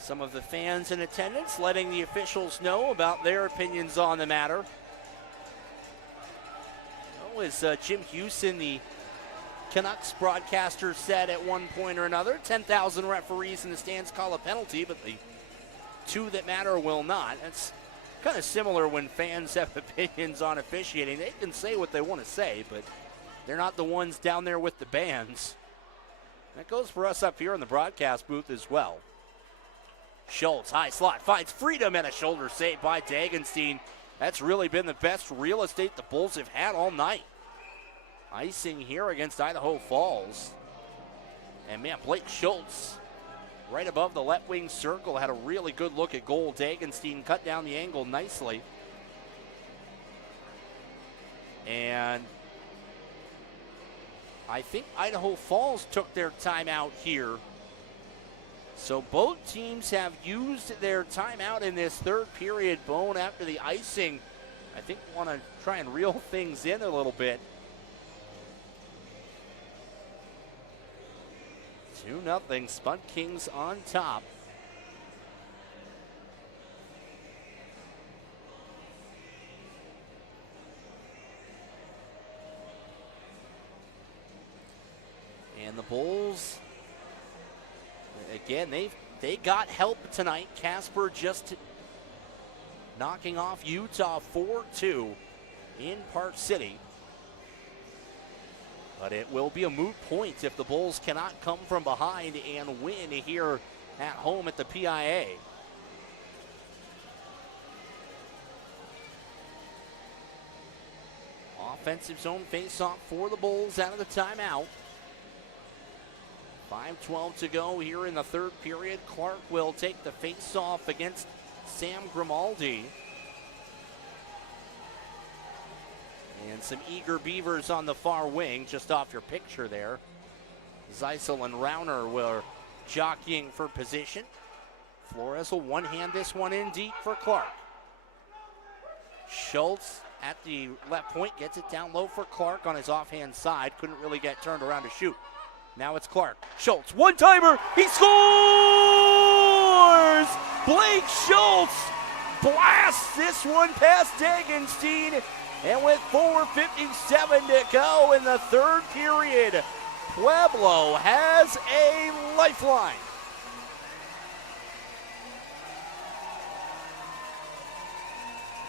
Some of the fans in attendance letting the officials know about their opinions on the matter. Oh, as Jim Hewson, the Canucks broadcaster, said at one point or another, 10,000 referees in the stands call a penalty, but the two that matter will not. That's kind of similar when fans have opinions on officiating. They can say what they want to say, but they're not the ones down there with the bands. That goes for us up here in the broadcast booth as well. Schultz, high slot, finds freedom and a shoulder save by Dagenstein. That's really been the best real estate the Bulls have had all night. Icing here against Idaho Falls. And man, Blake Schultz, right above the left wing circle, had a really good look at goal. Dagenstein cut down the angle nicely. And I think Idaho Falls took their timeout here. So both teams have used their timeout in this third period. Bone, after the icing, I think want to try and reel things in a little bit. 2-0, Spud Kings on top. And the Bulls, again, they got help tonight. Casper just knocking off Utah 4-2 in Park City. But it will be a moot point if the Bulls cannot come from behind and win here at home at the PIA. Offensive zone face-off for the Bulls out of the timeout. 5:12 to go here in the third period. Clark will take the face-off against Sam Grimaldi. And some eager Beavers on the far wing, just off your picture there. Zeisel and Rauner were jockeying for position. Flores will one-hand this one in deep for Clark. Schultz at the left point gets it down low for Clark on his offhand side. Couldn't really get turned around to shoot. Now it's Clark. Schultz, one-timer, he scores! Blake Schultz blasts this one past Dagenstein. And with 4:57 to go in the third period, Pueblo has a lifeline.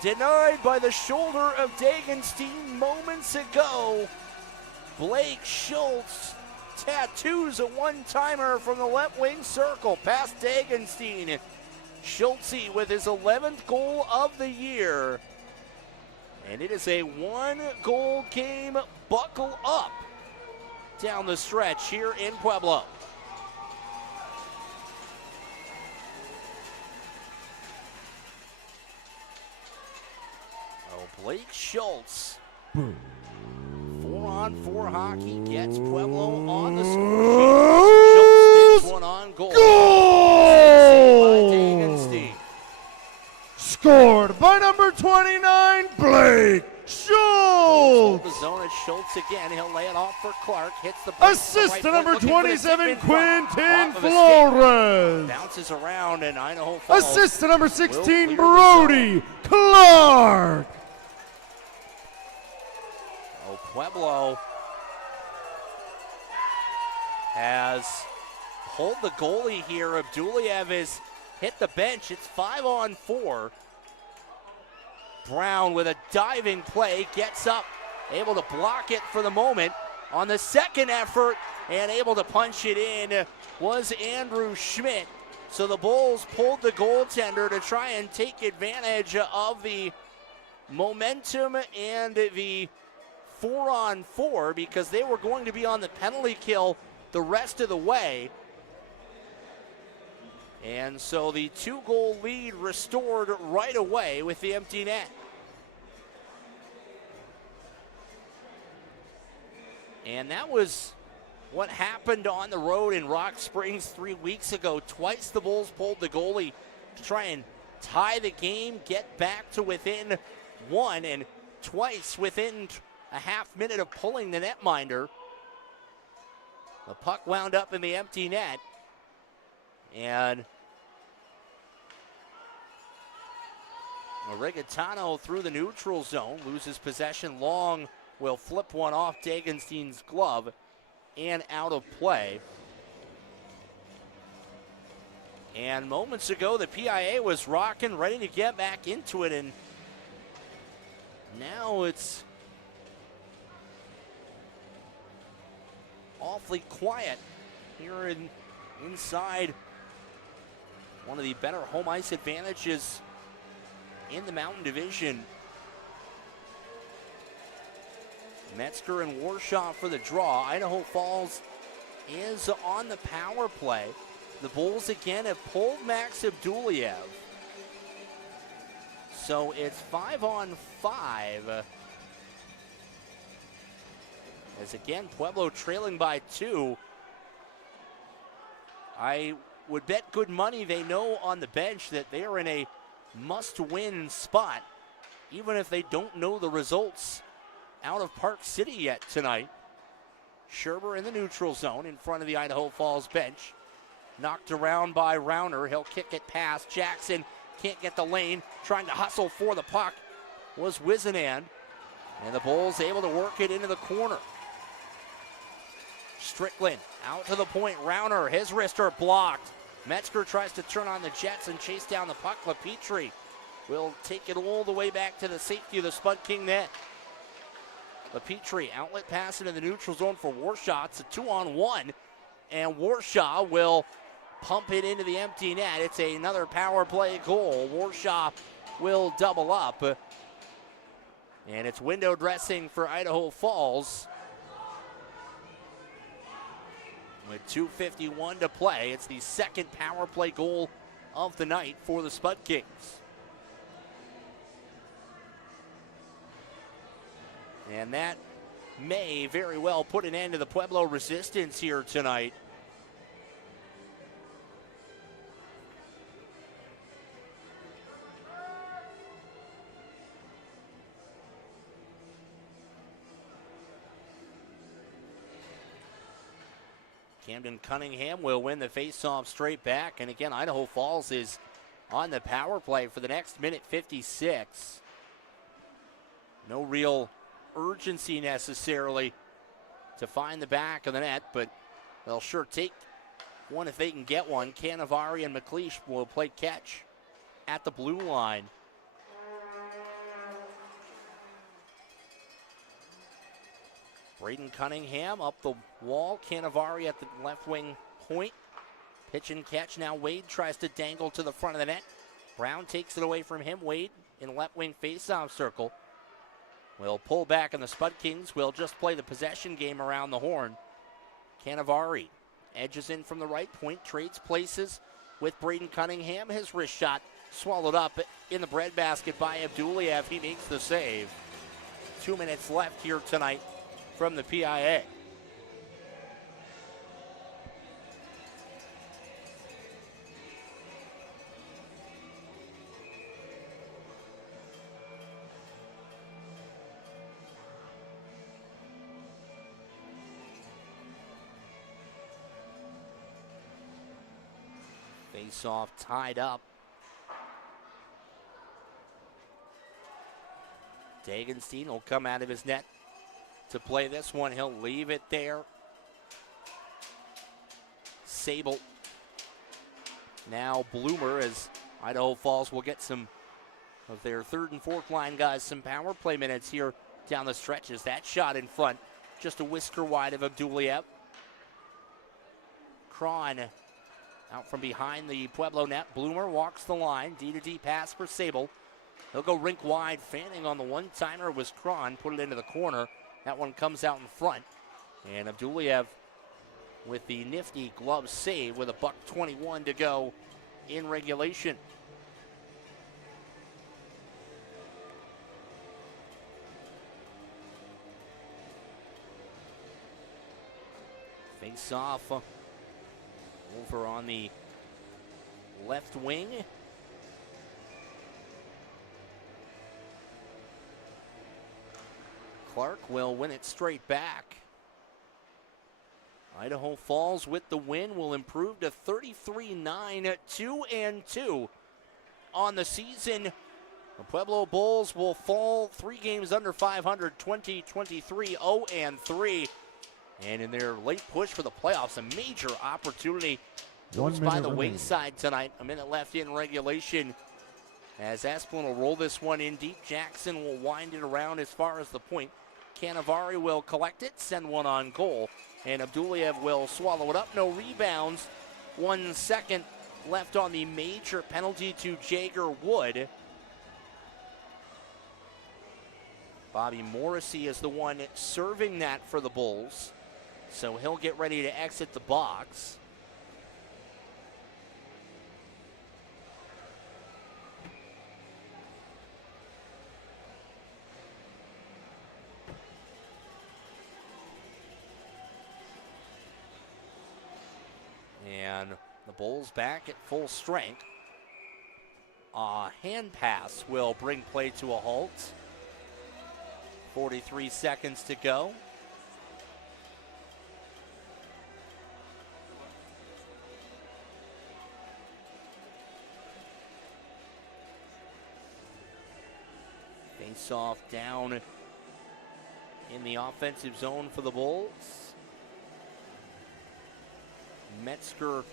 Denied by the shoulder of Dagenstein moments ago. Blake Schultz tattoos a one-timer from the left wing circle past Dagenstein. Schultz with his 11th goal of the year. And it is a one-goal game. Buckle up down the stretch here in Pueblo. Oh, Blake Schultz. 4-on-4 hockey gets Pueblo on the score sheet. Schultz picks one on goal. Saved by Dagenstein. by number 29, Blake Hold the Schultz. zone at Schultz again. He'll lay it off for Clark. Hits the brakes Assist the to right number point, looking for the 27, tip in front. Quentin Off of a stick. Flores. Bounces around, and Idaho Falls. Assist to number will 16, clear the Brody Clark. Oh, Pueblo has pulled the goalie here. Abduliev has hit the bench. It's 5-on-4. Brown with a diving play gets up, able to block it for the moment. On the second effort and able to punch it in was Andrew Schmidt. So the Bulls pulled the goaltender to try and take advantage of the momentum and the 4-on-4 because they were going to be on the penalty kill the rest of the way. And so the 2-goal lead restored right away with the empty net. And that was what happened on the road in Rock Springs 3 weeks ago. Twice the Bulls pulled the goalie to try and tie the game, get back to within one, and twice within a half minute of pulling the netminder. The puck wound up in the empty net. And Rigatano through the neutral zone, loses possession. Long will flip one off Dagenstein's glove and out of play. And moments ago, the PIA was rocking, ready to get back into it, and now it's awfully quiet here inside one of the better home ice advantages in the Mountain Division. Metzger and Warshaw for the draw. Idaho Falls is on the power play. The Bulls again have pulled Max Abduliev. So it's 5-on-5. As again, Pueblo trailing by 2. I would bet good money they know on the bench that they are in a must-win spot, even if they don't know the results out of Park City yet tonight. Scherber in the neutral zone in front of the Idaho Falls bench. Knocked around by Rauner. He'll kick it past Jackson. Can't get the lane. Trying to hustle for the puck was Wizenand. And the Bulls able to work it into the corner. Strickland out to the point. Rauner, his wrister blocked. Metzger tries to turn on the Jets and chase down the puck. LaPetrie will take it all the way back to the safety of the Spud King net. LaPetrie, outlet pass into the neutral zone for Warshaw. It's a 2-on-1, and Warshaw will pump it into the empty net. It's another power play goal. Warshaw will double up, and it's window dressing for Idaho Falls. With 2:51 to play, it's the second power play goal of the night for the Spud Kings. And that may very well put an end to the Pueblo resistance here tonight. Camden Cunningham will win the faceoff straight back. And again, Idaho Falls is on the power play for the next minute 56. No real urgency necessarily to find the back of the net, but they'll sure take one if they can get one. Canavari and McLeish will play catch at the blue line. Braden Cunningham up the wall. Canavari at the left wing point. Pitch and catch. Now Wade tries to dangle to the front of the net. Brown takes it away from him. Wade in left wing faceoff circle. Will pull back, and the Spud Kings will just play the possession game around the horn. Canavari edges in from the right point, trades places with Braden Cunningham. His wrist shot swallowed up in the breadbasket by Abduliev. He makes the save. 2 minutes left here tonight from the PIA. Face off tied up. Dagenstein will come out of his net to play this one. He'll leave it there. Sable. Now Bloomer, as Idaho Falls will get some of their third and fourth line guys some power play minutes here down the stretches. That shot in front, just a whisker wide of Abduliev. Cron out from behind the Pueblo net. Bloomer walks the line. D-to-D pass for Sable. He'll go rink wide. Fanning on the one-timer was Cron. Put it into the corner. That one comes out in front. And Abduliev with the nifty glove save with a $1:21 to go in regulation. Face off over on the left wing. Clark will win it straight back. Idaho Falls with the win will improve to 33-9, 2-2 on the season. The Pueblo Bulls will fall 3 games under 500, 20-23, 0-3. And in their late push for the playoffs, a major opportunity goes by the wayside tonight. A minute left in regulation. As Asplin will roll this one in deep, Jackson will wind it around as far as the point. Canavari will collect it, send one on goal, and Abduliev will swallow it up. No rebounds. 1 second left on the major penalty to Jager Wood. Bobby Morrissey is the one serving that for the Bulls, so he'll get ready to exit the box. And the Bulls back at full strength. A hand pass will bring play to a halt. 43 seconds to go. Face off down in the offensive zone for the Bulls. Metzger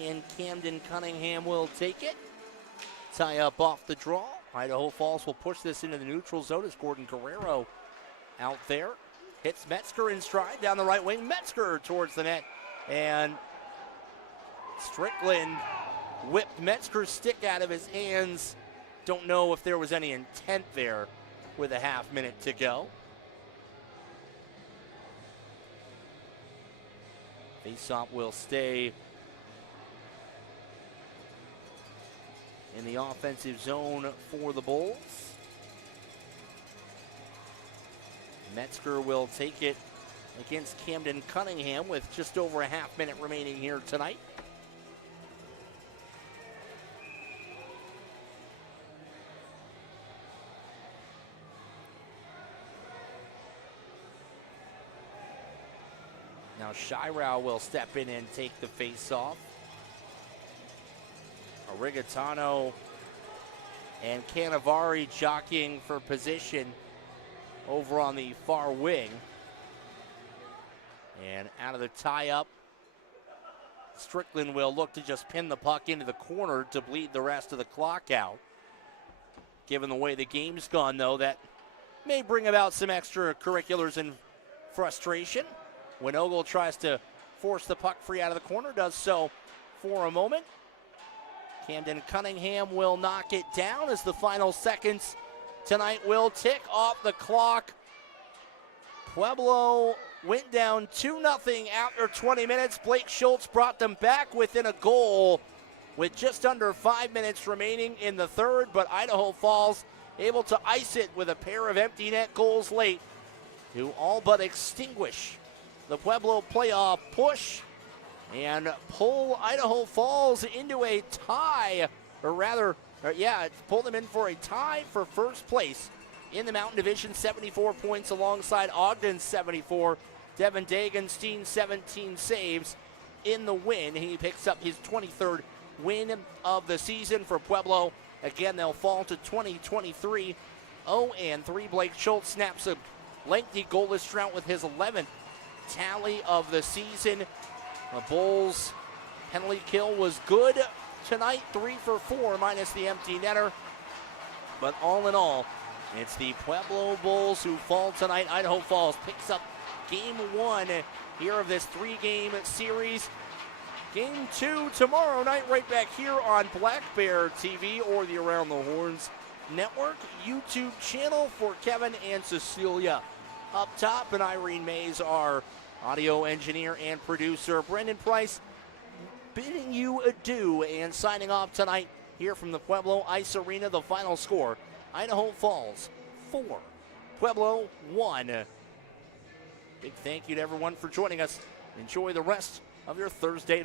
and Camden Cunningham will take it. Tie up off the draw. Idaho Falls will push this into the neutral zone as Gordon Guerrero out there. Hits Metzger in stride down the right wing. Metzger towards the net. And Strickland whipped Metzger's stick out of his hands. Don't know if there was any intent there with a half minute to go. Faceoff will stay in the offensive zone for the Bulls. Metzger will take it against Camden Cunningham with just over a half minute remaining here tonight. Now Shirao will step in and take the face-off. Rigatano and Canavari jockeying for position over on the far wing. And out of the tie-up, Strickland will look to just pin the puck into the corner to bleed the rest of the clock out. Given the way the game's gone, though, that may bring about some extracurriculars and frustration. When Ogle tries to force the puck free out of the corner, does so for a moment. Camden Cunningham will knock it down as the final seconds tonight will tick off the clock. Pueblo went down 2-0 after 20 minutes. Blake Schultz brought them back within a goal with just under 5 minutes remaining in the third, but Idaho Falls able to ice it with a pair of empty net goals late to all but extinguish the Pueblo playoff push and pull Idaho Falls into a tie, pull them in for a tie for first place in the Mountain Division. 74 points alongside Ogden 74. Devin Dagenstein 17 saves in the win. He picks up his 23rd win of the season for Pueblo. Again, they'll fall to 2023 0-3. Blake Schultz snaps a lengthy goalless drought with his 11th tally of the season. The Bulls' penalty kill was good tonight, 3 for 4 minus the empty netter. But all in all, it's the Pueblo Bulls who fall tonight. Idaho Falls picks up game 1 here of this 3-game series. Game 2 tomorrow night right back here on Black Bear TV or the Around the Horns Network YouTube channel. For Kevin and Cecilia up top and Irene Mays, our audio engineer and producer, Brendan Price bidding you adieu and signing off tonight here from the Pueblo Ice Arena. The final score, Idaho Falls 4, Pueblo 1. Big thank you to everyone for joining us. Enjoy the rest of your Thursday night.